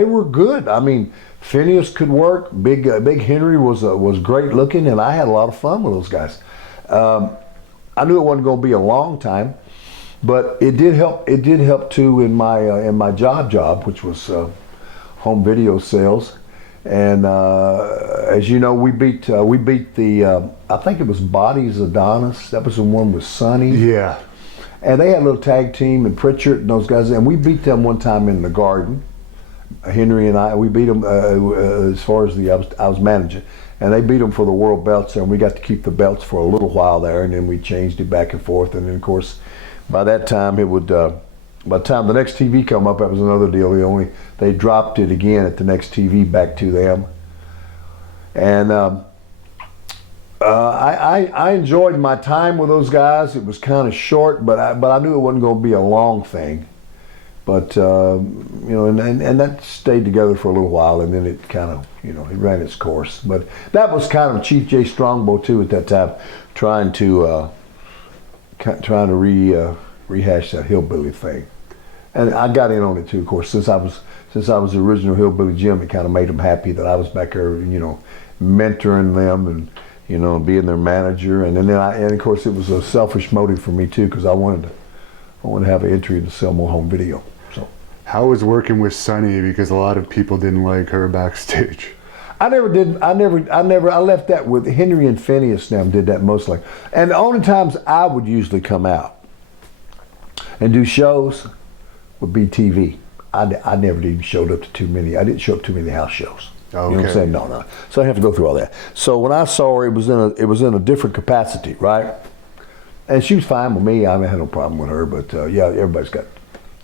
were good. I mean, Phineas could work. Big Henry was great looking, and I had a lot of fun with those guys. I knew it wasn't going to be a long time, but it did help. It did help too in my job, which was home video sales. And as you know, we beat the I think it was Bodies Adonis. That was the one with Sonny. Yeah. And they had a little tag team, and Pritchard and those guys, and we beat them one time in the Garden. Henry and I, we beat them as far as I was managing, and they beat them for the world belts, and we got to keep the belts for a little while there, and then we changed it back and forth, and then of course, by that time it would. By the time the next TV come up, that was another deal. They dropped it again at the next TV back to them, and I enjoyed my time with those guys. It was kind of short, but I knew it wasn't going to be a long thing. But you know, and that stayed together for a little while, and then it kind of, you know, it ran its course. But that was kind of Chief Jay Strongbow too at that time, trying to rehash that Hillbilly thing, and I got in on it too. Of course, since I was the original Hillbilly Jim, it kind of made them happy that I was back there, you know, mentoring them and, you know, being their manager. And of course, it was a selfish motive for me too, because I wanted to have an entry to sell more home video. So, how was working with Sonny? Because a lot of people didn't like her backstage. I left that with Henry and Phineas. Now did that mostly, and the only times I would usually come out and do shows would be TV. I never even showed up to too many. I didn't show up to many house shows. Okay. You know what I'm saying? No. So I have to go through all that. So when I saw her, it was in a different capacity, right? And she was fine with me. I had no problem with her. But yeah, everybody's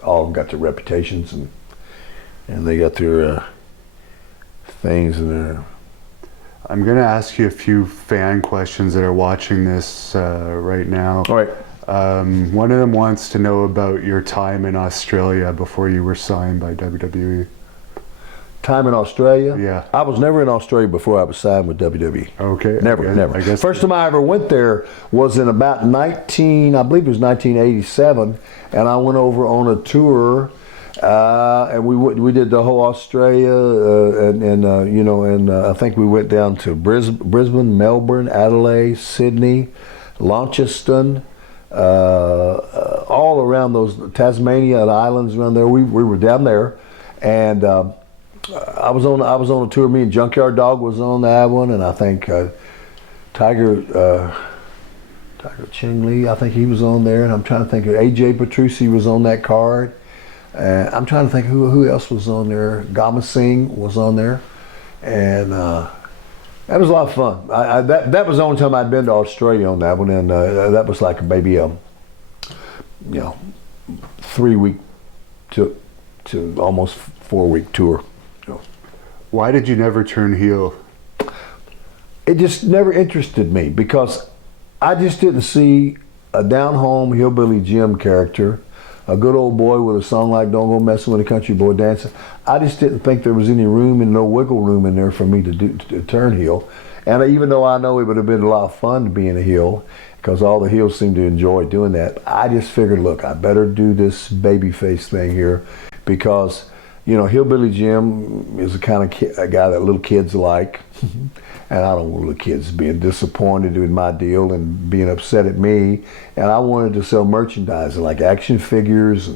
all of them got their reputations, and they got their things and their. I'm going to ask you a few fan questions that are watching this right now. All right. One of them wants to know about your time in Australia before you were signed by WWE. Time in Australia? Yeah. I was never in Australia before I was signed with WWE. Okay. Never. I guess First time I ever went there was in about I believe it was 1987, and I went over on a tour And we did the whole Australia, and I think we went down to Brisbane, Melbourne, Adelaide, Sydney, Launceston, all around those Tasmania and islands around there. We were down there, and I was on a tour. Me and Junkyard Dog was on that one, and I think Tiger Ching Lee, I think he was on there, and I'm trying to think. AJ Petrucci was on that card. I'm trying to think who else was on there. Gama Singh was on there, and that was a lot of fun. That was the only time I'd been to Australia on that one, and that was like maybe 3-week to almost 4-week tour. Why did you never turn heel? It just never interested me because I just didn't see a down-home hillbilly Jim character, a good old boy with a song like "Don't Go Messing with a Country Boy Dancing." I just didn't think there was any room and no wiggle room in there for me to turn heel. And even though I know it would have been a lot of fun to be in a heel, because all the heels seem to enjoy doing that, I just figured, look, I better do this babyface thing here, because Hillbilly Jim is the kind of a guy that little kids like. And I don't want little kids being disappointed in my deal and being upset at me. And I wanted to sell merchandise like action figures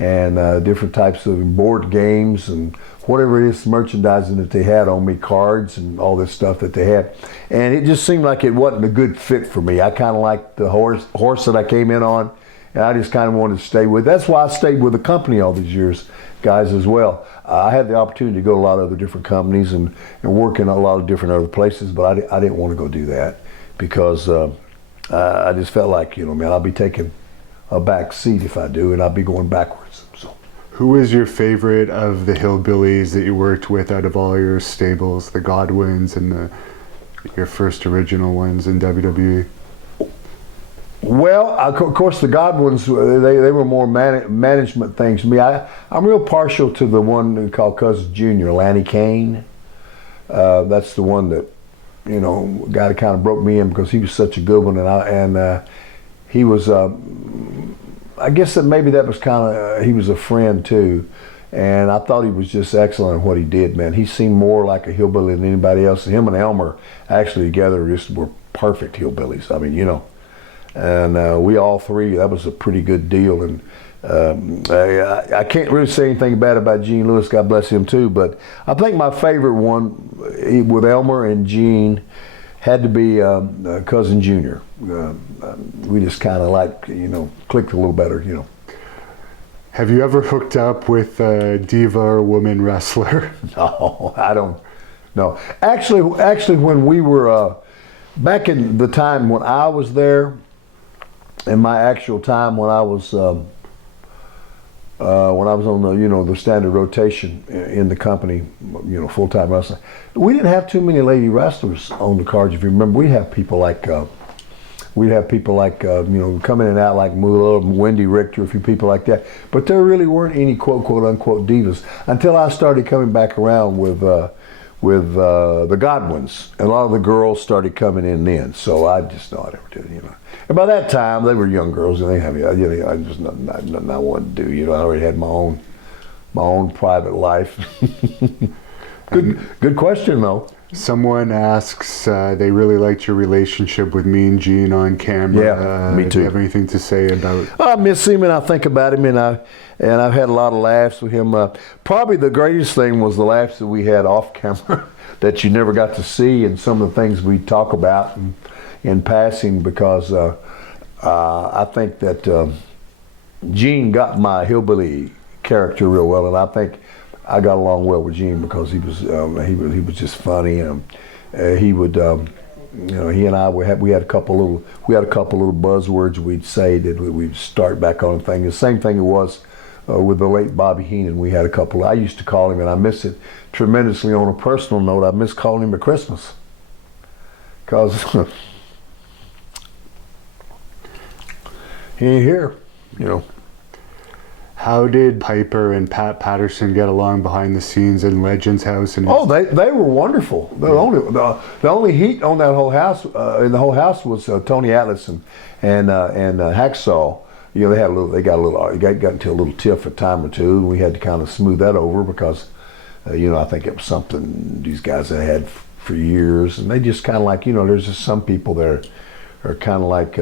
and different types of board games and whatever it is, merchandising that they had on me, cards and all this stuff that they had. And it just seemed like it wasn't a good fit for me. I kind of liked the horse that I came in on, and I just kind of wanted to stay with. That's why I stayed with the company all these years, guys, as well. I had the opportunity to go to a lot of other different companies and work in a lot of different other places, but I didn't want to go do that because I just felt like, I'll be taking a back seat if I do, and I'll be going backwards. So, who is your favorite of the hillbillies that you worked with out of all your stables, the Godwins and your first original ones in WWE? Well, of course, the Godwins, they were more management things to me. I'm real partial to the one called Cousin Junior, Lanny Kane. That's the one that, guy that kind of broke me in because he was such a good one. And he was, I guess that maybe that was kind of, he was a friend too. And I thought he was just excellent at what he did, man. He seemed more like a hillbilly than anybody else. Him and Elmer actually together just were perfect hillbillies. I mean, and we all three, that was a pretty good deal. And I can't really say anything bad about Gene Lewis, God bless him too, but I think my favorite one with Elmer and Gene had to be Cousin Junior. We just kind of clicked a little better, Have you ever hooked up with a diva or woman wrestler? No, I don't. No, actually, when we were back in the time when I was there, in my actual time when I was on the the standard rotation in the company, full-time wrestling, we didn't have too many lady wrestlers on the cards. If you remember, we'd have people like come in and out like Moolah, Wendy Richter, a few people like that. But there really weren't any quote unquote divas until I started coming back around with the Godwins, and a lot of the girls started coming in then. So I just thought I never did, And by that time, they were young girls, and they had I just nothing I wanted to do. I already had my own private life. Good question though. Someone asks, they really liked your relationship with Mean Gene on camera. Yeah, me too. Do you have anything to say about? I miss him, and I think about him, and I've had a lot of laughs with him. Probably the greatest thing was the laughs that we had off camera that you never got to see, and some of the things we talk about in passing, because I think that Gene got my hillbilly character real well, and I think I got along well with Gene because he was just funny, and he would he and I we had a couple little buzzwords we'd say that we'd start back on a thing. The same thing it was with the late Bobby Heenan. We had a couple. I used to call him, and I miss it tremendously. On a personal note, I miss calling him at Christmas because he ain't here, How did Piper and Pat Patterson get along behind the scenes in Legends House? And they were wonderful. The only heat on that whole house in the whole house was Tony Atlas and Hacksaw. you know, they got into a little tiff a time or two, and we had to kind of smooth that over because, you know, I think it was something these guys had had for years, and they just kind of like, you know, there's just some people that are kind of like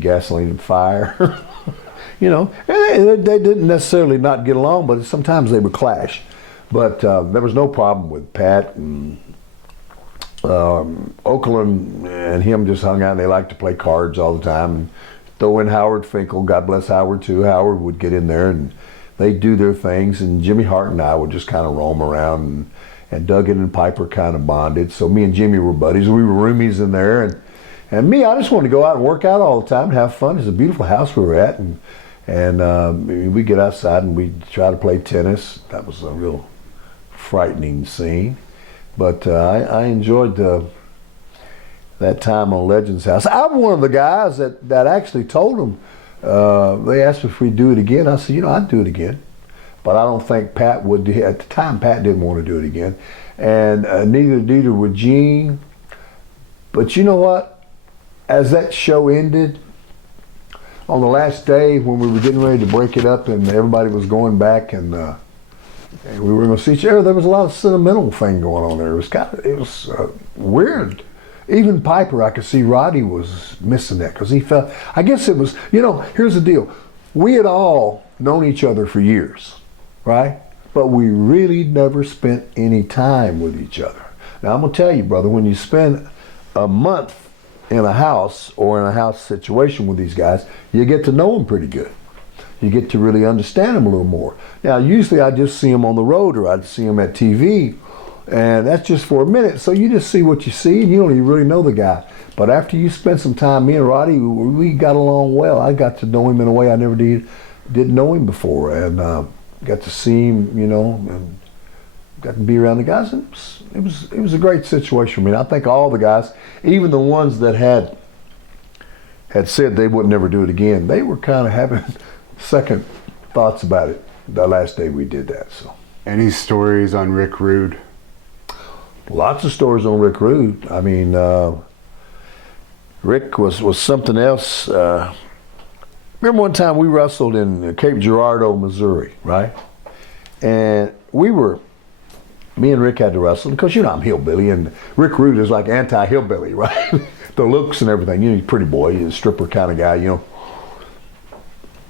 gasoline and fire. You know, and they didn't necessarily not get along, but sometimes they would clash. But there was no problem with Pat and Oakland and him just hung out, and they liked to play cards all the time. And throw in Howard Finkel, God bless Howard too. Howard would get in there and they'd do their things, and Jimmy Hart and I would just kind of roam around, and Duggan and Piper kind of bonded. So me and Jimmy were buddies. We were roomies in there, and me, I just wanted to go out and work out all the time and have fun. It's a beautiful house we were at, and we get outside and we try to play tennis. That was a real frightening scene, but I enjoyed that time on Legends House. I'm one of the guys that actually told them, they asked if we'd do it again. I said, you know, I'd do it again. But I don't think Pat would. At the time, Pat didn't want to do it again. And neither would Gene. But you know what? As that show ended, on the last day when we were getting ready to break it up and everybody was going back and we were going to see each other, there was a lot of sentimental thing going on there. It was weird. Even Piper, I could see Roddy was missing that because he felt, I guess it was, you know, here's the deal. We had all known each other for years, right? But we really never spent any time with each other. Now, I'm going to tell you, brother, when you spend a month in a house or in a house situation with these guys, you get to know them pretty good. You get to really understand them a little more. Now, usually I just see them on the road or I'd see them at TV. And that's just for a minute. So you just see what you see and you don't even really know the guy. But after you spend some time, me and Roddy, we got along well. I got to know him in a way I never didn't know him before. And got to see him, you know, and got to be around the guys. And it was a great situation. I mean, I think all the guys, even the ones that had said they would never do it again, they were kind of having second thoughts about it the last day we did that. So, Any stories on Rick Rude? Lots of stories on Rick Rude. I mean, Rick was something else. Remember one time we wrestled in Cape Girardeau, Missouri, right? And me and Rick had to wrestle because, you know, I'm hillbilly and Rick Rude is like anti-hillbilly, right? The looks and everything. You know, he's a pretty boy, he's a stripper kind of guy, you know.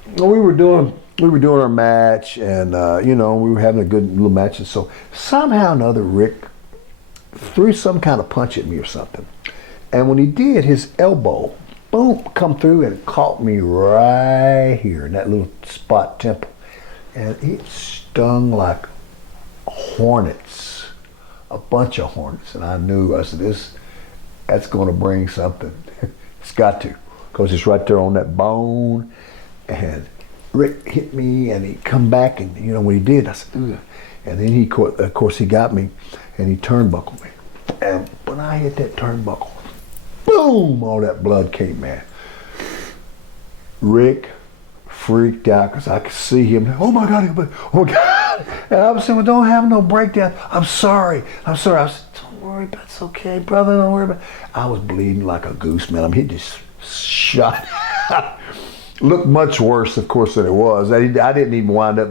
And we were doing our match and, you know, we were having a good little match. And so somehow or another, Rick threw some kind of punch at me or something. And when he did, his elbow, boom, come through and caught me right here in that little spot temple. And it stung like hornets, a bunch of hornets. And I said, that's going to bring something. It's got to, because it's right there on that bone. And Rick hit me and he come back and, you know, when he did, I said, ugh. And then of course, he got me and he turnbuckled me. And when I hit that turnbuckle, boom, all that blood came, man. Rick freaked out because I could see him. Oh my God, oh my God. And I was saying, well, don't have no breakdown. I'm sorry. I said, don't worry, that's okay, brother, don't worry about it. I was bleeding like a goose, man. I mean, he just shot. Looked much worse, of course, than it was. I didn't even wind up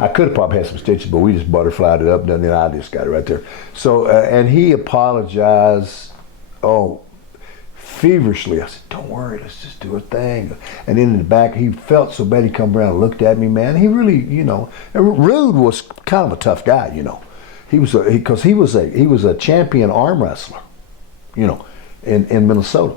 I could have probably had some stitches, but we just butterflied it up, and then I just got it right there. So, and he apologized, feverishly. I said, don't worry, let's just do a thing. And then in the back, he felt so bad, he come around and looked at me, man. He really, you know, Rude was kind of a tough guy, you know. He was a champion arm wrestler, you know, in Minnesota.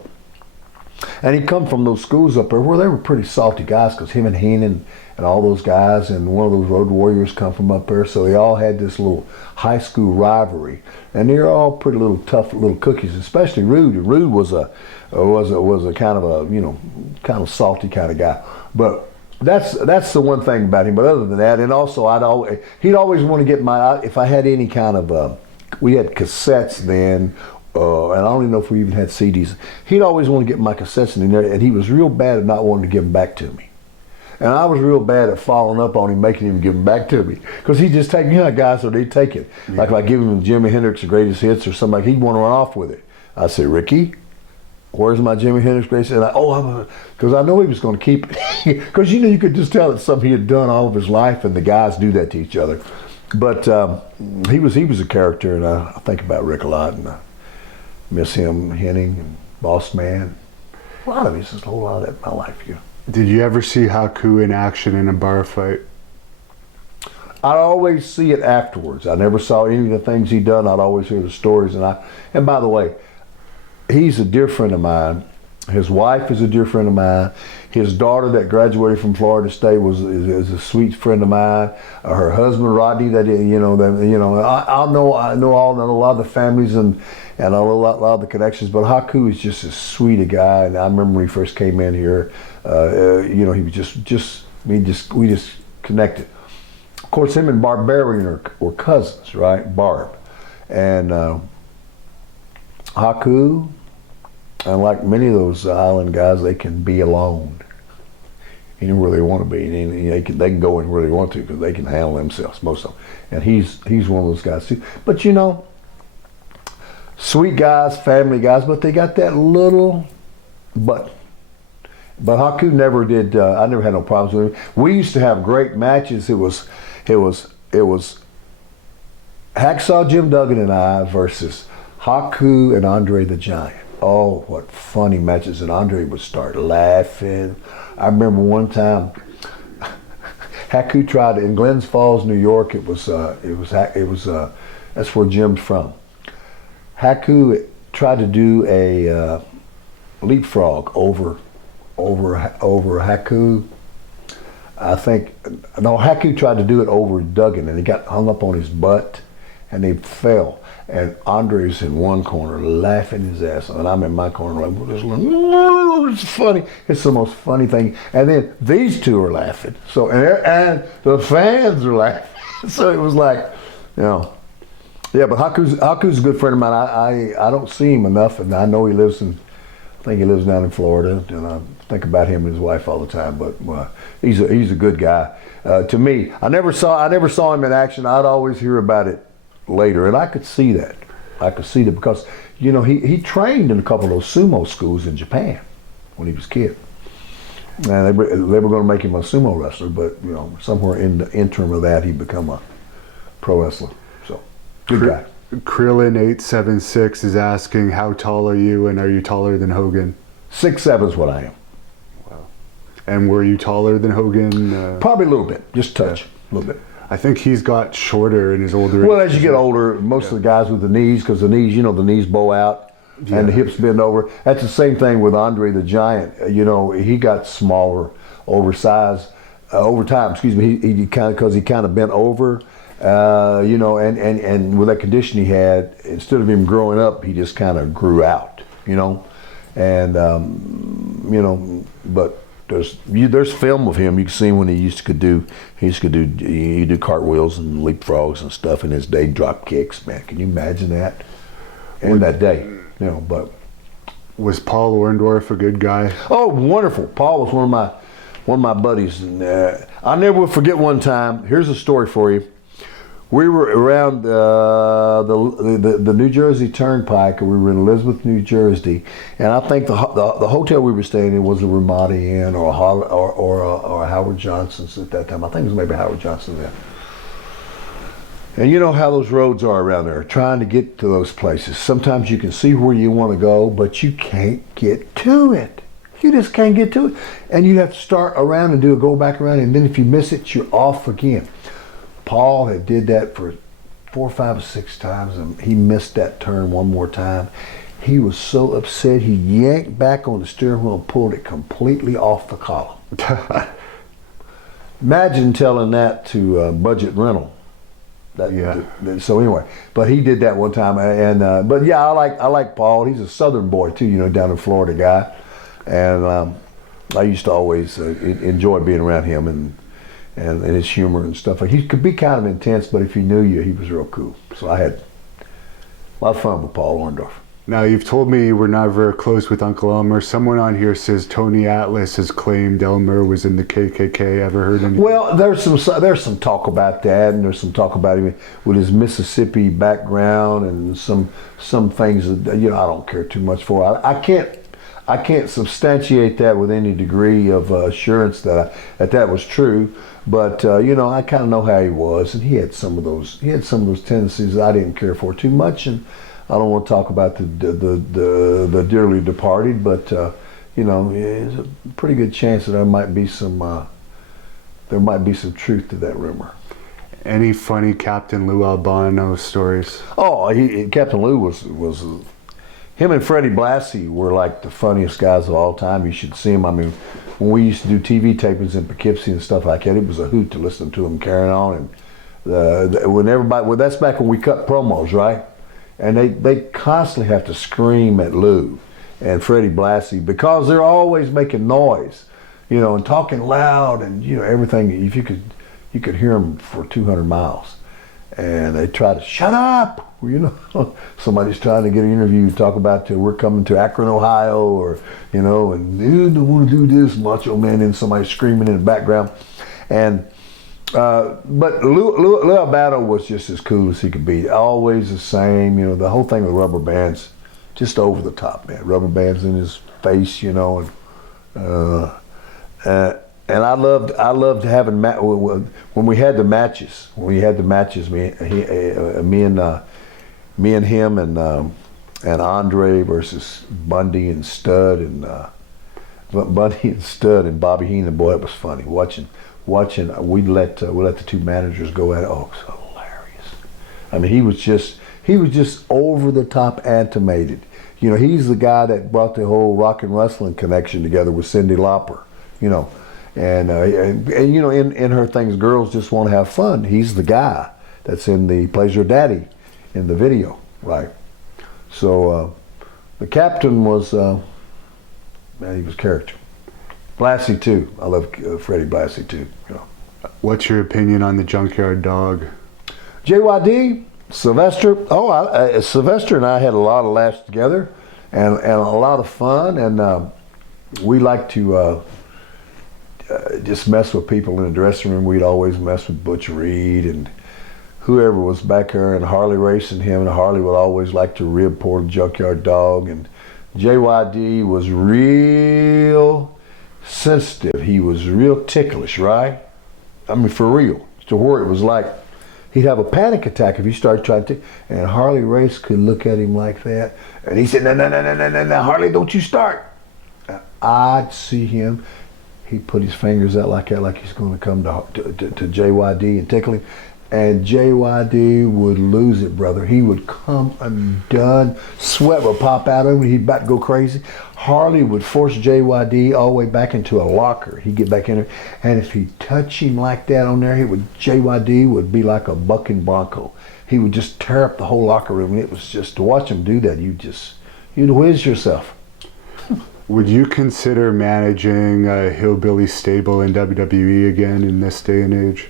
And he come from those schools up there where they were pretty salty guys because him and Heenan and all those guys and one of those Road Warriors come from up there. So they all had this little high school rivalry. And they're all pretty little tough little cookies, especially Rude. Rude was a kind of a, you know, kind of salty kind of guy. But that's the one thing about him. But other than that, and also he'd always want to get if I had any kind of, we had cassettes then, and I don't even know if we even had CDs. He'd always want to get my cassettes in there, and he was real bad at not wanting to give them back to me. And I was real bad at following up on him, making him give them back to me. Because he'd just take, you know, guys, so they'd take it. Yeah. Like if I give him Jimi Hendrix, the greatest hits or something, like he'd want to run off with it. I said, Ricky, where's my Jimi Hendrix greatest? And because I know he was going to keep it. Because you could just tell it's something he had done all of his life, and the guys do that to each other. But he was a character, and I think about Rick a lot, and I miss him, Henning, and Boss Man. A lot of it's just a whole lot of that in my life. Did you ever see Haku in action in a bar fight? I'd always see it afterwards. I never saw any of the things he'd done. I'd always hear the stories. And by the way, he's a dear friend of mine. His wife is a dear friend of mine. His daughter that graduated from Florida State is a sweet friend of mine. Her husband Rodney, I know a lot of the families and a lot of the connections. But Haku is just as sweet a guy. And I remember when he first came in here, he was we just connected. Of course, him and Barbarian were cousins, right? Barb. And Haku, and like many of those island guys, they can be alone. You don't really want to be. They can go in where they want to because they can handle themselves, most of them. And he's one of those guys too. But sweet guys, family guys, but they got that little but. But Haku never did. I never had no problems with him. We used to have great matches. It was Hacksaw Jim Duggan and I versus Haku and Andre the Giant. Oh, what funny matches! And Andre would start laughing. I remember one time Haku tried in Glens Falls, New York. That's where Jim's from. Haku tried to do a leapfrog over Haku. Haku tried to do it over Duggan, and he got hung up on his butt, and he fell. And Andre's in one corner laughing his ass off, and I'm in my corner like, it's funny. It's the most funny thing. And then these two are laughing. So and the fans are laughing. So it was like, yeah. But Haku's a good friend of mine. I don't see him enough, and I know I think he lives down in Florida, and I think about him and his wife all the time. But he's a good guy. To me, I never saw him in action. I'd always hear about it later, and I could see that. Because he trained in a couple of those sumo schools in Japan when he was a kid, and they were going to make him a sumo wrestler. But somewhere in the interim of that, he become a pro wrestler. So good guy. Krillin876 is asking, how tall are you, and are you taller than Hogan? 6'7" is what I am. Wow. And were you taller than Hogan? Probably a little bit, just touch, a little bit. I think he's got shorter in his older age. Well, as you get older, most of the guys with the knees, because the knees bow out and the hips bend over. That's the same thing with Andre the Giant. He got smaller, oversized over time. Excuse me. He kind of bent over. And with that condition he had, instead of him growing up, he just kind of grew out. But there's film of him you can see when he used to do cartwheels and leapfrogs and stuff in his day, drop kicks. Man, can you imagine that? In that day, But was Paul Orndorff a good guy? Oh, wonderful! Paul was one of my buddies, and I'll never will forget one time. Here's a story for you. We were around the New Jersey Turnpike, and we were in Elizabeth, New Jersey, and I think the hotel we were staying in was a Ramada Inn or a Howard Johnson's at that time. I think it was maybe Howard Johnson then. And you know how those roads are around there, trying to get to those places. Sometimes you can see where you want to go, but you can't get to it. You just can't get to it. And you have to start around and go back around, and then if you miss it, you're off again. Paul had did that for 4, 5, or 6 times, and he missed that turn one more time. He was so upset, he yanked back on the steering wheel and pulled it completely off the column. Imagine telling that to Budget Rental. So anyway, but he did that one time, and but yeah, I like Paul. He's a Southern boy too, down in Florida guy, and I used to always enjoy being around him and his humor and stuff. He could be kind of intense, but if he knew you, he was real cool. So I had a lot of fun with Paul Orndorff. Now, you've told me you were never close with Uncle Elmer. Someone on here says Tony Atlas has claimed Elmer was in the KKK. Ever heard anything? Well, there's some talk about that, and there's some talk about him with his Mississippi background and some things that I don't care too much for. I I can't substantiate that with any degree of assurance that was true. But you know, I kind of know how he was, and he had some of those tendencies that I didn't care for too much. And I don't want to talk about the dearly departed, but you know, there's a pretty good chance that there might be some truth to that rumor. Any funny Captain Lou Albano stories? Oh, Captain Lou was him and Freddie Blassie were like the funniest guys of all time. You should see him. I mean, when we used to do TV tapings in Poughkeepsie and stuff like that, it was a hoot to listen to him carrying on. And when everybody, well, that's back when we cut promos, right? And they constantly have to scream at Lou and Freddie Blassie because they're always making noise, you know, and talking loud and, you know, everything. If you could hear them for 200 miles. And they try to shut up. Well, you know, somebody's trying to get an interview, talk about we're coming to Akron, Ohio, or, you know, and you don't want to do this, Macho Man, and somebody screaming in the background. And but Lou Albano was just as cool as he could be. Always the same, you know. The whole thing with rubber bands, just over the top, man. Rubber bands in his face, you know, and I loved having when we had the matches. Me and him and Andre versus Bundy and Stud and Bobby Heenan. Boy, it was funny watching. We let the two managers go at it. Oh, it was hilarious. I mean, he was just over the top animated. You know, he's the guy that brought the whole rock and wrestling connection together with Cyndi Lauper. You know. And you know, in her things, girls just want to have fun. He's the guy that's plays her daddy in the video, right? So the captain was, man, he was character. Blassie too. I love Freddie Blassie too. You know. What's your opinion on the Junkyard Dog? JYD, Sylvester. Oh, Sylvester and I had a lot of laughs together, and a lot of fun, and we like to. Just mess with people in the dressing room. We'd always mess with Butch Reed and whoever was back there, and Harley racing him, and Harley would always like to rib poor Junkyard Dog. And JYD was real sensitive. He was real ticklish, right? I mean, for real. To where it was like he'd have a panic attack if you started trying to, and Harley Race could look at him like that, and he said, no, Harley, don't you start. I'd see him. He'd put his fingers out like that, like he's going to come to JYD and tickle him. And JYD would lose it, brother. He would come undone. Sweat would pop out of him. He'd about to go crazy. Harley would force JYD all the way back into a locker. He'd get back in there. And if he'd touch him like that on there, JYD would be like a bucking bronco. He would just tear up the whole locker room. And it was just, to watch him do that, you'd whiz yourself. Would you consider managing a Hillbilly stable in WWE again in this day and age?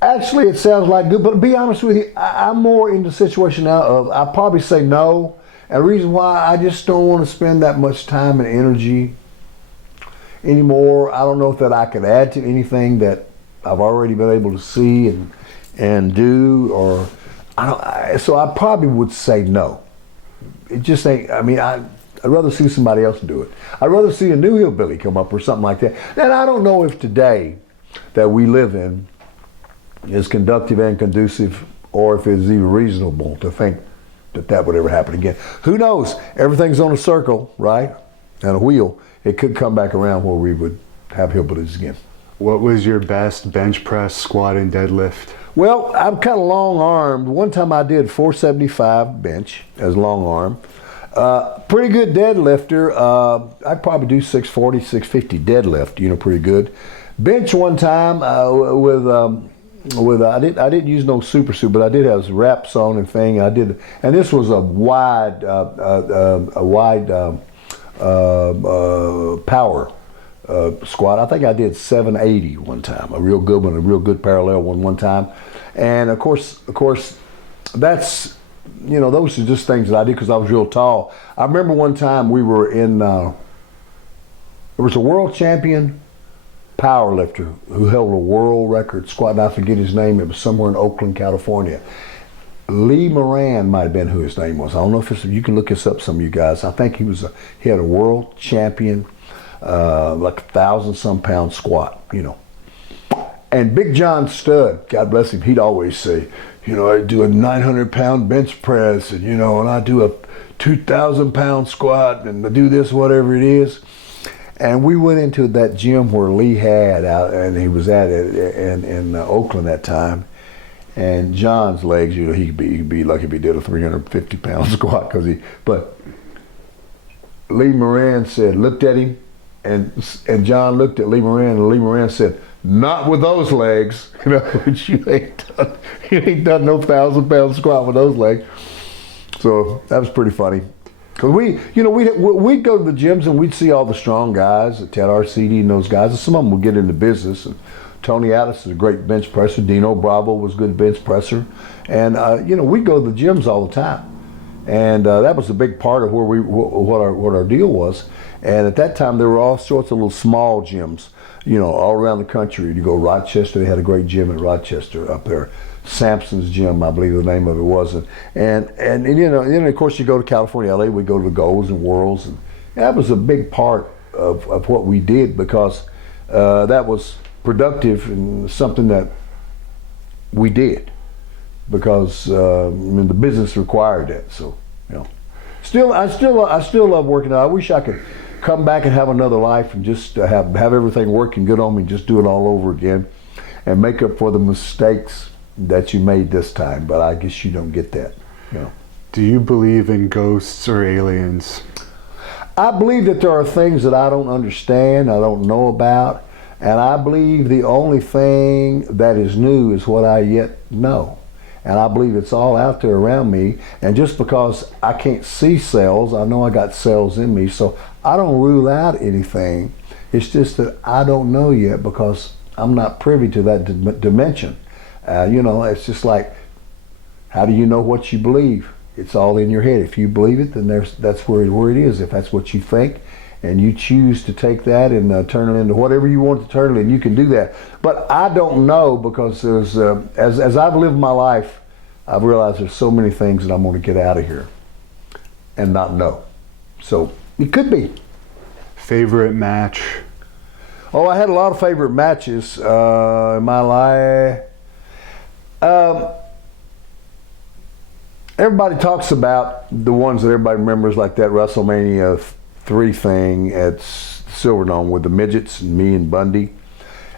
Actually, it sounds like good, but to be honest with you, I'm more in the situation now of I'll probably say no. And the reason why, I just don't want to spend that much time and energy anymore. I don't know if that I could add to anything that I've already been able to see and do, or so I probably would say no. It just ain't. I mean, I'd rather see somebody else do it. I'd rather see a new Hillbilly come up or something like that. And I don't know if today that we live in is conductive and conducive, or if it's even reasonable to think that would ever happen again. Who knows? Everything's on a circle, right? And a wheel. It could come back around where we would have Hillbillies again. What was your best bench press, squat, and deadlift? Well, I'm kind of long-armed. One time I did 475 bench as long-arm. Pretty good deadlifter. I'd probably do 640, 650 deadlift, pretty good. Bench one time I didn't use no super suit, but I did have wraps on and thing. And this was a wide power squat. I think I did 780 one time, a real good one, a real good parallel one time. And of course, that's, those are just things that I did because I was real tall. I remember one time we were in, there was a world champion power lifter who held a world record squat, and I forget his name. It was somewhere in Oakland, California. Lee Moran might have been who his name was. I don't know if you can look this up, some of you guys. I think he had a world champion, like 1,000-some pound squat, you know. And Big John Studd, God bless him, he'd always say, you know, I do a 900-pound bench press, and, you know, and I do a 2,000-pound squat, and I do this, whatever it is. And we went into that gym where Lee had out, and he was at it in Oakland that time. And John's legs, you know, he'd be lucky if he did a 350-pound squat, but Lee Moran looked at him, and John looked at Lee Moran, and Lee Moran said, "Not with those legs, you know, which you ain't done no 1,000-pound squat with those legs." So that was pretty funny. Cause we'd go to the gyms and we'd see all the strong guys, Ted Arcidi and those guys, and some of them would get into business. And Tony Atlas is a great bench presser. Dino Bravo was a good bench presser. And, we'd go to the gyms all the time. And that was a big part of what our deal was. And at that time, there were all sorts of little small gyms, you know, all around the country. You go to Rochester, they had a great gym in Rochester up there. Sampson's Gym, I believe the name of it was. And you know, and then of course you go to California, LA, we go to the Golds and Worlds. And that was a big part of what we did, because that was productive and something that we did, because the business required that. So, you know, I still love working out. I wish I could come back and have another life and just have everything working good on me and just do it all over again and make up for the mistakes that you made this time. But I guess you don't get that, you know. Do you believe in ghosts or aliens? I believe that there are things that I don't understand, I don't know about, and I believe the only thing that is new is what I yet know. And I believe it's all out there around me, and just because I can't see cells, I know I got cells in me, so I don't rule out anything. It's just that I don't know yet, because I'm not privy to that dimension. It's just like, how do you know what you believe? It's all in your head. If you believe it, then that's where it is. If that's what you think, and you choose to take that and turn it into whatever you want to turn it, and you can do that. But I don't know, because there's as I've lived my life, I've realized there's so many things that I'm going to get out of here and not know. So it could be. Favorite match? Oh, I had a lot of favorite matches in my life. Everybody talks about the ones that everybody remembers, like that WrestleMania 3 thing at Silverdome with the midgets and me and Bundy.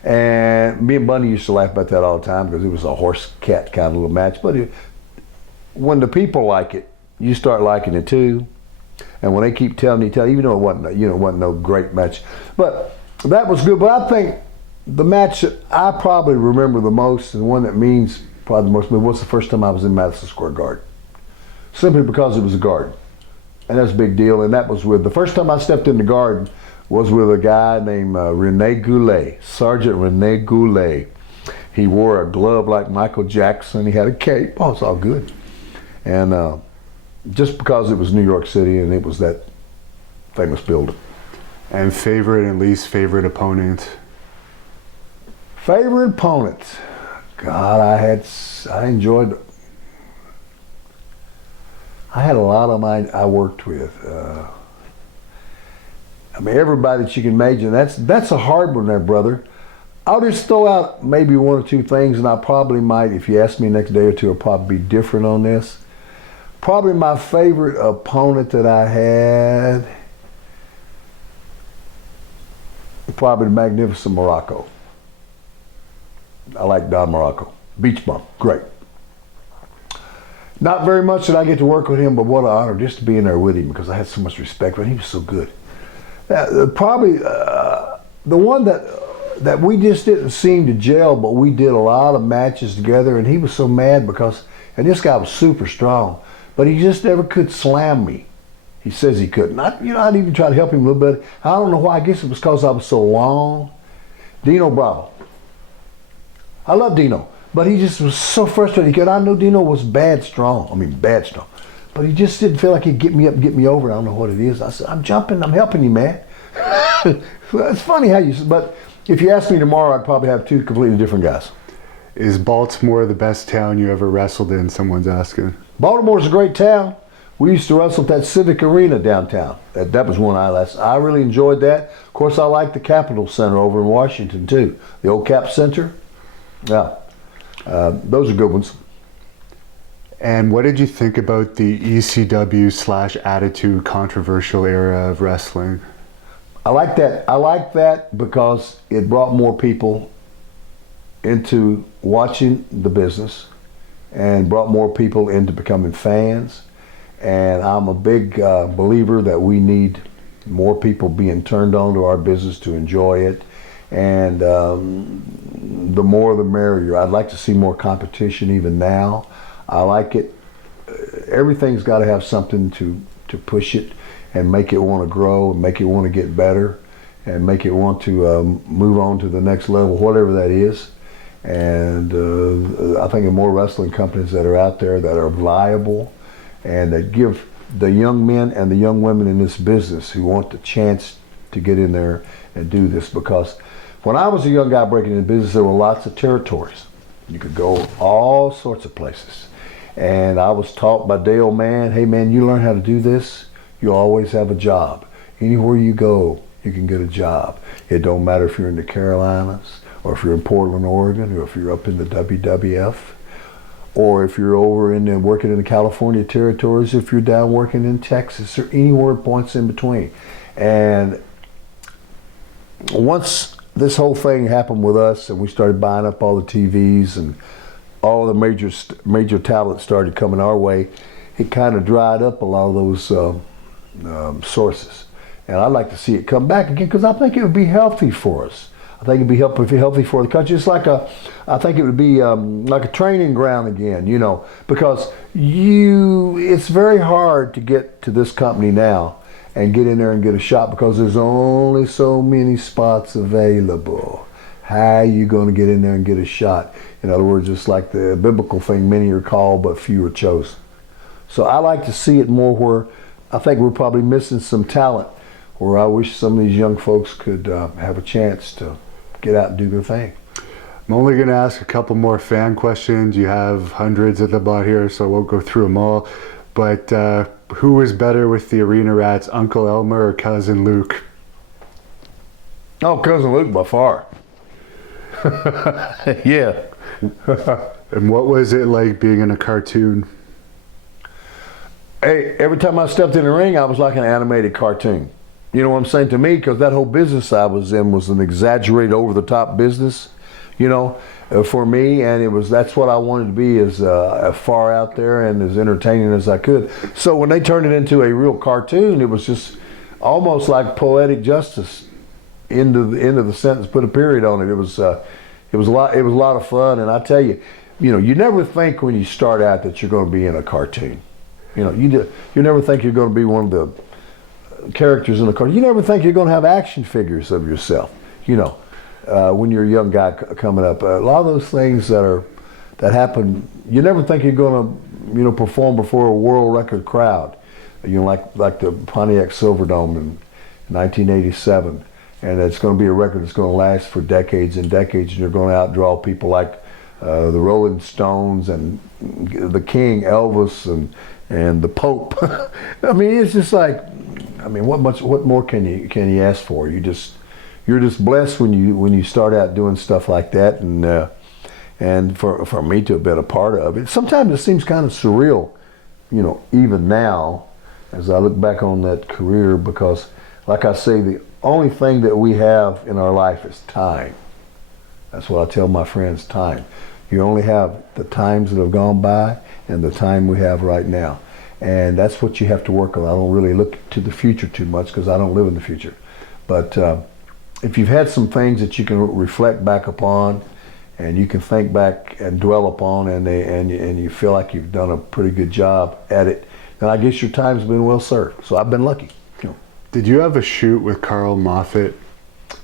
And me and Bundy used to laugh about that all the time, because it was a horse-cat kind of little match. But when the people like it, you start liking it too. And when they keep telling you, even though it wasn't no great match, but that was good. But I think the match that I probably remember the most, and the one that means probably the most, was the first time I was in Madison Square Garden. Simply because it was a garden. And that's a big deal. And that was the first time I stepped in the garden was with a guy named Rene Goulet, Sergeant Rene Goulet. He wore a glove like Michael Jackson. He had a cape. Oh, it's all good. And just because it was New York City and it was that famous building. And favorite and least favorite opponent? Favorite opponent? God, I enjoyed. I had a lot of mine I worked with. Everybody that you can imagine. That's a hard one there, brother. I'll just throw out maybe one or two things, and I probably might, if you ask me next day or two, I'll probably be different on this. Probably my favorite opponent that I had, probably the Magnificent Morocco. I like Don Morocco. Beach bum, great. Not very much that I get to work with him, but what an honor just to be in there with him, because I had so much respect for him. He was so good. Probably the one that we just didn't seem to gel, but we did a lot of matches together, and he was so mad and this guy was super strong, but he just never could slam me. He says he couldn't. I'd even try to help him a little bit. I don't know why. I guess it was because I was so long. Dino Bravo. I love Dino. But he just was so frustrated. I know Dino was bad strong. But he just didn't feel like he'd get me up and get me over. I don't know what it is. I said, I'm jumping. I'm helping you, man. It's funny how but if you ask me tomorrow, I'd probably have two completely different guys. Is Baltimore the best town you ever wrestled in? Someone's asking. Baltimore's a great town. We used to wrestle at that Civic Arena downtown. That was one I really enjoyed that. Of course, I like the Capitol Center over in Washington too. The old Cap Center. Yeah, those are good ones. And what did you think about the ECW/Attitude controversial era of wrestling? I like that. I like that because it brought more people into watching the business and brought more people into becoming fans. And I'm a big believer that we need more people being turned on to our business to enjoy it. And the more the merrier. I'd like to see more competition even now. I like it. Everything's got to have something to push it and make it want to grow and make it want to get better and make it want to move on to the next level, whatever that is. And I think of more wrestling companies that are out there that are viable and that give the young men and the young women in this business who want the chance to get in there and do this. Because when I was a young guy breaking into business, there were lots of territories. You could go all sorts of places. And I was taught by Dale Mann, hey man, you learn how to do this, you'll always have a job. Anywhere you go, you can get a job. It don't matter if you're in the Carolinas, or if you're in Portland, Oregon, or if you're up in the WWF, or if you're over in working in the California territories, if you're down working in Texas, or anywhere points in between. And once this whole thing happened with us and we started buying up all the TVs and all the major talent started coming our way, it kind of dried up a lot of those sources. And I'd like to see it come back again because I think it would be healthy for us. I think it'd be healthy for the country. It's like I think it would be like a training ground again, you know, because it's very hard to get to this company now and get in there and get a shot because there's only so many spots available. How are you going to get in there and get a shot? In other words, it's like the biblical thing, many are called but few are chosen. So I like to see it more where I think we're probably missing some talent, where I wish some of these young folks could have a chance to get out and do their thing. I'm only going to ask a couple more fan questions. You have hundreds at the bot here, so I won't go through them all. But who was better with the Arena Rats, Uncle Elmer or Cousin Luke? Oh, Cousin Luke by far. Yeah. And what was it like being in a cartoon? Hey, every time I stepped in the ring, I was like an animated cartoon. You know what I'm saying? To me, because that whole business I was in was an exaggerated, over-the-top business, you know, for me, and that's what I wanted to be, as far out there and as entertaining as I could. So when they turned it into a real cartoon, it was just almost like poetic justice. End of the sentence, put a period on it. It was a lot of fun, and I tell you, you know, you never think when you start out that you're going to be in a cartoon. You know, you never think you're going to be one of the characters in the cartoon. You never think you're going to have action figures of yourself. You know, when you're a young guy coming up, a lot of those things that happen, you never think you're going to, you know, perform before a world record crowd. You know, like the Pontiac Silverdome in 1987. And it's going to be a record that's going to last for decades and decades, and you're going to outdraw people like the Rolling Stones and the King, Elvis, and the Pope. I mean, it's just like, I mean, what more can you ask for? You're just blessed when you start out doing stuff like that, and for me to have been a part of it. Sometimes it seems kind of surreal, you know, even now, as I look back on that career, because, like I say, the only thing that we have in our life is time. That's what I tell my friends, time. You only have the times that have gone by and the time we have right now. And that's what you have to work on. I don't really look to the future too much because I don't live in the future. But if you've had some things that you can reflect back upon and you can think back and dwell upon and you feel like you've done a pretty good job at it, then I guess your time's been well served. So I've been lucky. Did you have a shoot with Carl Moffat?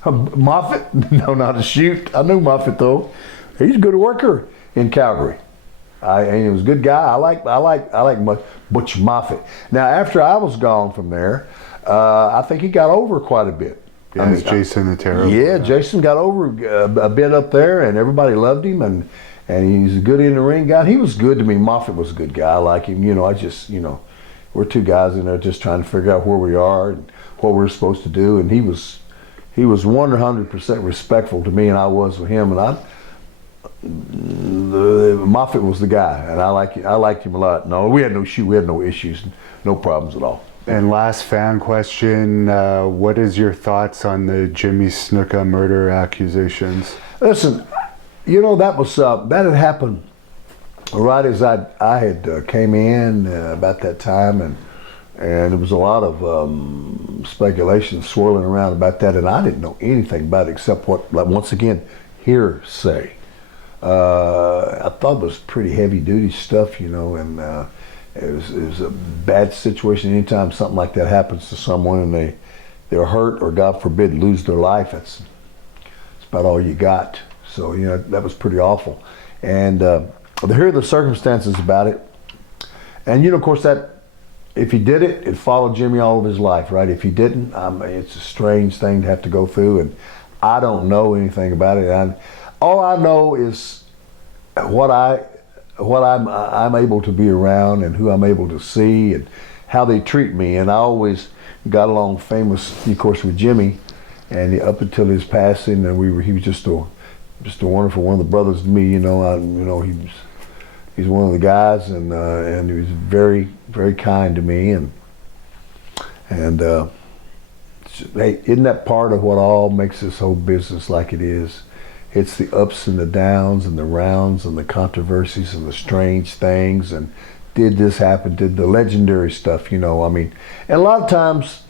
Moffat? No, not a shoot. I knew Moffat though. He's a good worker in Calgary. And he was a good guy. I like Butch Moffat. Now after I was gone from there, I think he got over quite a bit. Yeah, I mean, Jason the Terrible. Yeah, Jason got over a bit up there, and everybody loved him, and he's a good in the ring guy. He was good to me. Moffat was a good guy. I like him. We're two guys in there just trying to figure out where we are and what we're supposed to do. And he was 100% respectful to me, and I was with him. And Moffat was the guy, and I liked him a lot. No, we had no issues, no problems at all. And last fan question, what is your thoughts on the Jimmy Snuka murder accusations? Listen, that had happened right as I had came in about that time, and there was a lot of speculation swirling around about that, and I didn't know anything about it except what, like, once again, hearsay. I thought it was pretty heavy duty stuff, and it was a bad situation. Anytime something like that happens to someone and they're hurt or, God forbid, lose their life, it's about all you got. So, that was pretty awful. And here are the circumstances about it. And, of course, that if he did it, it followed Jimmy all of his life, right? If he didn't, it's a strange thing to have to go through. And I don't know anything about it. All I know is what I'm able to be around and who I'm able to see and how they treat me. And I always got along famous, of course, with Jimmy, and up until his passing, and he was just a wonderful one of the brothers to me. He's one of the guys, and he was very, very kind to me. And hey, isn't that part of what all makes this whole business like it is? It's the ups and the downs and the rounds and the controversies and the strange things, and did this happen, did the legendary stuff, and a lot of times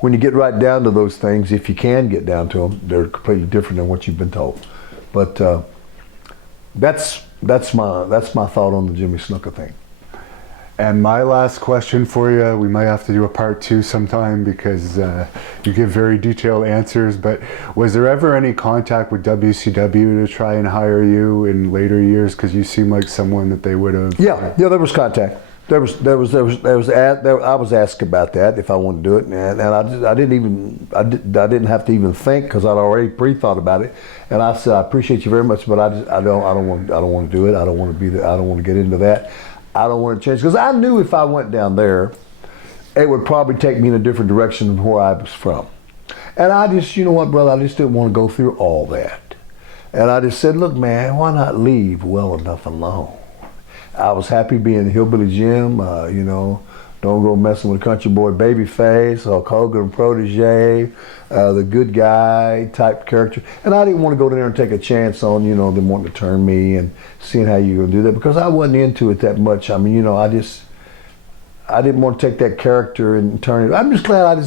when you get right down to those things, if you can get down to them, they're completely different than what you've been told. But that's my thought on the Jimmy Snuka thing. And my last question for you, we might have to do a part 2 sometime because you give very detailed answers, but was there ever any contact with WCW to try and hire you in later years? Because you seem like someone that they would have. Yeah, there was contact. I was asked about that if I wanted to do it, and I didn't have to even think because I'd already pre-thought about it, and I said I appreciate you very much, but I don't want to do it. I don't want to be there. I don't want to get into that. I don't want to change, because I knew if I went down there, it would probably take me in a different direction than where I was from. And I just, you know what, brother, I just didn't want to go through all that. And I just said, look, man, why not leave well enough alone? I was happy being Hillbilly Jim, don't go messing with Country Boy Babyface, Hulk Hogan protege, the good guy type character. And I didn't want to go there and take a chance on, them wanting to turn me and seeing how you going to do that, because I wasn't into it that much. I didn't want to take that character and turn it. I'm just glad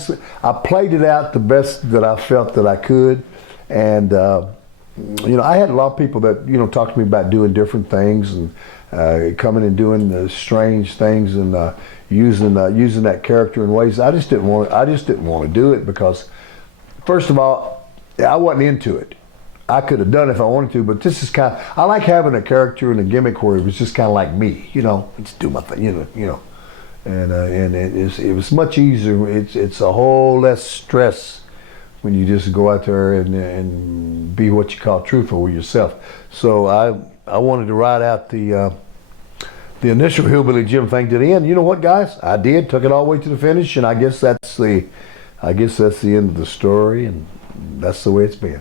I played it out the best that I felt that I could. And, I had a lot of people that, talked to me about doing different things and coming and doing the strange things and using that character in ways I just didn't want to do it, because first of all, I wasn't into it. I could have done it if I wanted to, but this is I like having a character and a gimmick where it was just kind of like me, just do my thing, and it was much easier. It's a whole less stress when you just go out there and be what you call truthful with yourself. So I wanted to ride out the initial Hillbilly Jim thing to the end. You know what, guys? I did. Took it all the way to the finish, and I guess that's the end of the story, and that's the way it's been.